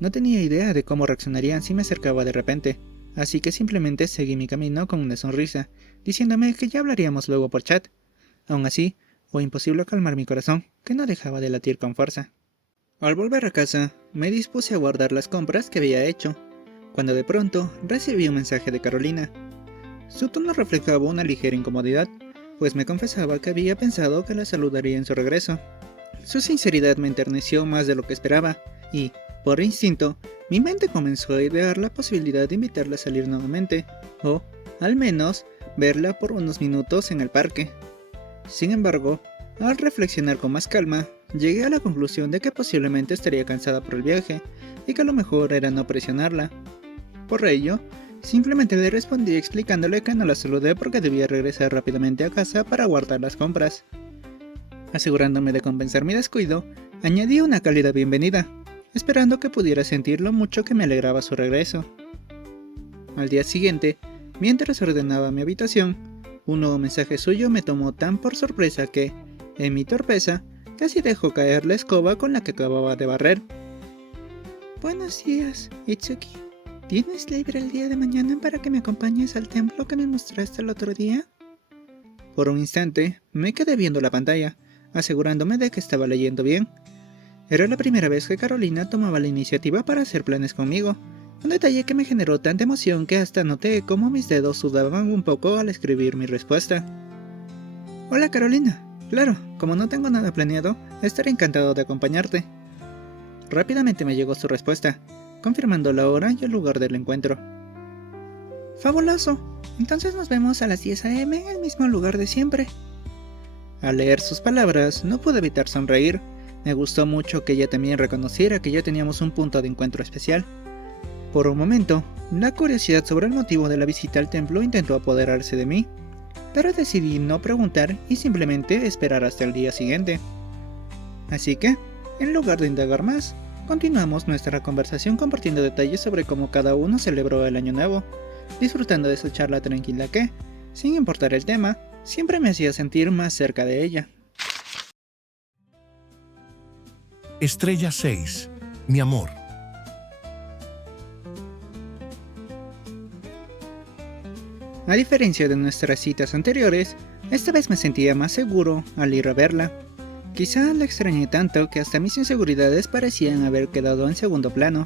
No tenía idea de cómo reaccionarían si me acercaba de repente, así que simplemente seguí mi camino con una sonrisa, diciéndome que ya hablaríamos luego por chat. Aún así, fue imposible calmar mi corazón, que no dejaba de latir con fuerza. Al volver a casa, me dispuse a guardar las compras que había hecho, cuando de pronto recibí un mensaje de Carolina. Su tono reflejaba una ligera incomodidad, pues me confesaba que había pensado que la saludaría en su regreso. Su sinceridad me enterneció más de lo que esperaba, y, por instinto, mi mente comenzó a idear la posibilidad de invitarla a salir nuevamente, o, al menos, verla por unos minutos en el parque. Sin embargo, al reflexionar con más calma, llegué a la conclusión de que posiblemente estaría cansada por el viaje, y que lo mejor era no presionarla. Por ello, simplemente le respondí explicándole que no la saludé porque debía regresar rápidamente a casa para guardar las compras. Asegurándome de compensar mi descuido, añadí una cálida bienvenida, esperando que pudiera sentir lo mucho que me alegraba su regreso. Al día siguiente, mientras ordenaba mi habitación, un nuevo mensaje suyo me tomó tan por sorpresa que, en mi torpeza, casi dejó caer la escoba con la que acababa de barrer. Buenos días, Itsuki. ¿Tienes libre el día de mañana para que me acompañes al templo que me mostraste el otro día? Por un instante, me quedé viendo la pantalla, asegurándome de que estaba leyendo bien. Era la primera vez que Carolina tomaba la iniciativa para hacer planes conmigo, un detalle que me generó tanta emoción que hasta noté cómo mis dedos sudaban un poco al escribir mi respuesta. Hola Carolina, claro, como no tengo nada planeado, estaré encantado de acompañarte. Rápidamente me llegó su respuesta, confirmando la hora y el lugar del encuentro. ¡Fabuloso! Entonces nos vemos a las 10 AM en el mismo lugar de siempre. Al leer sus palabras, no pude evitar sonreír. Me gustó mucho que ella también reconociera que ya teníamos un punto de encuentro especial. Por un momento, la curiosidad sobre el motivo de la visita al templo intentó apoderarse de mí, pero decidí no preguntar y simplemente esperar hasta el día siguiente. Así que, en lugar de indagar más, continuamos nuestra conversación compartiendo detalles sobre cómo cada uno celebró el año nuevo, disfrutando de esa charla tranquila que, sin importar el tema, siempre me hacía sentir más cerca de ella. Estrella 6. Mi amor. A diferencia de nuestras citas anteriores, esta vez me sentía más seguro al ir a verla. Quizá la extrañé tanto que hasta mis inseguridades parecían haber quedado en segundo plano.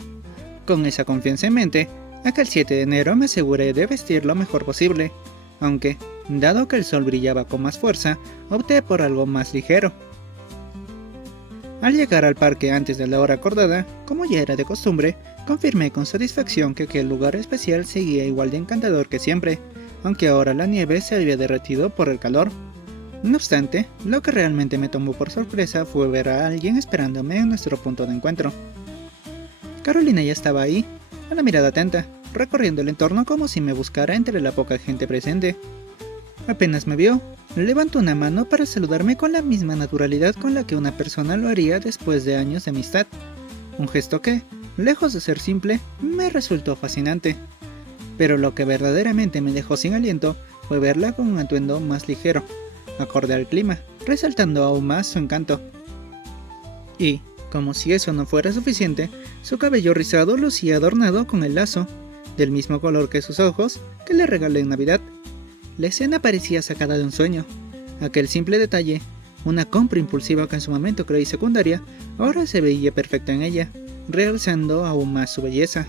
Con esa confianza en mente, aquel 7 de enero me aseguré de vestir lo mejor posible, aunque, dado que el sol brillaba con más fuerza, opté por algo más ligero. Al llegar al parque antes de la hora acordada, como ya era de costumbre, confirmé con satisfacción que aquel lugar especial seguía igual de encantador que siempre, aunque ahora la nieve se había derretido por el calor. No obstante, lo que realmente me tomó por sorpresa fue ver a alguien esperándome en nuestro punto de encuentro. Carolina ya estaba ahí, a la mirada atenta, recorriendo el entorno como si me buscara entre la poca gente presente. Apenas me vio, levantó una mano para saludarme con la misma naturalidad con la que una persona lo haría después de años de amistad. Un gesto que, lejos de ser simple, me resultó fascinante. Pero lo que verdaderamente me dejó sin aliento fue verla con un atuendo más ligero, acorde al clima, resaltando aún más su encanto. Y, como si eso no fuera suficiente, su cabello rizado lucía adornado con el lazo, del mismo color que sus ojos, que le regalé en Navidad. La escena parecía sacada de un sueño. Aquel simple detalle, una compra impulsiva que en su momento creí secundaria, ahora se veía perfecta en ella, realzando aún más su belleza.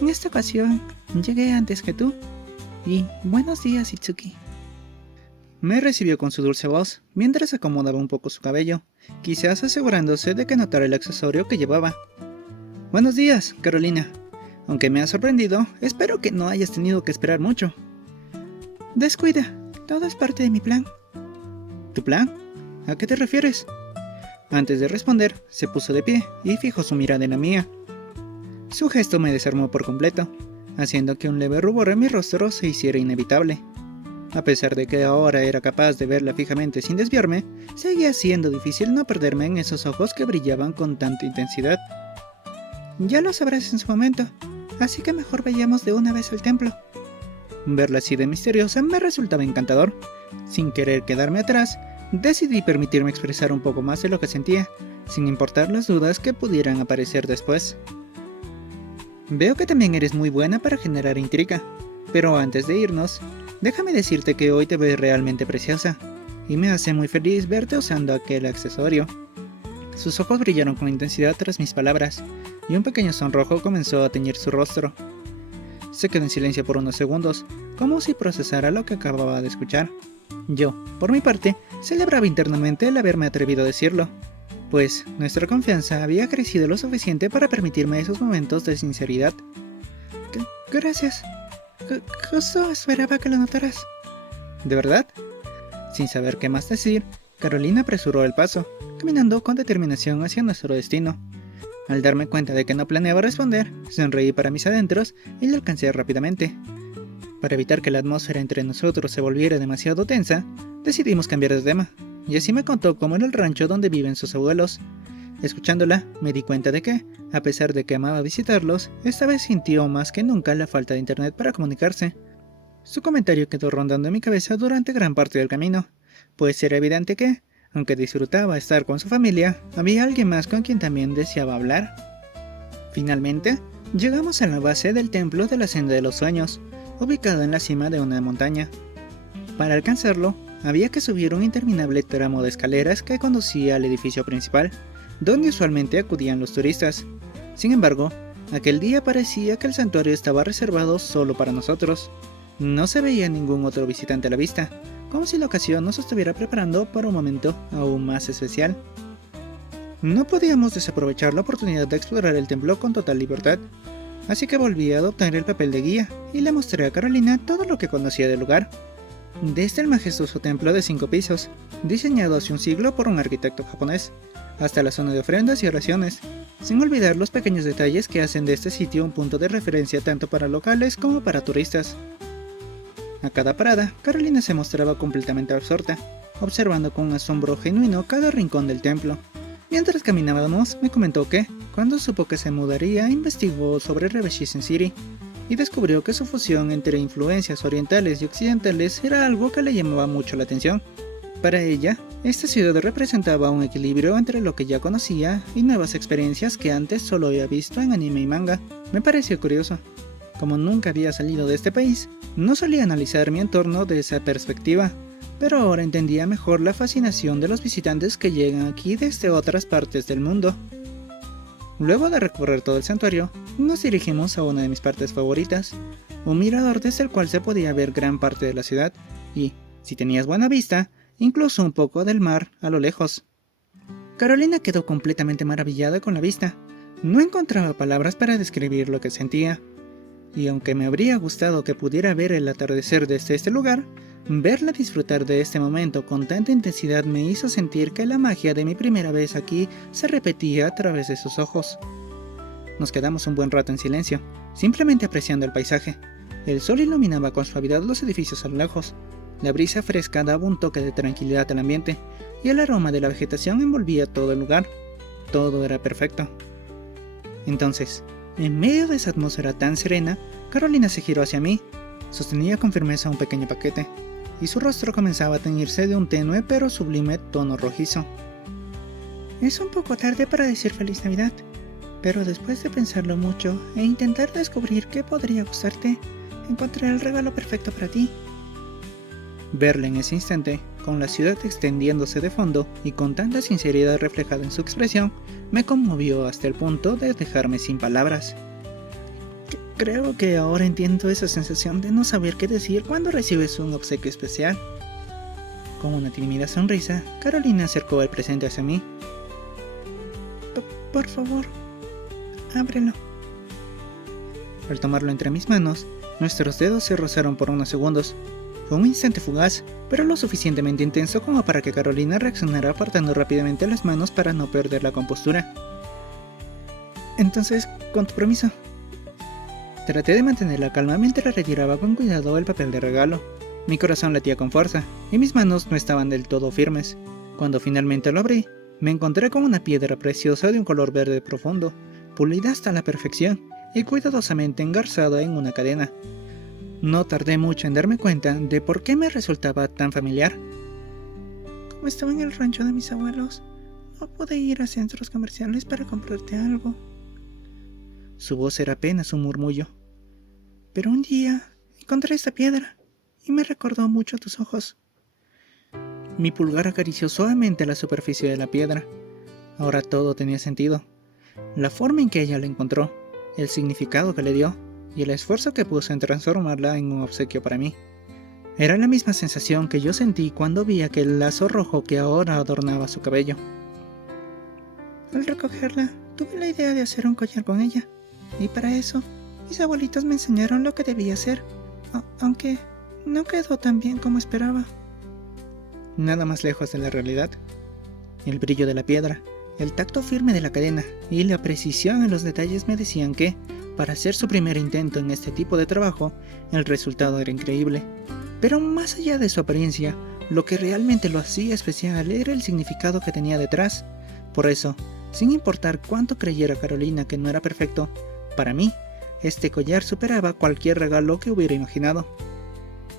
En esta ocasión, llegué antes que tú, y buenos días, Itsuki. Me recibió con su dulce voz, mientras acomodaba un poco su cabello, quizás asegurándose de que notara el accesorio que llevaba. Buenos días, Carolina. Aunque me ha sorprendido, espero que no hayas tenido que esperar mucho. Descuida, todo es parte de mi plan. ¿Tu plan? ¿A qué te refieres? Antes de responder, se puso de pie y fijó su mirada en la mía. Su gesto me desarmó por completo, haciendo que un leve rubor en mi rostro se hiciera inevitable. A pesar de que ahora era capaz de verla fijamente sin desviarme, seguía siendo difícil no perderme en esos ojos que brillaban con tanta intensidad. Ya lo sabrás en su momento, así que mejor vayamos de una vez al templo. Verla así de misteriosa me resultaba encantador. Sin querer quedarme atrás, decidí permitirme expresar un poco más de lo que sentía, sin importar las dudas que pudieran aparecer después. Veo que también eres muy buena para generar intriga, pero antes de irnos, déjame decirte que hoy te ves realmente preciosa, y me hace muy feliz verte usando aquel accesorio. Sus ojos brillaron con intensidad tras mis palabras, y un pequeño sonrojo comenzó a teñir su rostro. Se quedó en silencio por unos segundos, como si procesara lo que acababa de escuchar. Yo, por mi parte, celebraba internamente el haberme atrevido a decirlo, pues nuestra confianza había crecido lo suficiente para permitirme esos momentos de sinceridad. Gracias. Justo esperaba que lo notaras. ¿De verdad? Sin saber qué más decir, Carolina apresuró el paso, caminando con determinación hacia nuestro destino. Al darme cuenta de que no planeaba responder, sonreí para mis adentros y le alcancé rápidamente. Para evitar que la atmósfera entre nosotros se volviera demasiado tensa, decidimos cambiar de tema, y así me contó cómo era el rancho donde viven sus abuelos. Escuchándola, me di cuenta de que, a pesar de que amaba visitarlos, esta vez sintió más que nunca la falta de internet para comunicarse. Su comentario quedó rondando en mi cabeza durante gran parte del camino, pues era evidente que, aunque disfrutaba estar con su familia, había alguien más con quien también deseaba hablar. Finalmente, llegamos a la base del templo de la Senda de los Sueños, ubicado en la cima de una montaña. Para alcanzarlo, había que subir un interminable tramo de escaleras que conducía al edificio principal, donde usualmente acudían los turistas. Sin embargo, aquel día parecía que el santuario estaba reservado solo para nosotros. No se veía ningún otro visitante a la vista, como si la ocasión nos estuviera preparando para un momento aún más especial. No podíamos desaprovechar la oportunidad de explorar el templo con total libertad, así que volví a adoptar el papel de guía y le mostré a Carolina todo lo que conocía del lugar. Desde el majestuoso templo de 5 pisos, diseñado hace un siglo por un arquitecto japonés, hasta la zona de ofrendas y oraciones, sin olvidar los pequeños detalles que hacen de este sitio un punto de referencia tanto para locales como para turistas. A cada parada, Carolina se mostraba completamente absorta, observando con un asombro genuino cada rincón del templo. Mientras caminábamos, me comentó que, cuando supo que se mudaría, investigó sobre Rebeshisen City, y descubrió que su fusión entre influencias orientales y occidentales era algo que le llamaba mucho la atención. Para ella, esta ciudad representaba un equilibrio entre lo que ya conocía y nuevas experiencias que antes solo había visto en anime y manga. Me pareció curioso. Como nunca había salido de este país, no solía analizar mi entorno de esa perspectiva, pero ahora entendía mejor la fascinación de los visitantes que llegan aquí desde otras partes del mundo. Luego de recorrer todo el santuario, nos dirigimos a una de mis partes favoritas, un mirador desde el cual se podía ver gran parte de la ciudad y, si tenías buena vista, incluso un poco del mar a lo lejos. Carolina quedó completamente maravillada con la vista. No encontraba palabras para describir lo que sentía. Y aunque me habría gustado que pudiera ver el atardecer desde este lugar, verla disfrutar de este momento con tanta intensidad me hizo sentir que la magia de mi primera vez aquí se repetía a través de sus ojos. Nos quedamos un buen rato en silencio, simplemente apreciando el paisaje. El sol iluminaba con suavidad los edificios a lo lejos. La brisa fresca daba un toque de tranquilidad al ambiente, y el aroma de la vegetación envolvía todo el lugar. Todo era perfecto. Entonces, en medio de esa atmósfera tan serena, Carolina se giró hacia mí. Sostenía con firmeza un pequeño paquete, y su rostro comenzaba a teñirse de un tenue pero sublime tono rojizo. Es un poco tarde para decir feliz Navidad, pero después de pensarlo mucho e intentar descubrir qué podría gustarte, encontré el regalo perfecto para ti. Verla en ese instante, con la ciudad extendiéndose de fondo y con tanta sinceridad reflejada en su expresión, me conmovió hasta el punto de dejarme sin palabras. Creo que ahora entiendo esa sensación de no saber qué decir cuando recibes un obsequio especial. Con una tímida sonrisa, Carolina acercó el presente hacia mí. Por favor, ábrelo. Al tomarlo entre mis manos, nuestros dedos se rozaron por unos segundos. Fue un instante fugaz, pero lo suficientemente intenso como para que Carolina reaccionara apartando rápidamente las manos para no perder la compostura. Entonces, con tu permiso. Traté de mantener la calma mientras retiraba con cuidado el papel de regalo. Mi corazón latía con fuerza y mis manos no estaban del todo firmes. Cuando finalmente lo abrí, me encontré con una piedra preciosa de un color verde profundo, pulida hasta la perfección y cuidadosamente engarzada en una cadena. No tardé mucho en darme cuenta de por qué me resultaba tan familiar. Como estaba en el rancho de mis abuelos, no pude ir a centros comerciales para comprarte algo. Su voz era apenas un murmullo. Pero un día encontré esta piedra y me recordó mucho a tus ojos. Mi pulgar acarició suavemente la superficie de la piedra. Ahora todo tenía sentido. La forma en que ella la encontró, el significado que le dio y el esfuerzo que puso en transformarla en un obsequio para mí. Era la misma sensación que yo sentí cuando vi aquel lazo rojo que ahora adornaba su cabello. Al recogerla, tuve la idea de hacer un collar con ella, y para eso, mis abuelitos me enseñaron lo que debía hacer, aunque no quedó tan bien como esperaba. Nada más lejos de la realidad. El brillo de la piedra, el tacto firme de la cadena y la precisión en los detalles me decían que, para hacer su primer intento en este tipo de trabajo, el resultado era increíble. Pero más allá de su apariencia, lo que realmente lo hacía especial era el significado que tenía detrás. Por eso, sin importar cuánto creyera Carolina que no era perfecto, para mí, este collar superaba cualquier regalo que hubiera imaginado.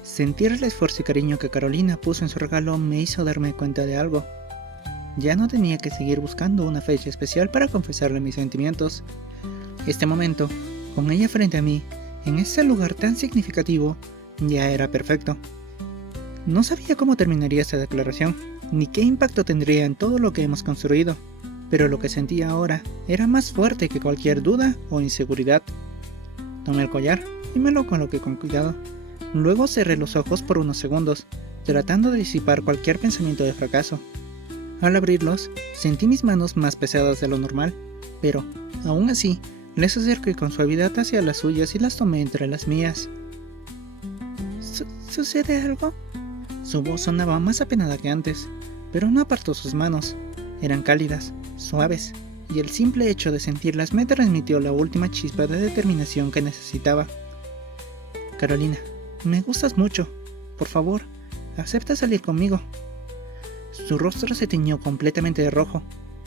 Sentir el esfuerzo y cariño que Carolina puso en su regalo me hizo darme cuenta de algo. Ya no tenía que seguir buscando una fecha especial para confesarle mis sentimientos. Este momento, con ella frente a mí, en este lugar tan significativo, ya era perfecto. No sabía cómo terminaría esta declaración, ni qué impacto tendría en todo lo que hemos construido, pero lo que sentía ahora era más fuerte que cualquier duda o inseguridad. Tomé el collar y me lo coloqué con cuidado. Luego cerré los ojos por unos segundos, tratando de disipar cualquier pensamiento de fracaso. Al abrirlos, sentí mis manos más pesadas de lo normal, pero, aún así, les acerqué con suavidad hacia las suyas y las tomé entre las mías. ¿Sucede algo? Su voz sonaba más apenada que antes, pero no apartó sus manos. Eran cálidas, suaves, y el simple hecho de sentirlas me transmitió la última chispa de determinación que necesitaba. Carolina, me gustas mucho. Por favor, acepta salir conmigo. Su rostro se tiñó completamente de rojo,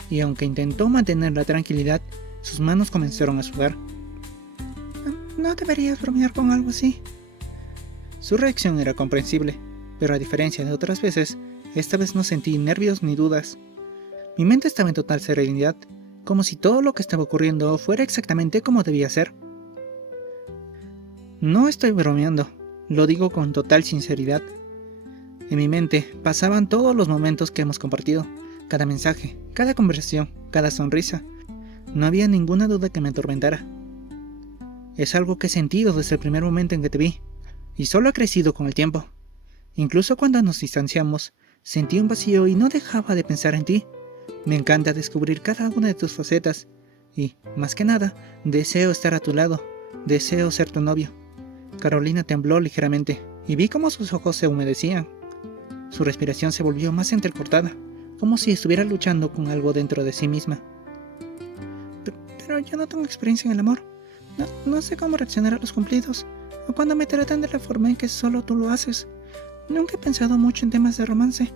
y aunque intentó mantener la tranquilidad, sus manos comenzaron a sudar. No deberías bromear con algo así. Su reacción era comprensible, pero a diferencia de otras veces, esta vez no sentí nervios ni dudas. Mi mente estaba en total serenidad, como si todo lo que estaba ocurriendo fuera exactamente como debía ser. No estoy bromeando, lo digo con total sinceridad. En mi mente pasaban todos los momentos que hemos compartido, cada mensaje, cada conversación, cada sonrisa. No había ninguna duda que me atormentara. Es algo que he sentido desde el primer momento en que te vi, y solo ha crecido con el tiempo. Incluso cuando nos distanciamos, sentí un vacío y no dejaba de pensar en ti. Me encanta descubrir cada una de tus facetas, y, más que nada, deseo estar a tu lado, deseo ser tu novio. Carolina tembló ligeramente, y vi cómo sus ojos se humedecían. Su respiración se volvió más entrecortada, como si estuviera luchando con algo dentro de sí misma. Pero yo no tengo experiencia en el amor. No sé cómo reaccionar a los cumplidos, o cuando me tratan de la forma en que solo tú lo haces. Nunca he pensado mucho en temas de romance.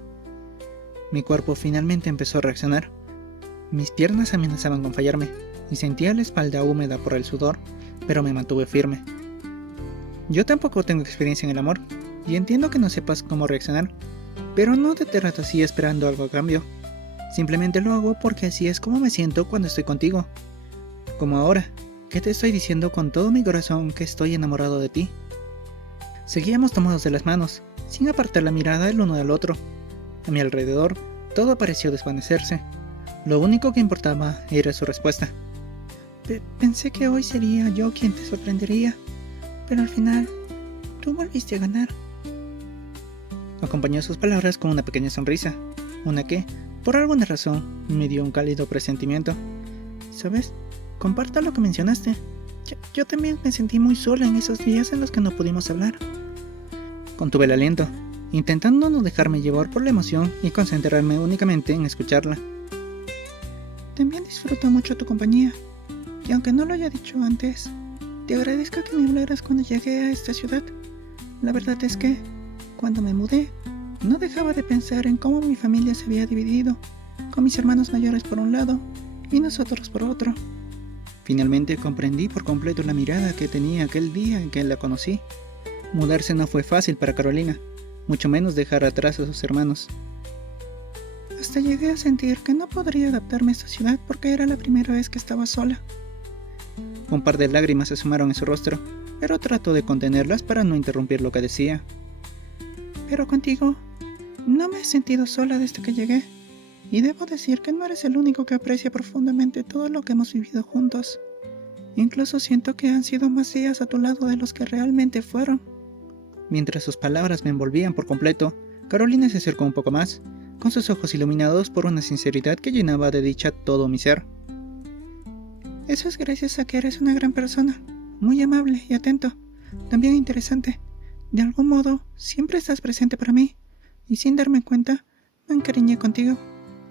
Mi cuerpo finalmente empezó a reaccionar. Mis piernas amenazaban con fallarme, y sentía la espalda húmeda por el sudor, pero me mantuve firme. Yo tampoco tengo experiencia en el amor, y entiendo que no sepas cómo reaccionar, pero no te trato así esperando algo a cambio. Simplemente lo hago porque así es como me siento cuando estoy contigo. Como ahora, que te estoy diciendo con todo mi corazón que estoy enamorado de ti. Seguíamos tomados de las manos, sin apartar la mirada el uno del otro. A mi alrededor, todo pareció desvanecerse. Lo único que importaba era su respuesta. Pensé que hoy sería yo quien te sorprendería, pero al final, tú volviste a ganar. Acompañó sus palabras con una pequeña sonrisa, una que, por alguna razón, me dio un cálido presentimiento. ¿Sabes? Comparto lo que mencionaste. Yo también me sentí muy sola en esos días en los que no pudimos hablar. Contuve el aliento, intentando no dejarme llevar por la emoción y concentrarme únicamente en escucharla. También disfruto mucho tu compañía, y aunque no lo haya dicho antes, te agradezco que me hablaras cuando llegué a esta ciudad. La verdad es que cuando me mudé, no dejaba de pensar en cómo mi familia se había dividido, con mis hermanos mayores por un lado y nosotros por otro. Finalmente comprendí por completo la mirada que tenía aquel día en que la conocí. Mudarse no fue fácil para Carolina, mucho menos dejar atrás a sus hermanos. Hasta llegué a sentir que no podría adaptarme a esta ciudad porque era la primera vez que estaba sola. Un par de lágrimas se asomaron en su rostro, pero trató de contenerlas para no interrumpir lo que decía. Pero contigo, no me he sentido sola desde que llegué, y debo decir que no eres el único que aprecia profundamente todo lo que hemos vivido juntos. Incluso siento que han sido más días a tu lado de los que realmente fueron. Mientras sus palabras me envolvían por completo, Carolina se acercó un poco más, con sus ojos iluminados por una sinceridad que llenaba de dicha todo mi ser. Eso es gracias a que eres una gran persona, muy amable y atento, también interesante. De algún modo, siempre estás presente para mí, y sin darme cuenta, me encariñé contigo.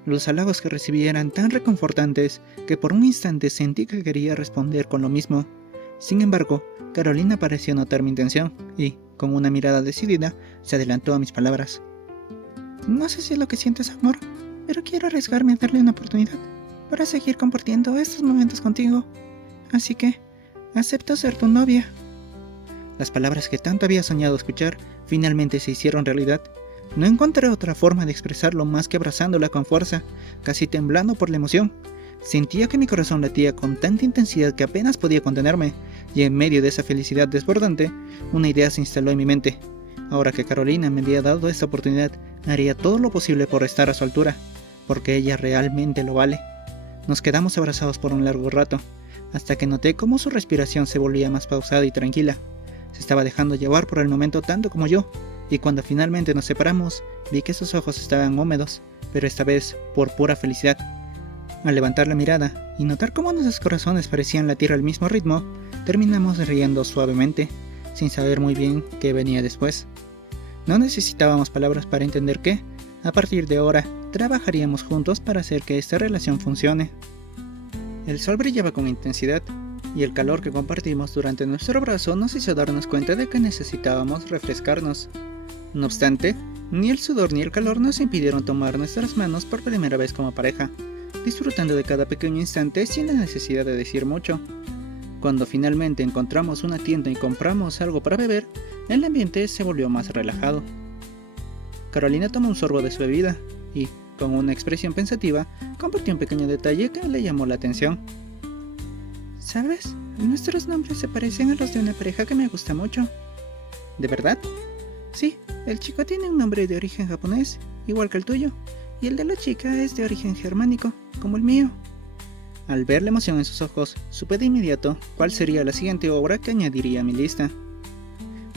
Los halagos que recibí eran tan reconfortantes que por un instante sentí que quería responder con lo mismo. Sin embargo, Carolina pareció notar mi intención y, con una mirada decidida, se adelantó a mis palabras. No sé si es lo que sientes, amor, pero quiero arriesgarme a darle una oportunidad para seguir compartiendo estos momentos contigo. Así que, acepto ser tu novia. Las palabras que tanto había soñado escuchar finalmente se hicieron realidad. No encontré otra forma de expresarlo más que abrazándola con fuerza, casi temblando por la emoción. Sentía que mi corazón latía con tanta intensidad que apenas podía contenerme, y en medio de esa felicidad desbordante, una idea se instaló en mi mente. Ahora que Carolina me había dado esta oportunidad, haría todo lo posible por estar a su altura, porque ella realmente lo vale. Nos quedamos abrazados por un largo rato, hasta que noté cómo su respiración se volvía más pausada y tranquila. Se estaba dejando llevar por el momento tanto como yo, y cuando finalmente nos separamos, vi que sus ojos estaban húmedos, pero esta vez por pura felicidad. Al levantar la mirada y notar cómo nuestros corazones parecían latir al mismo ritmo, terminamos riendo suavemente, sin saber muy bien qué venía después. No necesitábamos palabras para entender que, a partir de ahora, trabajaríamos juntos para hacer que esta relación funcione. El sol brillaba con intensidad, y el calor que compartimos durante nuestro abrazo nos hizo darnos cuenta de que necesitábamos refrescarnos. No obstante, ni el sudor ni el calor nos impidieron tomar nuestras manos por primera vez como pareja, disfrutando de cada pequeño instante sin la necesidad de decir mucho. Cuando finalmente encontramos una tienda y compramos algo para beber, el ambiente se volvió más relajado. Carolina tomó un sorbo de su bebida y, con una expresión pensativa, compartió un pequeño detalle que le llamó la atención. ¿Sabes? Nuestros nombres se parecen a los de una pareja que me gusta mucho. ¿De verdad? Sí, el chico tiene un nombre de origen japonés, igual que el tuyo, y el de la chica es de origen germánico, como el mío. Al ver la emoción en sus ojos, supe de inmediato cuál sería la siguiente obra que añadiría a mi lista.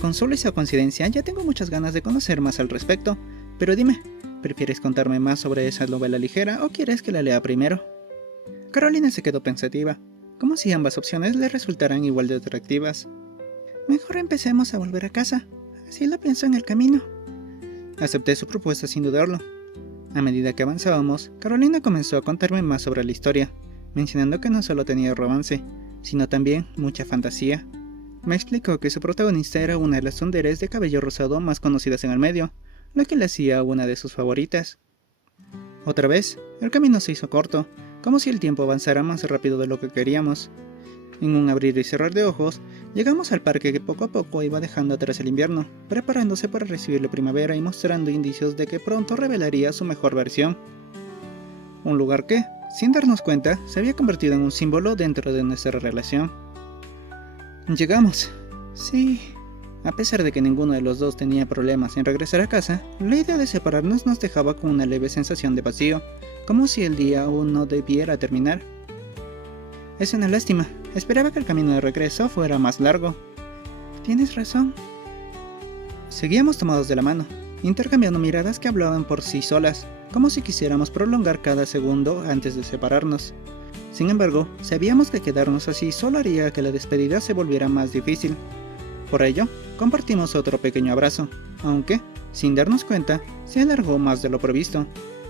Con solo esa coincidencia ya tengo muchas ganas de conocer más al respecto, pero dime, ¿prefieres contarme más sobre esa novela ligera o quieres que la lea primero? Carolina se quedó pensativa, como si ambas opciones le resultaran igual de atractivas. Mejor empecemos a volver a casa, así lo pienso en el camino. Acepté su propuesta sin dudarlo. A medida que avanzábamos, Carolina comenzó a contarme más sobre la historia, mencionando que no solo tenía romance, sino también mucha fantasía. Me explicó que su protagonista era una de las tsundere de cabello rosado más conocidas en el medio, lo que le hacía una de sus favoritas. Otra vez, el camino se hizo corto, como si el tiempo avanzara más rápido de lo que queríamos. En un abrir y cerrar de ojos, llegamos al parque que poco a poco iba dejando atrás el invierno, preparándose para recibir la primavera y mostrando indicios de que pronto revelaría su mejor versión. Un lugar que, sin darnos cuenta, se había convertido en un símbolo dentro de nuestra relación. Llegamos. Sí. A pesar de que ninguno de los dos tenía problemas en regresar a casa, la idea de separarnos nos dejaba con una leve sensación de vacío, como si el día aún no debiera terminar. Es una lástima. Esperaba que el camino de regreso fuera más largo. Tienes razón. Seguíamos tomados de la mano, intercambiando miradas que hablaban por sí solas, como si quisiéramos prolongar cada segundo antes de separarnos. Sin embargo, sabíamos que quedarnos así solo haría que la despedida se volviera más difícil. Por ello, compartimos otro pequeño abrazo, aunque, sin darnos cuenta, se alargó más de lo previsto.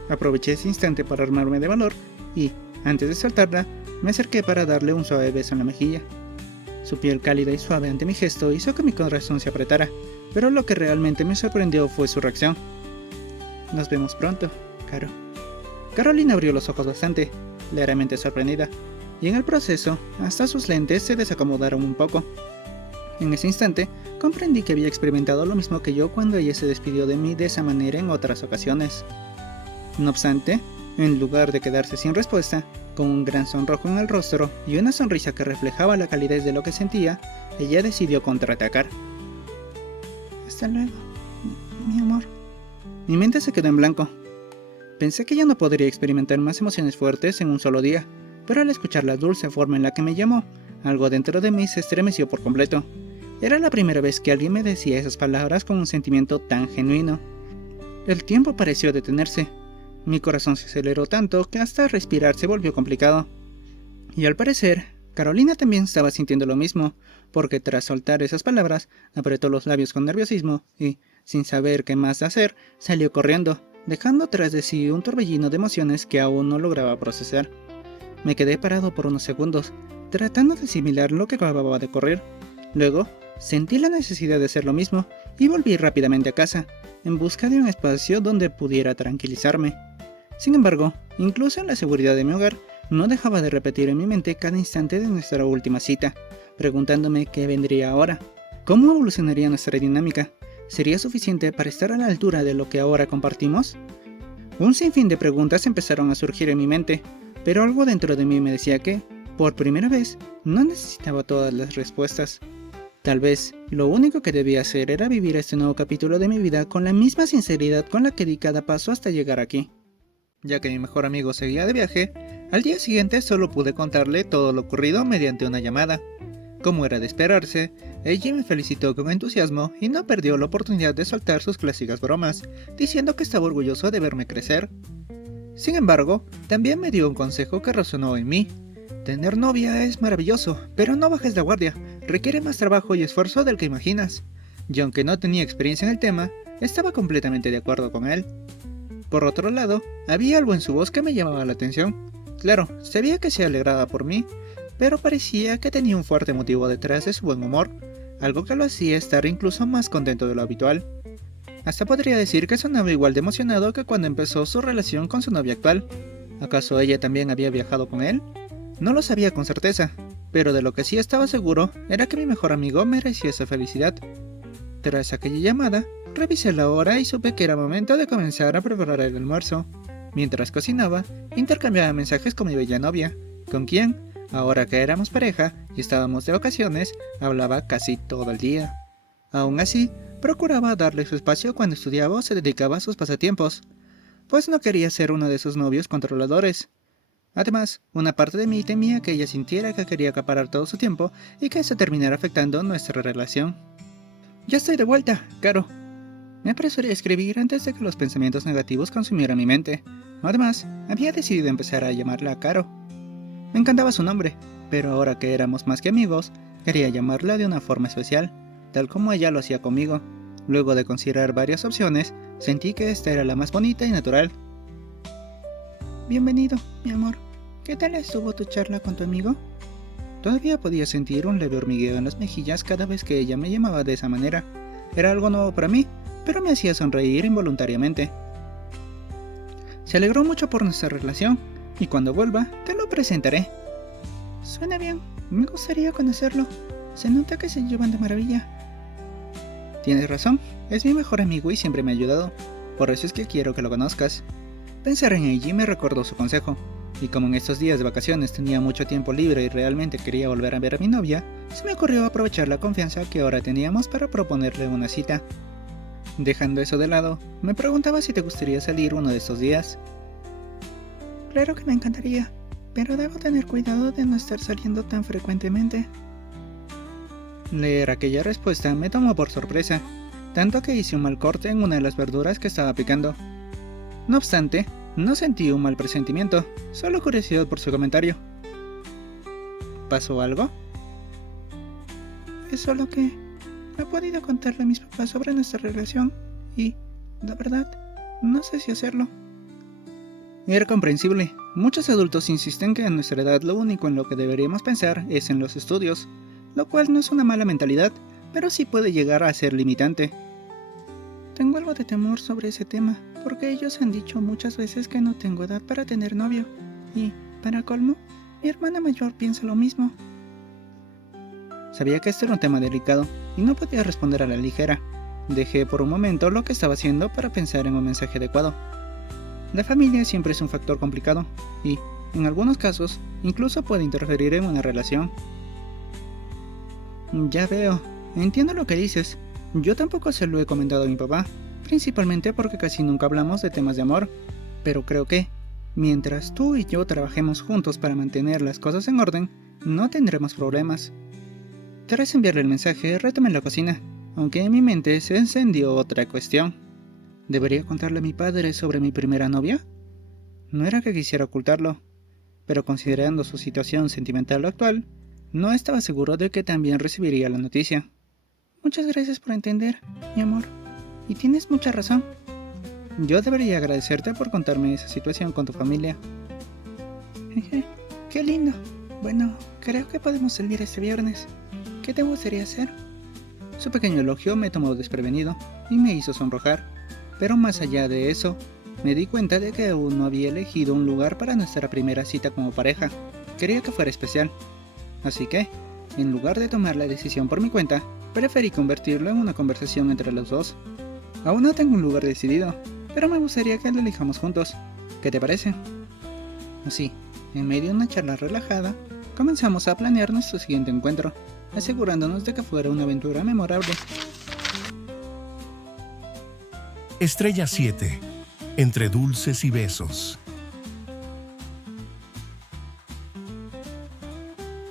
Aproveché ese instante para armarme de valor y, antes de soltarla, me acerqué para darle un suave beso en la mejilla. Su piel cálida y suave ante mi gesto hizo que mi corazón se apretara, pero lo que realmente me sorprendió fue su reacción. Nos vemos pronto, Caro. Carolina abrió los ojos bastante, levemente sorprendida, y en el proceso, hasta sus lentes se desacomodaron un poco. En ese instante, comprendí que había experimentado lo mismo que yo cuando ella se despidió de mí de esa manera en otras ocasiones. No obstante, en lugar de quedarse sin respuesta, con un gran sonrojo en el rostro y una sonrisa que reflejaba la calidez de lo que sentía, ella decidió contraatacar. Hasta luego, mi amor. Mi mente se quedó en blanco. Pensé que ya no podría experimentar más emociones fuertes en un solo día, pero al escuchar la dulce forma en la que me llamó, algo dentro de mí se estremeció por completo. Era la primera vez que alguien me decía esas palabras con un sentimiento tan genuino. El tiempo pareció detenerse. Mi corazón se aceleró tanto que hasta respirar se volvió complicado. Y al parecer, Carolina también estaba sintiendo lo mismo, porque tras soltar esas palabras, apretó los labios con nerviosismo y, sin saber qué más hacer, salió corriendo, dejando tras de sí un torbellino de emociones que aún no lograba procesar. Me quedé parado por unos segundos, tratando de asimilar lo que acababa de ocurrir. Luego, sentí la necesidad de hacer lo mismo y volví rápidamente a casa, en busca de un espacio donde pudiera tranquilizarme. Sin embargo, incluso en la seguridad de mi hogar, no dejaba de repetir en mi mente cada instante de nuestra última cita, preguntándome qué vendría ahora, cómo evolucionaría nuestra dinámica, ¿sería suficiente para estar a la altura de lo que ahora compartimos? Un sinfín de preguntas empezaron a surgir en mi mente, pero algo dentro de mí me decía que, por primera vez, no necesitaba todas las respuestas. Tal vez, lo único que debía hacer era vivir este nuevo capítulo de mi vida con la misma sinceridad con la que di cada paso hasta llegar aquí. Ya que mi mejor amigo seguía de viaje, al día siguiente solo pude contarle todo lo ocurrido mediante una llamada. Como era de esperarse, ella me felicitó con entusiasmo y no perdió la oportunidad de soltar sus clásicas bromas, diciendo que estaba orgulloso de verme crecer. Sin embargo, también me dio un consejo que resonó en mí. Tener novia es maravilloso, pero no bajes la guardia, requiere más trabajo y esfuerzo del que imaginas. Y aunque no tenía experiencia en el tema, estaba completamente de acuerdo con él. Por otro lado, había algo en su voz que me llamaba la atención. Claro, sabía que se alegraba por mí, pero parecía que tenía un fuerte motivo detrás de su buen humor, algo que lo hacía estar incluso más contento de lo habitual. Hasta podría decir que sonaba igual de emocionado que cuando empezó su relación con su novia actual. ¿Acaso ella también había viajado con él? No lo sabía con certeza, pero de lo que sí estaba seguro era que mi mejor amigo merecía esa felicidad. Tras aquella llamada, revisé la hora y supe que era momento de comenzar a preparar el almuerzo. Mientras cocinaba, intercambiaba mensajes con mi bella novia, con quien, ahora que éramos pareja y estábamos de vacaciones, hablaba casi todo el día. Aún así, procuraba darle su espacio cuando estudiaba o se dedicaba a sus pasatiempos, pues no quería ser uno de esos novios controladores. Además, una parte de mí temía que ella sintiera que quería acaparar todo su tiempo y que eso terminara afectando nuestra relación. Ya estoy de vuelta, Caro. Me apresuré a escribir antes de que los pensamientos negativos consumieran mi mente. Además, había decidido empezar a llamarla Caro. Me encantaba su nombre, pero ahora que éramos más que amigos, quería llamarla de una forma especial, tal como ella lo hacía conmigo. Luego de considerar varias opciones, sentí que esta era la más bonita y natural. Bienvenido, mi amor. ¿Qué tal estuvo tu charla con tu amigo? Todavía podía sentir un leve hormigueo en las mejillas cada vez que ella me llamaba de esa manera. Era algo nuevo para mí, pero me hacía sonreír involuntariamente. Se alegró mucho por nuestra relación, y cuando vuelva, te lo presentaré. Suena bien, me gustaría conocerlo. Se nota que se llevan de maravilla. Tienes razón, es mi mejor amigo y siempre me ha ayudado. Por eso es que quiero que lo conozcas. Pensar en ella me recordó su consejo, y como en estos días de vacaciones tenía mucho tiempo libre y realmente quería volver a ver a mi novia, se me ocurrió aprovechar la confianza que ahora teníamos para proponerle una cita. Dejando eso de lado, me preguntaba si te gustaría salir uno de estos días. Claro que me encantaría, pero debo tener cuidado de no estar saliendo tan frecuentemente. Leer aquella respuesta me tomó por sorpresa, tanto que hice un mal corte en una de las verduras que estaba picando. No obstante, no sentí un mal presentimiento, solo curiosidad por su comentario. ¿Pasó algo? Es solo que no he podido contarle a mis papás sobre nuestra relación y, la verdad, no sé si hacerlo. Era comprensible. Muchos adultos insisten que a nuestra edad lo único en lo que deberíamos pensar es en los estudios, lo cual no es una mala mentalidad, pero sí puede llegar a ser limitante. Tengo algo de temor sobre ese tema, porque ellos han dicho muchas veces que no tengo edad para tener novio, y, para colmo, mi hermana mayor piensa lo mismo. Sabía que este era un tema delicado, y no podía responder a la ligera. Dejé por un momento lo que estaba haciendo para pensar en un mensaje adecuado. La familia siempre es un factor complicado, y, en algunos casos, incluso puede interferir en una relación. Ya veo, entiendo lo que dices. Yo tampoco se lo he comentado a mi papá, principalmente porque casi nunca hablamos de temas de amor, pero creo que, mientras tú y yo trabajemos juntos para mantener las cosas en orden, no tendremos problemas. Tras enviarle el mensaje, retomé la cocina, aunque en mi mente se encendió otra cuestión. ¿Debería contarle a mi padre sobre mi primera novia? No era que quisiera ocultarlo, pero considerando su situación sentimental actual, no estaba seguro de que también recibiría la noticia. Muchas gracias por entender, mi amor, y tienes mucha razón. Yo debería agradecerte por contarme esa situación con tu familia. Jeje, qué lindo. Bueno, creo que podemos salir este viernes. ¿Qué te gustaría hacer? Su pequeño elogio me tomó desprevenido y me hizo sonrojar, pero más allá de eso, me di cuenta de que aún no había elegido un lugar para nuestra primera cita como pareja. Quería que fuera especial, así que, en lugar de tomar la decisión por mi cuenta, preferí convertirlo en una conversación entre los dos. Aún no tengo un lugar decidido, pero me gustaría que lo elijamos juntos. ¿Qué te parece? Así, en medio de una charla relajada, comenzamos a planear nuestro siguiente encuentro, asegurándonos de que fuera una aventura memorable. Estrella 7. Entre dulces y besos.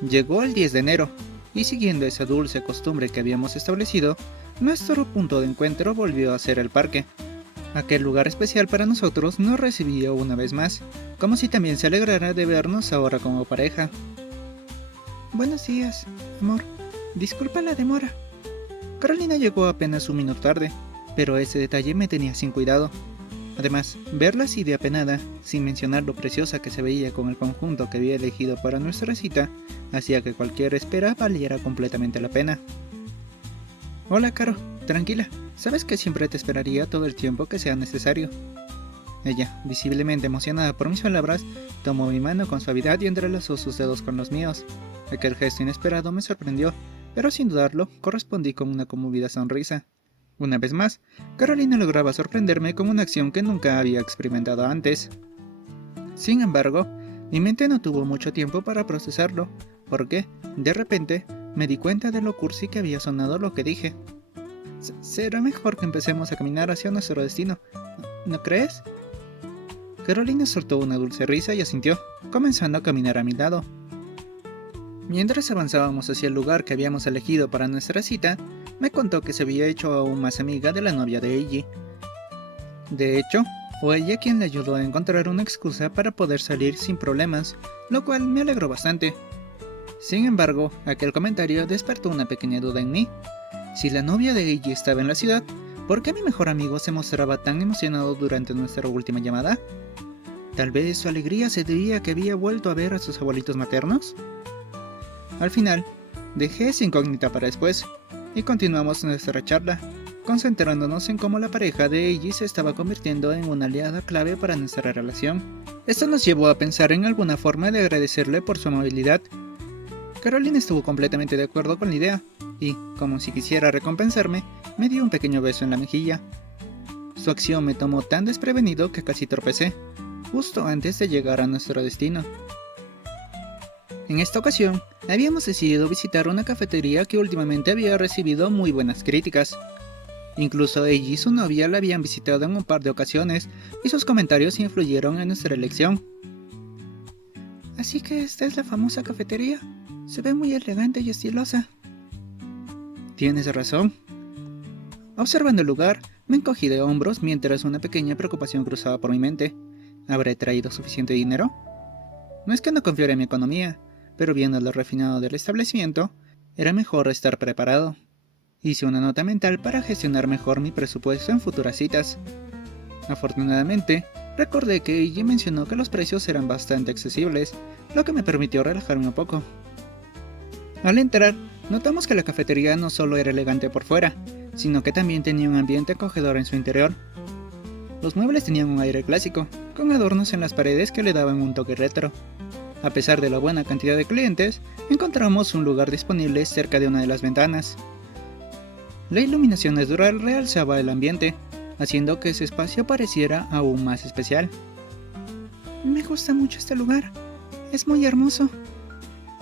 Llegó el 10 de enero, y siguiendo esa dulce costumbre que habíamos establecido, nuestro punto de encuentro volvió a ser el parque. Aquel lugar especial para nosotros nos recibió una vez más, como si también se alegrara de vernos ahora como pareja. Buenos días, amor. Disculpa la demora. Carolina llegó apenas un minuto tarde, pero ese detalle me tenía sin cuidado. Además, verla así de apenada, sin mencionar lo preciosa que se veía con el conjunto que había elegido para nuestra cita, hacía que cualquier espera valiera completamente la pena. Hola, Caro, tranquila, sabes que siempre te esperaría todo el tiempo que sea necesario. Ella, visiblemente emocionada por mis palabras, tomó mi mano con suavidad y entrelazó sus dedos con los míos. Aquel gesto inesperado me sorprendió, pero sin dudarlo, correspondí con una conmovida sonrisa. Una vez más, Carolina lograba sorprenderme con una acción que nunca había experimentado antes. Sin embargo, mi mente no tuvo mucho tiempo para procesarlo, porque, de repente, me di cuenta de lo cursi que había sonado lo que dije. Será mejor que empecemos a caminar hacia nuestro destino, ¿no crees? Carolina soltó una dulce risa y asintió, comenzando a caminar a mi lado. Mientras avanzábamos hacia el lugar que habíamos elegido para nuestra cita, me contó que se había hecho aún más amiga de la novia de Eiji. De hecho, fue ella quien le ayudó a encontrar una excusa para poder salir sin problemas, lo cual me alegró bastante. Sin embargo, aquel comentario despertó una pequeña duda en mí. Si la novia de Eiji estaba en la ciudad, ¿por qué mi mejor amigo se mostraba tan emocionado durante nuestra última llamada? ¿Tal vez su alegría se debía a que había vuelto a ver a sus abuelitos maternos? Al final, dejé esa incógnita para después, y continuamos nuestra charla, concentrándonos en cómo la pareja de Eiji se estaba convirtiendo en una aliada clave para nuestra relación. Esto nos llevó a pensar en alguna forma de agradecerle por su amabilidad. Carolina estuvo completamente de acuerdo con la idea, y, como si quisiera recompensarme, me dio un pequeño beso en la mejilla. Su acción me tomó tan desprevenido que casi tropecé, justo antes de llegar a nuestro destino. En esta ocasión, habíamos decidido visitar una cafetería que últimamente había recibido muy buenas críticas. Incluso ella y su novia la habían visitado en un par de ocasiones y sus comentarios influyeron en nuestra elección. Así que esta es la famosa cafetería. Se ve muy elegante y estilosa. Tienes razón. Observando el lugar, me encogí de hombros mientras una pequeña preocupación cruzaba por mi mente. ¿Habré traído suficiente dinero? No es que no confiara en mi economía, pero viendo lo refinado del establecimiento, era mejor estar preparado. Hice una nota mental para gestionar mejor mi presupuesto en futuras citas. Afortunadamente, recordé que Eiji mencionó que los precios eran bastante accesibles, lo que me permitió relajarme un poco. Al entrar, Notamos que la cafetería no solo era elegante por fuera, sino que también tenía un ambiente acogedor en su interior. Los muebles tenían un aire clásico, con adornos en las paredes que le daban un toque retro. A pesar de la buena cantidad de clientes, encontramos un lugar disponible cerca de una de las ventanas. La iluminación natural realzaba el ambiente, haciendo que ese espacio pareciera aún más especial. Me gusta mucho este lugar, es muy hermoso,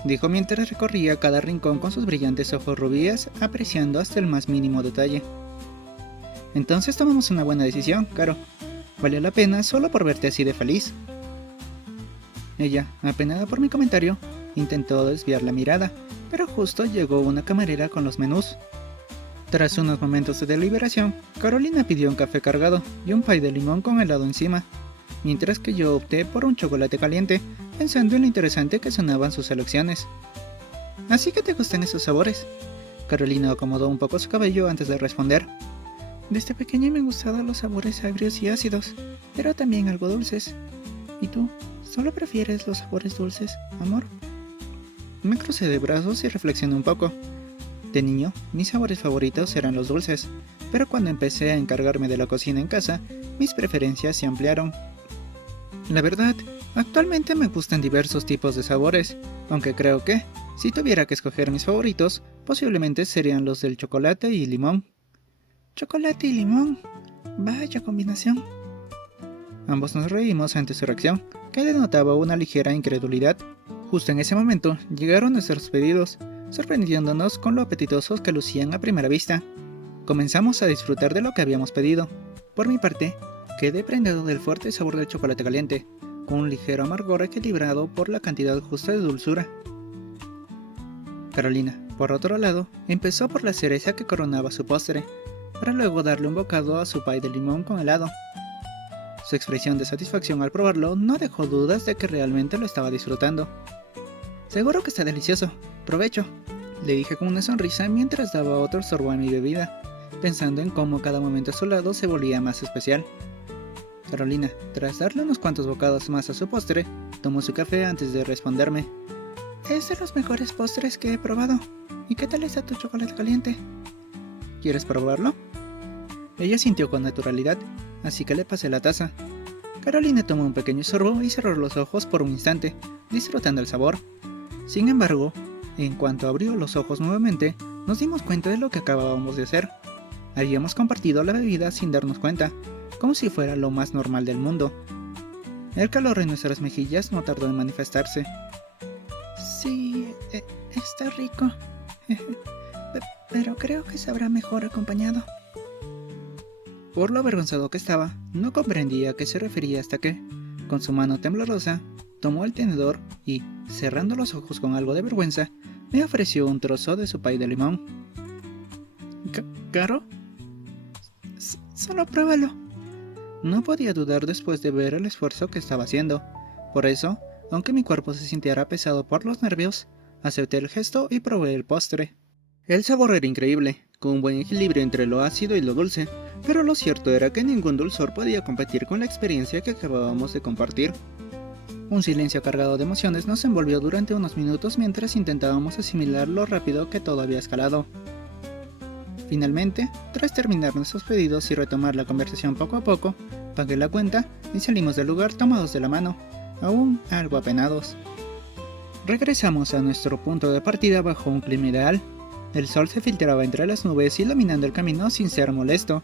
dijo mientras recorría cada rincón con sus brillantes ojos rubíes, apreciando hasta el más mínimo detalle. Entonces tomamos una buena decisión, Caro. Valió la pena solo por verte así de feliz. Ella, apenada por mi comentario, intentó desviar la mirada, pero justo llegó una camarera con los menús. Tras unos momentos de deliberación, Carolina pidió un café cargado y un pay de limón con helado encima, mientras que yo opté por un chocolate caliente, pensando en lo interesante que sonaban sus elecciones. ¿Así que te gustan esos sabores? Carolina acomodó un poco su cabello antes de responder. Desde pequeña me han gustado los sabores agrios y ácidos, pero también algo dulces. ¿Y tú? ¿Solo prefieres los sabores dulces, amor? Me crucé de brazos y reflexioné un poco. De niño, mis sabores favoritos eran los dulces, pero cuando empecé a encargarme de la cocina en casa, mis preferencias se ampliaron. La verdad, actualmente me gustan diversos tipos de sabores, aunque creo que, si tuviera que escoger mis favoritos, posiblemente serían los del chocolate y limón. Chocolate y limón, vaya combinación. Ambos nos reímos ante su reacción, que denotaba una ligera incredulidad. Justo en ese momento llegaron nuestros pedidos, sorprendiéndonos con lo apetitosos que lucían a primera vista. Comenzamos a disfrutar de lo que habíamos pedido. Por mi parte, quedé prendado del fuerte sabor del chocolate caliente, con un ligero amargor equilibrado por la cantidad justa de dulzura. Carolina, por otro lado, empezó por la cereza que coronaba su postre, para luego darle un bocado a su pay de limón con helado. Su expresión de satisfacción al probarlo no dejó dudas de que realmente lo estaba disfrutando. Seguro que está delicioso, provecho, le dije con una sonrisa mientras daba otro sorbo a mi bebida, pensando en cómo cada momento a su lado se volvía más especial. Carolina, tras darle unos cuantos bocados más a su postre, tomó su café antes de responderme. Es de los mejores postres que he probado. ¿Y qué tal está tu chocolate caliente? ¿Quieres probarlo? Ella sintió con naturalidad, así que le pasé la taza. Carolina tomó un pequeño sorbo y cerró los ojos por un instante, disfrutando el sabor. Sin embargo, en cuanto abrió los ojos nuevamente, nos dimos cuenta de lo que acabábamos de hacer. Habíamos compartido la bebida sin darnos cuenta, como si fuera lo más normal del mundo. El calor en nuestras mejillas no tardó en manifestarse. Sí, está rico, pero creo que sabrá mejor acompañado. Por lo avergonzado que estaba, no comprendía a qué se refería hasta que, con su mano temblorosa, tomó el tenedor y, cerrando los ojos con algo de vergüenza, me ofreció un trozo de su pay de limón. ¿Caro? Solo pruébalo. No podía dudar después de ver el esfuerzo que estaba haciendo. Por eso, aunque mi cuerpo se sintiera pesado por los nervios, acepté el gesto y probé el postre. El sabor era increíble, con un buen equilibrio entre lo ácido y lo dulce, pero lo cierto era que ningún dulzor podía competir con la experiencia que acabábamos de compartir. Un silencio cargado de emociones nos envolvió durante unos minutos mientras intentábamos asimilar lo rápido que todo había escalado. Finalmente, tras terminar nuestros pedidos y retomar la conversación poco a poco, pagué la cuenta y salimos del lugar tomados de la mano, aún algo apenados. Regresamos a nuestro punto de partida bajo un clima ideal. El sol se filtraba entre las nubes iluminando el camino sin ser molesto.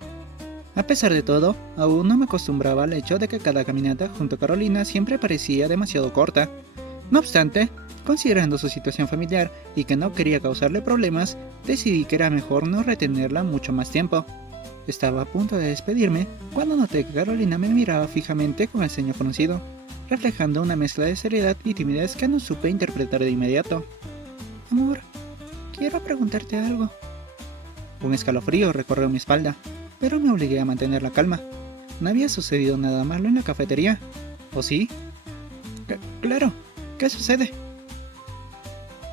A pesar de todo, aún no me acostumbraba al hecho de que cada caminata junto a Carolina siempre parecía demasiado corta. No obstante, considerando su situación familiar y que no quería causarle problemas, decidí que era mejor no retenerla mucho más tiempo. Estaba a punto de despedirme cuando noté que Carolina me miraba fijamente con el ceño fruncido, reflejando una mezcla de seriedad y timidez que no supe interpretar de inmediato. Amor, quiero preguntarte algo. Un escalofrío recorrió mi espalda, pero me obligué a mantener la calma. No había sucedido nada malo en la cafetería, ¿o sí? Claro, ¿qué sucede?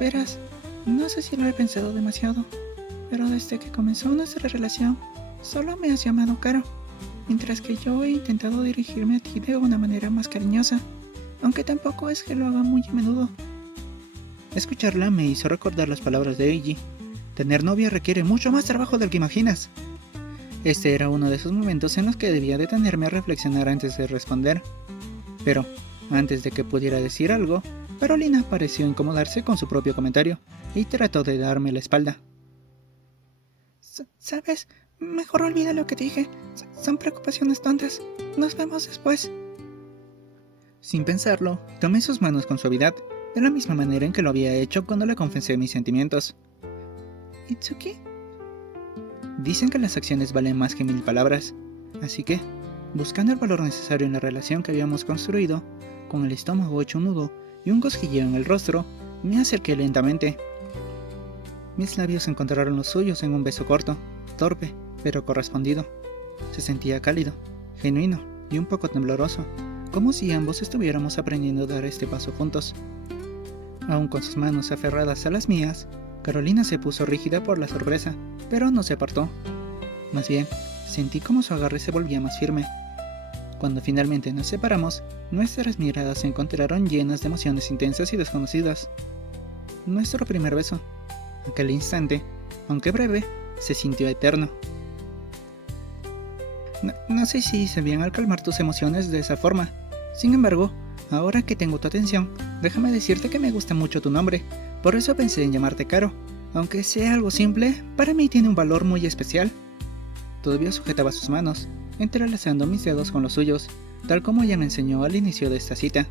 Verás, no sé si lo he pensado demasiado, pero desde que comenzó nuestra relación, solo me has llamado Caro, mientras que yo he intentado dirigirme a ti de una manera más cariñosa, aunque tampoco es que lo haga muy a menudo. Escucharla me hizo recordar las palabras de Eiji, Tener novia requiere mucho más trabajo del que imaginas. Este era uno de esos momentos en los que debía detenerme a reflexionar antes de responder. Pero, antes de que pudiera decir algo, Carolina pareció incomodarse con su propio comentario y trató de darme la espalda. ¿Sabes? Mejor olvida lo que dije. Son preocupaciones tontas. Nos vemos después. Sin pensarlo, tomé sus manos con suavidad, de la misma manera en que lo había hecho cuando le confesé mis sentimientos. ¿Itsuki? Dicen que las acciones valen más que 1000 palabras, así que, buscando el valor necesario en la relación que habíamos construido, con el estómago hecho un nudo y un cosquilleo en el rostro, me acerqué lentamente. Mis labios encontraron los suyos en un beso corto, torpe, pero correspondido. Se sentía cálido, genuino y un poco tembloroso, como si ambos estuviéramos aprendiendo a dar este paso juntos. Aún con sus manos aferradas a las mías, Carolina se puso rígida por la sorpresa, pero no se apartó. Más bien, sentí como su agarre se volvía más firme. Cuando finalmente nos separamos, nuestras miradas se encontraron llenas de emociones intensas y desconocidas. Nuestro primer beso, aquel instante, aunque breve, se sintió eterno. No sé si hice bien al calmar tus emociones de esa forma. Sin embargo, ahora que tengo tu atención, déjame decirte que me gusta mucho tu nombre. Por eso pensé en llamarte Caro. Aunque sea algo simple, para mí tiene un valor muy especial. Todavía sujetaba sus manos, entrelazando mis dedos con los suyos, tal como ella me enseñó al inicio de esta cita.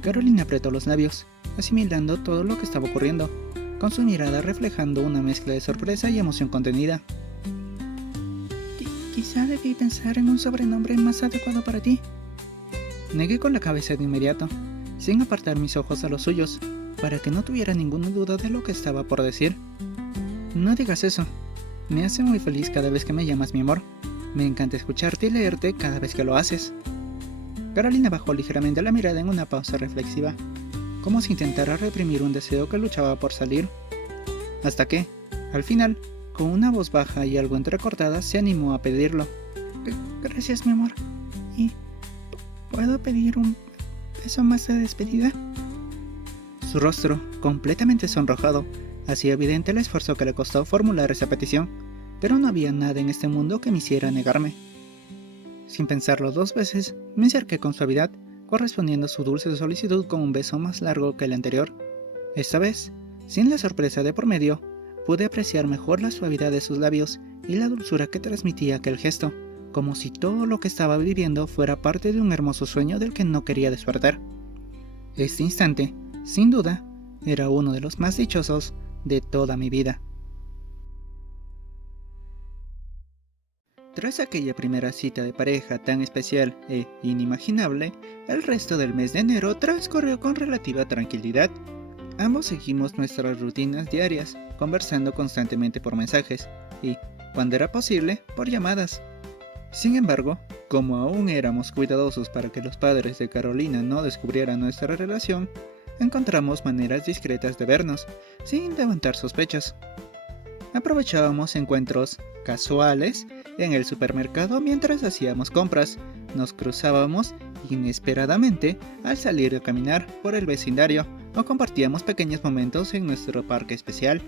Carolina apretó los labios, asimilando todo lo que estaba ocurriendo, con su mirada reflejando una mezcla de sorpresa y emoción contenida. Quizá debí pensar en un sobrenombre más adecuado para ti. Negué con la cabeza de inmediato, sin apartar mis ojos a los suyos, para que no tuviera ninguna duda de lo que estaba por decir. No digas eso. Me hace muy feliz cada vez que me llamas mi amor. Me encanta escucharte y leerte cada vez que lo haces. Carolina bajó ligeramente la mirada en una pausa reflexiva, como si intentara reprimir un deseo que luchaba por salir. Hasta que, al final, con una voz baja y algo entrecortada, se animó a pedirlo. Gracias, mi amor. ¿Y puedo pedir un beso más de despedida? Su rostro, completamente sonrojado, hacía evidente el esfuerzo que le costó formular esa petición, pero no había nada en este mundo que me hiciera negarme. Sin pensarlo 2 veces, me acerqué con suavidad, correspondiendo a su dulce solicitud con un beso más largo que el anterior. Esta vez, sin la sorpresa de por medio, pude apreciar mejor la suavidad de sus labios y la dulzura que transmitía aquel gesto, como si todo lo que estaba viviendo fuera parte de un hermoso sueño del que no quería despertar. Este instante, sin duda, era uno de los más dichosos de toda mi vida. Tras aquella primera cita de pareja tan especial e inimaginable, el resto del mes de enero transcurrió con relativa tranquilidad. Ambos seguimos nuestras rutinas diarias, conversando constantemente por mensajes y, cuando era posible, por llamadas. Sin embargo, como aún éramos cuidadosos para que los padres de Carolina no descubrieran nuestra relación, encontramos maneras discretas de vernos, sin levantar sospechas. Aprovechábamos encuentros casuales en el supermercado mientras hacíamos compras, nos cruzábamos inesperadamente al salir a caminar por el vecindario o compartíamos pequeños momentos en nuestro parque especial.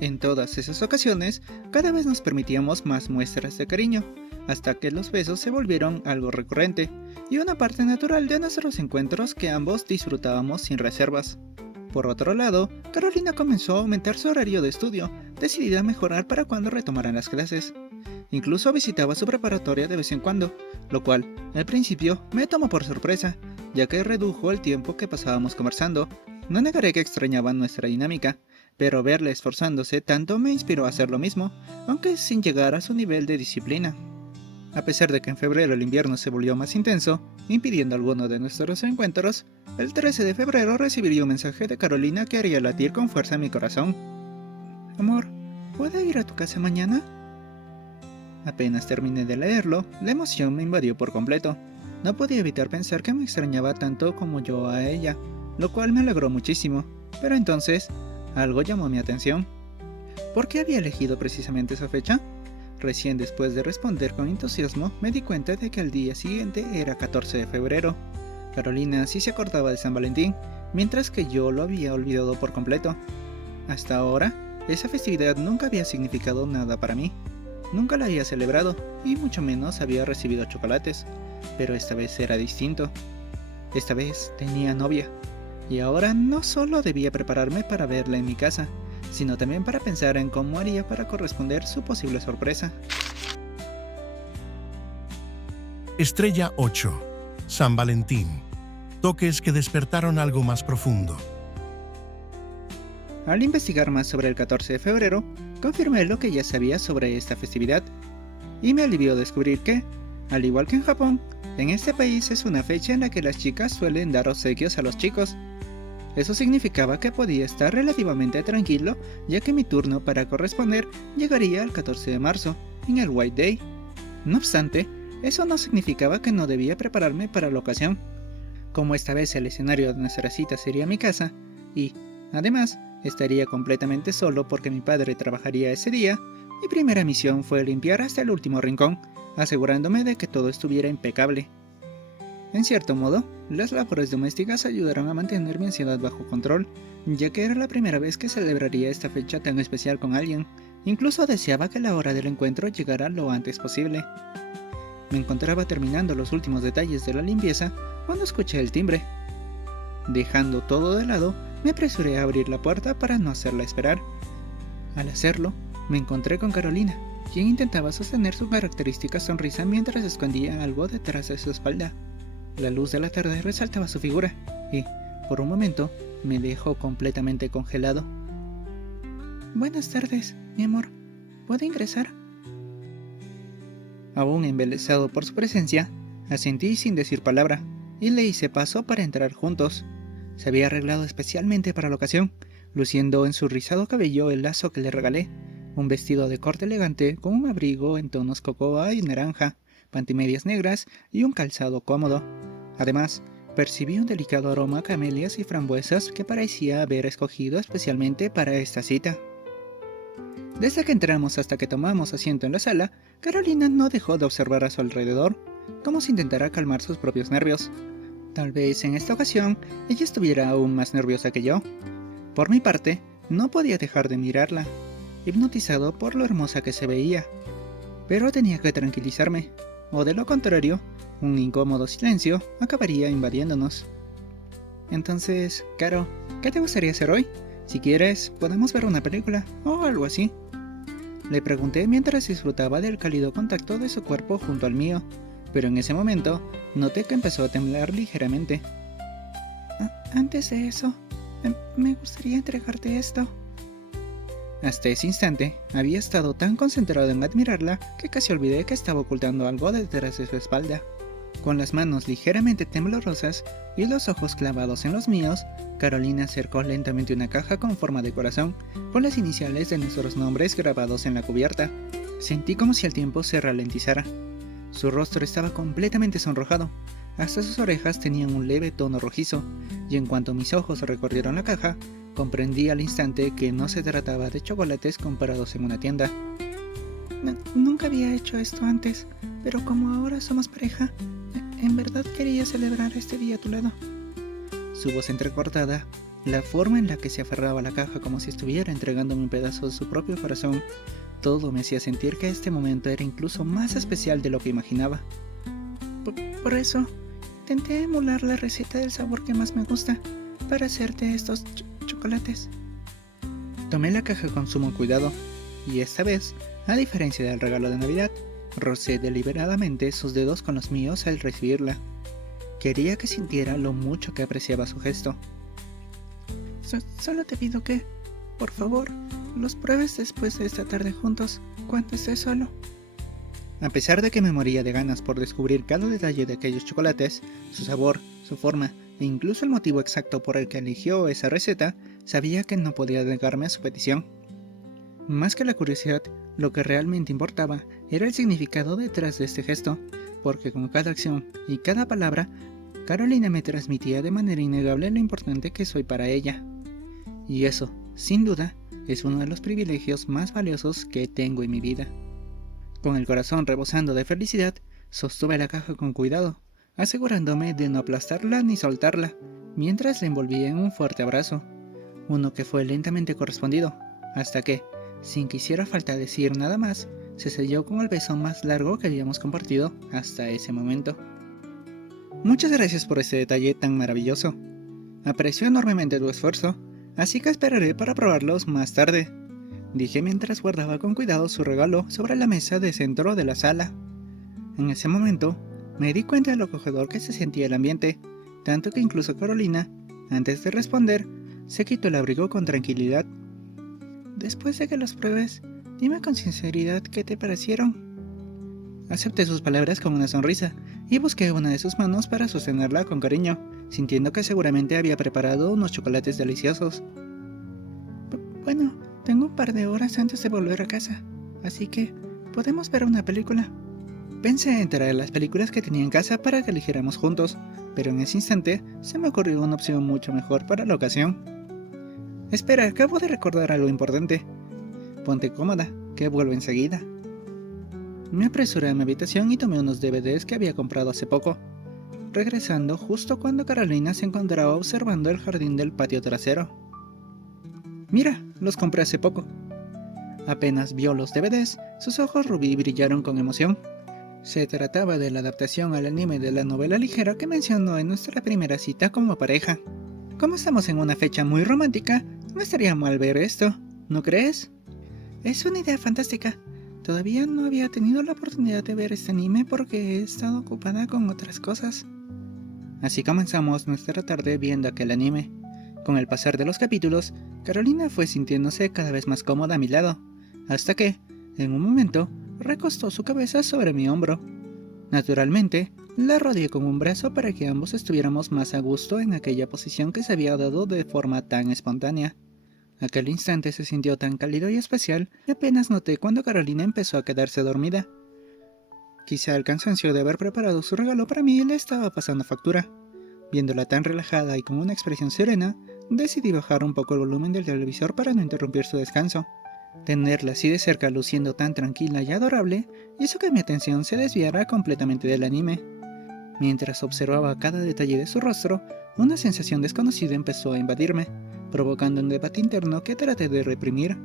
En todas esas ocasiones, cada vez nos permitíamos más muestras de cariño, hasta que los besos se volvieron algo recurrente y una parte natural de nuestros encuentros que ambos disfrutábamos sin reservas. Por otro lado, Carolina comenzó a aumentar su horario de estudio, decidida a mejorar para cuando retomaran las clases. Incluso visitaba su preparatoria de vez en cuando, lo cual, al principio, me tomó por sorpresa, ya que redujo el tiempo que pasábamos conversando. No negaré que extrañaba nuestra dinámica, pero verla esforzándose tanto me inspiró a hacer lo mismo, aunque sin llegar a su nivel de disciplina. A pesar de que en febrero el invierno se volvió más intenso, impidiendo alguno de nuestros encuentros, el 13 de febrero recibiría un mensaje de Carolina que haría latir con fuerza mi corazón. Amor, ¿puedo ir a tu casa mañana? Apenas terminé de leerlo, la emoción me invadió por completo. No podía evitar pensar que me extrañaba tanto como yo a ella, lo cual me alegró muchísimo, pero entonces, algo llamó mi atención. ¿Por qué había elegido precisamente esa fecha? Recién después de responder con entusiasmo, me di cuenta de que el día siguiente era 14 de febrero. Carolina sí se acordaba de San Valentín, mientras que yo lo había olvidado por completo. Hasta ahora, Esa festividad nunca había significado nada para mí. Nunca la había celebrado y mucho menos había recibido chocolates, pero esta vez era distinto. Esta vez tenía novia, y ahora no solo debía prepararme para verla en mi casa, sino también para pensar en cómo haría para corresponder su posible sorpresa. Estrella 8. San Valentín. Toques que despertaron algo más profundo. Al investigar más sobre el 14 de febrero, confirmé lo que ya sabía sobre esta festividad, y me alivió descubrir que, al igual que en Japón, en este país es una fecha en la que las chicas suelen dar obsequios a los chicos. Eso significaba que podía estar relativamente tranquilo, ya que mi turno para corresponder llegaría el 14 de marzo, en el White Day. No obstante, eso no significaba que no debía prepararme para la ocasión. Como esta vez el escenario de nuestra cita sería mi casa, y, además, estaría completamente solo porque mi padre trabajaría ese día, mi primera misión fue limpiar hasta el último rincón, asegurándome de que todo estuviera impecable. En cierto modo, las labores domésticas ayudaron a mantener mi ansiedad bajo control, ya que era la primera vez que celebraría esta fecha tan especial con alguien. Incluso deseaba que la hora del encuentro llegara lo antes posible. Me encontraba terminando los últimos detalles de la limpieza cuando escuché el timbre. Dejando todo de lado, me apresuré a abrir la puerta para no hacerla esperar. Al hacerlo, me encontré con Carolina, quien intentaba sostener su característica sonrisa mientras escondía algo detrás de su espalda. La luz de la tarde resaltaba su figura y, por un momento, me dejó completamente congelado. «Buenas tardes, mi amor. ¿Puedo ingresar?» Aún embelesado por su presencia, asentí sin decir palabra y le hice paso para entrar juntos. Se había arreglado especialmente para la ocasión, luciendo en su rizado cabello el lazo que le regalé, un vestido de corte elegante con un abrigo en tonos cocoa y naranja, pantimedias negras y un calzado cómodo. Además, percibí un delicado aroma a camelias y frambuesas que parecía haber escogido especialmente para esta cita. Desde que entramos hasta que tomamos asiento en la sala, Carolina no dejó de observar a su alrededor, como si intentara calmar sus propios nervios. Tal vez en esta ocasión ella estuviera aún más nerviosa que yo. Por mi parte, no podía dejar de mirarla, hipnotizado por lo hermosa que se veía. Pero tenía que tranquilizarme, o de lo contrario, un incómodo silencio acabaría invadiéndonos. Entonces, Caro, ¿qué te gustaría hacer hoy? Si quieres, podemos ver una película o algo así. Le pregunté mientras disfrutaba del cálido contacto de su cuerpo junto al mío, pero en ese momento noté que empezó a temblar ligeramente. Antes de eso, me gustaría entregarte esto. Hasta ese instante, había estado tan concentrado en admirarla que casi olvidé que estaba ocultando algo detrás de su espalda. Con las manos ligeramente temblorosas y los ojos clavados en los míos, Carolina acercó lentamente una caja con forma de corazón, con las iniciales de nuestros nombres grabados en la cubierta. Sentí como si el tiempo se ralentizara. Su rostro estaba completamente sonrojado, hasta sus orejas tenían un leve tono rojizo, y en cuanto mis ojos recorrieron la caja, comprendí al instante que no se trataba de chocolates comprados en una tienda. Nunca había hecho esto antes, pero como ahora somos pareja, en verdad quería celebrar este día a tu lado. Su voz entrecortada, la forma en la que se aferraba a la caja como si estuviera entregándome un pedazo de su propio corazón, todo me hacía sentir que este momento era incluso más especial de lo que imaginaba. Por eso, intenté emular la receta del sabor que más me gusta para hacerte estos chocolates. Tomé la caja con sumo cuidado, y esta vez, a diferencia del regalo de Navidad, rocé deliberadamente sus dedos con los míos al recibirla. Quería que sintiera lo mucho que apreciaba su gesto. Solo te pido que, por favor, los pruebes después de esta tarde juntos, cuando estés solo. A pesar de que me moría de ganas por descubrir cada detalle de aquellos chocolates, su sabor, su forma e incluso el motivo exacto por el que eligió esa receta, sabía que no podía negarme a su petición. Más que la curiosidad, lo que realmente importaba era el significado detrás de este gesto, porque con cada acción y cada palabra, Carolina me transmitía de manera innegable lo importante que soy para ella. Y eso, sin duda, es uno de los privilegios más valiosos que tengo en mi vida. Con el corazón rebosando de felicidad, sostuve la caja con cuidado, asegurándome de no aplastarla ni soltarla, mientras la envolvía en un fuerte abrazo, uno que fue lentamente correspondido, hasta que, sin que hiciera falta decir nada más, se selló con el beso más largo que habíamos compartido hasta ese momento. Muchas gracias por este detalle tan maravilloso. Aprecio enormemente tu esfuerzo, así que esperaré para probarlos más tarde, dije mientras guardaba con cuidado su regalo sobre la mesa de centro de la sala. En ese momento, me di cuenta de lo acogedor que se sentía el ambiente, tanto que incluso Carolina, antes de responder, se quitó el abrigo con tranquilidad. Después de que los pruebes, dime con sinceridad qué te parecieron. Acepté sus palabras con una sonrisa y busqué una de sus manos para sostenerla con cariño, sintiendo que seguramente había preparado unos chocolates deliciosos. Bueno, tengo un par de horas antes de volver a casa, así que podemos ver una película. Pensé en traer las películas que tenía en casa para que eligiéramos juntos, pero en ese instante se me ocurrió una opción mucho mejor para la ocasión. Espera, acabo de recordar algo importante. Ponte cómoda, que vuelvo enseguida. Me apresuré a mi habitación y tomé unos DVDs que había comprado hace poco, regresando justo cuando Carolina se encontraba observando el jardín del patio trasero. Mira, los compré hace poco. Apenas vio los DVDs, sus ojos rubí brillaron con emoción. Se trataba de la adaptación al anime de la novela ligera que mencionó en nuestra primera cita como pareja. Como estamos en una fecha muy romántica, no estaría mal ver esto, ¿no crees? Es una idea fantástica. Todavía no había tenido la oportunidad de ver este anime porque he estado ocupada con otras cosas. Así comenzamos nuestra tarde viendo aquel anime. Con el pasar de los capítulos, Carolina fue sintiéndose cada vez más cómoda a mi lado, hasta que, en un momento, recostó su cabeza sobre mi hombro. Naturalmente, la rodeé con un brazo para que ambos estuviéramos más a gusto en aquella posición que se había dado de forma tan espontánea. Aquel instante se sintió tan cálido y especial que apenas noté cuando Carolina empezó a quedarse dormida. Quizá el cansancio de haber preparado su regalo para mí le estaba pasando factura. Viéndola tan relajada y con una expresión serena, decidí bajar un poco el volumen del televisor para no interrumpir su descanso. Tenerla así de cerca luciendo tan tranquila y adorable hizo que mi atención se desviara completamente del anime. Mientras observaba cada detalle de su rostro, una sensación desconocida empezó a invadirme, provocando un debate interno que traté de reprimir.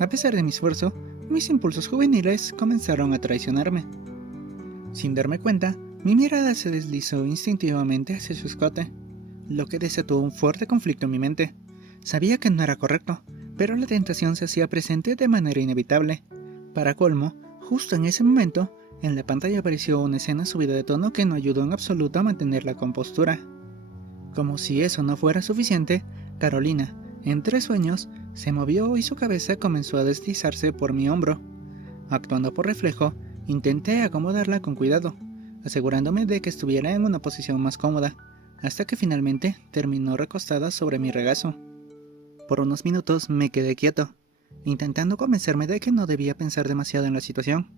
A pesar de mi esfuerzo, mis impulsos juveniles comenzaron a traicionarme. Sin darme cuenta, mi mirada se deslizó instintivamente hacia su escote, lo que desató un fuerte conflicto en mi mente. Sabía que no era correcto, pero la tentación se hacía presente de manera inevitable. Para colmo, justo en ese momento, en la pantalla apareció una escena subida de tono que no ayudó en absoluto a mantener la compostura. Como si eso no fuera suficiente, Carolina, entre sueños, se movió y su cabeza comenzó a deslizarse por mi hombro. Actuando por reflejo, intenté acomodarla con cuidado, asegurándome de que estuviera en una posición más cómoda, hasta que finalmente terminó recostada sobre mi regazo. Por unos minutos me quedé quieto, intentando convencerme de que no debía pensar demasiado en la situación,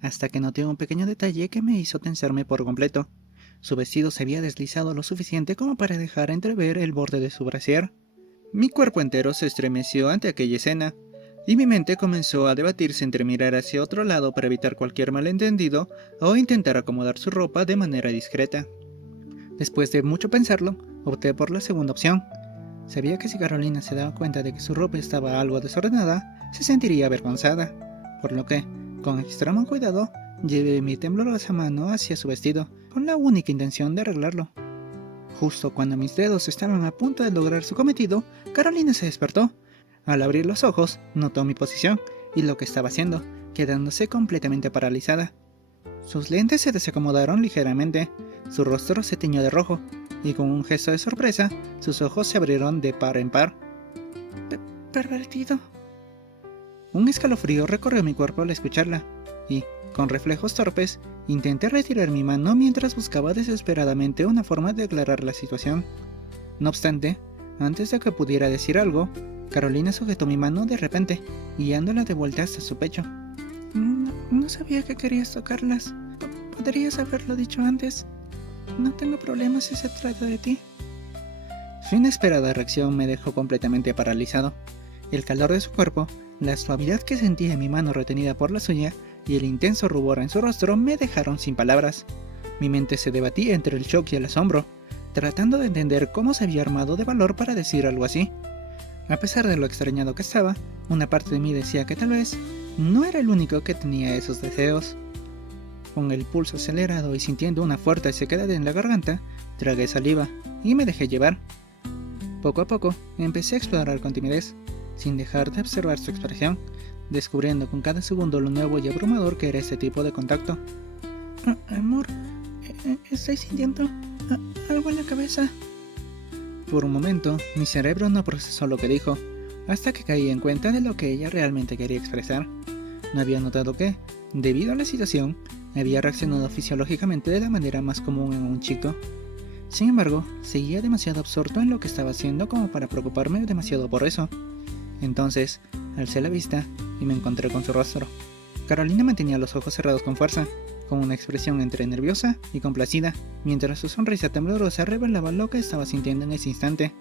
hasta que noté un pequeño detalle que me hizo tensarme por completo. Su vestido se había deslizado lo suficiente como para dejar entrever el borde de su brasier. Mi cuerpo entero se estremeció ante aquella escena, y mi mente comenzó a debatirse entre mirar hacia otro lado para evitar cualquier malentendido o intentar acomodar su ropa de manera discreta. Después de mucho pensarlo, opté por la segunda opción. Sabía que si Carolina se daba cuenta de que su ropa estaba algo desordenada, se sentiría avergonzada, por lo que, con extremo cuidado, llevé mi temblorosa mano hacia su vestido, con la única intención de arreglarlo. Justo cuando mis dedos estaban a punto de lograr su cometido, Carolina se despertó. Al abrir los ojos, notó mi posición y lo que estaba haciendo, quedándose completamente paralizada. Sus lentes se desacomodaron ligeramente, su rostro se tiñó de rojo, y con un gesto de sorpresa, sus ojos se abrieron de par en par. Pervertido. Un escalofrío recorrió mi cuerpo al escucharla, y, con reflejos torpes, intenté retirar mi mano mientras buscaba desesperadamente una forma de aclarar la situación. No obstante, antes de que pudiera decir algo, Carolina sujetó mi mano de repente, guiándola de vuelta hasta su pecho. No sabía que querías tocarlas. Podrías haberlo dicho antes. No tengo problemas si se trata de ti. Su inesperada reacción me dejó completamente paralizado. El calor de su cuerpo, la suavidad que sentía en mi mano retenida por la suya y el intenso rubor en su rostro me dejaron sin palabras. Mi mente se debatía entre el shock y el asombro, tratando de entender cómo se había armado de valor para decir algo así. A pesar de lo extrañado que estaba, Una parte de mí decía que tal vez no era el único que tenía esos deseos. Con el pulso acelerado y sintiendo una fuerte sequedad en la garganta, tragué saliva y me dejé llevar. Poco a poco empecé a explorar con timidez, sin dejar de observar su expresión, descubriendo con cada segundo lo nuevo y abrumador que era este tipo de contacto. Amor, estoy sintiendo algo en la cabeza. Por un momento, mi cerebro no procesó lo que dijo, hasta que caí en cuenta de lo que ella realmente quería expresar. No había notado que, debido a la situación, había reaccionado fisiológicamente de la manera más común en un chico. Sin embargo, seguía demasiado absorto en lo que estaba haciendo como para preocuparme demasiado por eso. Entonces, alcé la vista y me encontré con su rostro. Carolina mantenía los ojos cerrados con fuerza, con una expresión entre nerviosa y complacida, mientras su sonrisa temblorosa revelaba lo que estaba sintiendo en ese instante.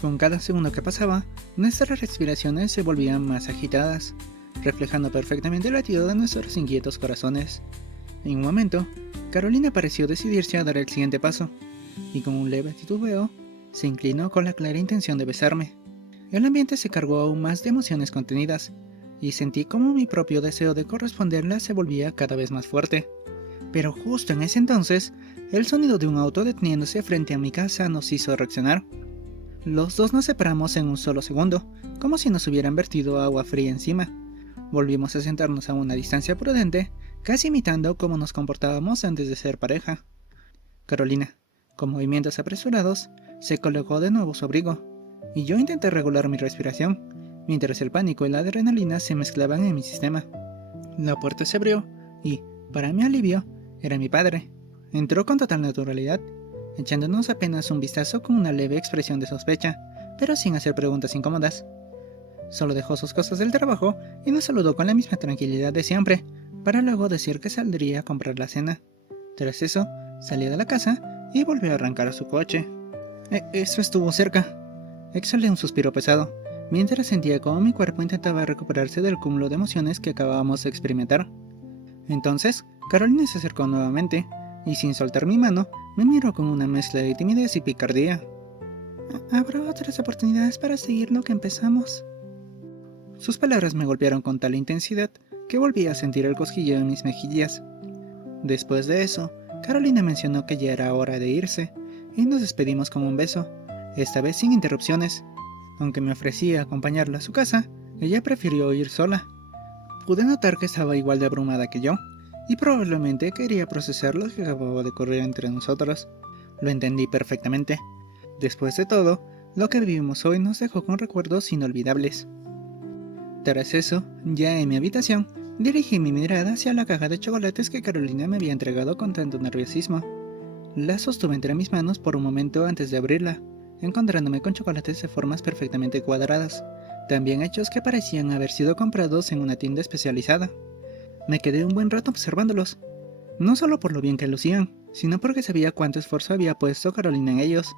Con cada segundo que pasaba, nuestras respiraciones se volvían más agitadas, reflejando perfectamente el latido de nuestros inquietos corazones. En un momento, Carolina pareció decidirse a dar el siguiente paso, y con un leve titubeo, se inclinó con la clara intención de besarme. El ambiente se cargó aún más de emociones contenidas, y sentí como mi propio deseo de corresponderla se volvía cada vez más fuerte. Pero justo en ese entonces, el sonido de un auto deteniéndose frente a mi casa nos hizo reaccionar. Los dos nos separamos en un solo segundo, como si nos hubieran vertido agua fría encima. Volvimos a sentarnos a una distancia prudente, casi imitando cómo nos comportábamos antes de ser pareja. Carolina, con movimientos apresurados, se colocó de nuevo su abrigo, y yo intenté regular mi respiración, mientras el pánico y la adrenalina se mezclaban en mi sistema. La puerta se abrió, y, para mi alivio, era mi padre. Entró con total naturalidad, echándonos apenas un vistazo con una leve expresión de sospecha, pero sin hacer preguntas incómodas. Solo dejó sus cosas del trabajo y nos saludó con la misma tranquilidad de siempre, para luego decir que saldría a comprar la cena. Tras eso, salió de la casa y volvió a arrancar a su coche. Eso estuvo cerca. Exhalé un suspiro pesado, mientras sentía cómo mi cuerpo intentaba recuperarse del cúmulo de emociones que acabábamos de experimentar. Entonces, Carolina se acercó nuevamente, y sin soltar mi mano, me miró con una mezcla de timidez y picardía. «Habrá otras oportunidades para seguir lo que empezamos». Sus palabras me golpearon con tal intensidad que volví a sentir el cosquilleo en mis mejillas. Después de eso, Carolina mencionó que ya era hora de irse, y nos despedimos con un beso, esta vez sin interrupciones. Aunque me ofrecía acompañarla a su casa, ella prefirió ir sola. Pude notar que estaba igual de abrumada que yo, y probablemente quería procesar lo que acababa de ocurrir entre nosotros. Lo entendí perfectamente. Después de todo, lo que vivimos hoy nos dejó con recuerdos inolvidables. Tras eso, ya en mi habitación, dirigí mi mirada hacia la caja de chocolates que Carolina me había entregado con tanto nerviosismo. La sostuve entre mis manos por un momento antes de abrirla, encontrándome con chocolates de formas perfectamente cuadradas, también hechos que parecían haber sido comprados en una tienda especializada. Me quedé un buen rato observándolos, no solo por lo bien que lucían, sino porque sabía cuánto esfuerzo había puesto Carolina en ellos.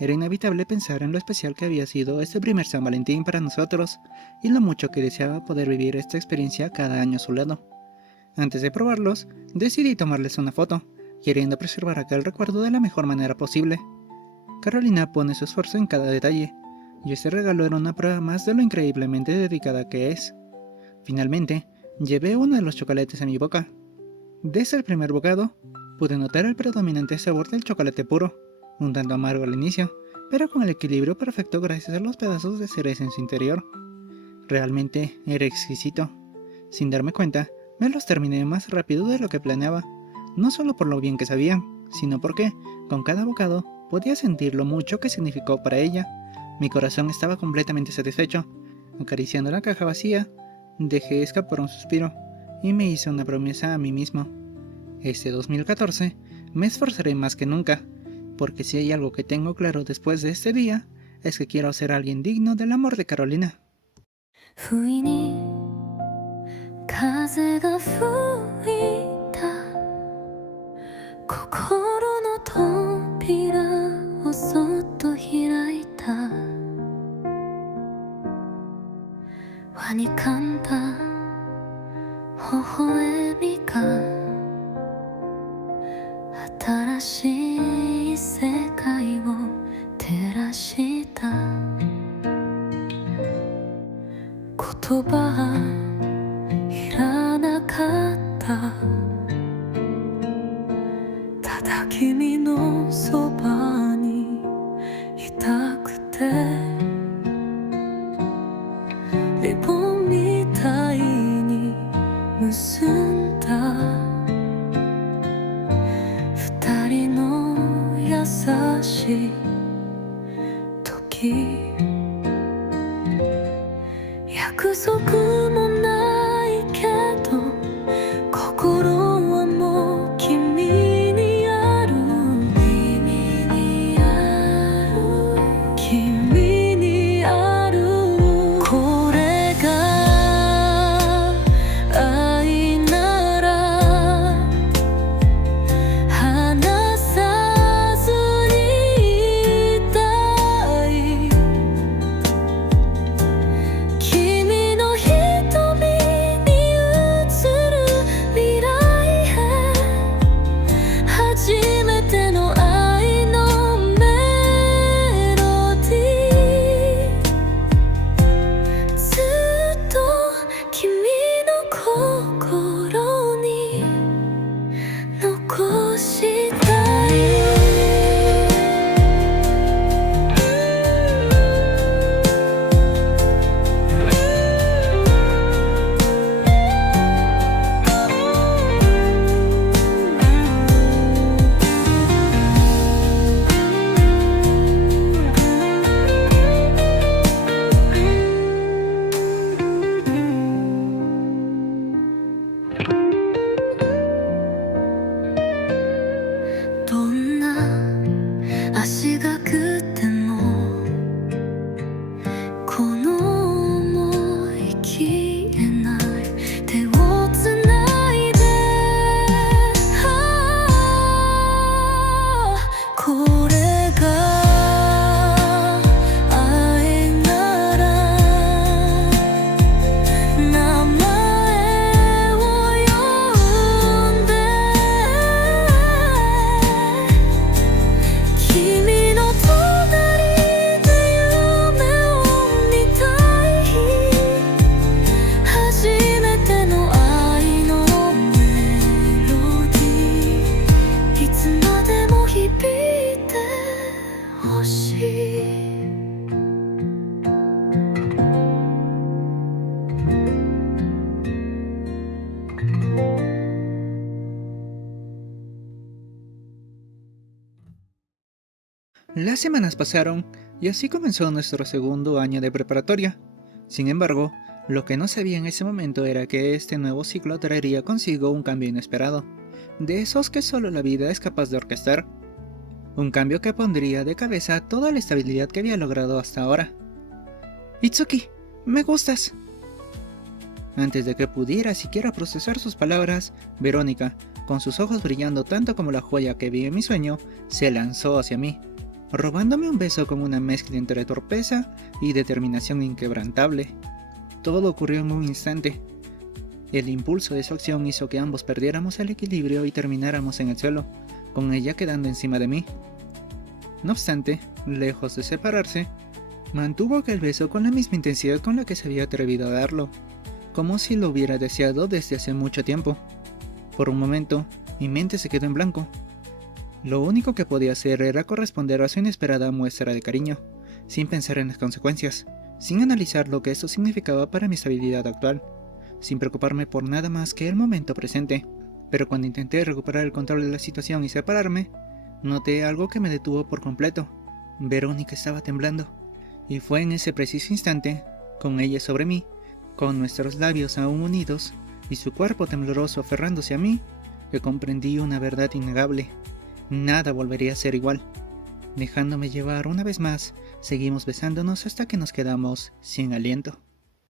Era inevitable pensar en lo especial que había sido este primer San Valentín para nosotros, y lo mucho que deseaba poder vivir esta experiencia cada año a su lado. Antes de probarlos, decidí tomarles una foto, queriendo preservar aquel recuerdo de la mejor manera posible. Carolina pone su esfuerzo en cada detalle, y este regalo era una prueba más de lo increíblemente dedicada que es. Finalmente, llevé uno de los chocolates a mi boca. Desde el primer bocado, pude notar el predominante sabor del chocolate puro, un tanto amargo al inicio, pero con el equilibrio perfecto gracias a los pedazos de cereza en su interior. Realmente era exquisito. Sin darme cuenta, me los terminé más rápido de lo que planeaba, no solo por lo bien que sabían, sino porque, con cada bocado, podía sentir lo mucho que significó para ella. Mi corazón estaba completamente satisfecho. Acariciando la caja vacía, dejé escapar un suspiro, y me hice una promesa a mí mismo. Este 2014, me esforzaré más que nunca, porque si hay algo que tengo claro después de este día, es que quiero ser alguien digno del amor de Carolina. 不意に風が吹いた心の扉をそっと開いた輪に噛んだ微笑みが新しい世界を照らした言葉いらなかった。ただ君のそばにいたくて、リボンみたいに結んだ二人の優しい時、約束もないけど心はもう君にある。君にある。君にある。これが愛なら離さずにいたい。君の瞳に映る未来へ、初めての愛のメロディー、ずっと君の心に残したい。どんな足がくってもこの想い消えない手をつないで、これが愛なら名前を呼んで、君の隣で夢を見たい。初めての愛のメロディー、いつまでも響いてほしい。Las semanas pasaron y así comenzó nuestro segundo año de preparatoria. Sin embargo, lo que no sabía en ese momento era que este nuevo ciclo traería consigo un cambio inesperado, de esos que solo la vida es capaz de orquestar. Un cambio que pondría de cabeza toda la estabilidad que había logrado hasta ahora. Itsuki, me gustas. Antes de que pudiera siquiera procesar sus palabras, Verónica, con sus ojos brillando tanto como la joya que vi en mi sueño, se lanzó hacia mí, robándome un beso con una mezcla entre torpeza y determinación inquebrantable. Todo ocurrió en un instante. El impulso de su acción hizo que ambos perdiéramos el equilibrio y termináramos en el suelo, con ella quedando encima de mí. No obstante, lejos de separarse, mantuvo aquel beso con la misma intensidad con la que se había atrevido a darlo, como si lo hubiera deseado desde hace mucho tiempo. Por un momento, mi mente se quedó en blanco. Lo único que podía hacer era corresponder a su inesperada muestra de cariño, sin pensar en las consecuencias, sin analizar lo que esto significaba para mi estabilidad actual, sin preocuparme por nada más que el momento presente. Pero cuando intenté recuperar el control de la situación y separarme, noté algo que me detuvo por completo. Verónica estaba temblando, y fue en ese preciso instante, con ella sobre mí, con nuestros labios aún unidos y su cuerpo tembloroso aferrándose a mí, que comprendí una verdad innegable. Nada volvería a ser igual. Dejándome llevar una vez más, seguimos besándonos hasta que nos quedamos sin aliento.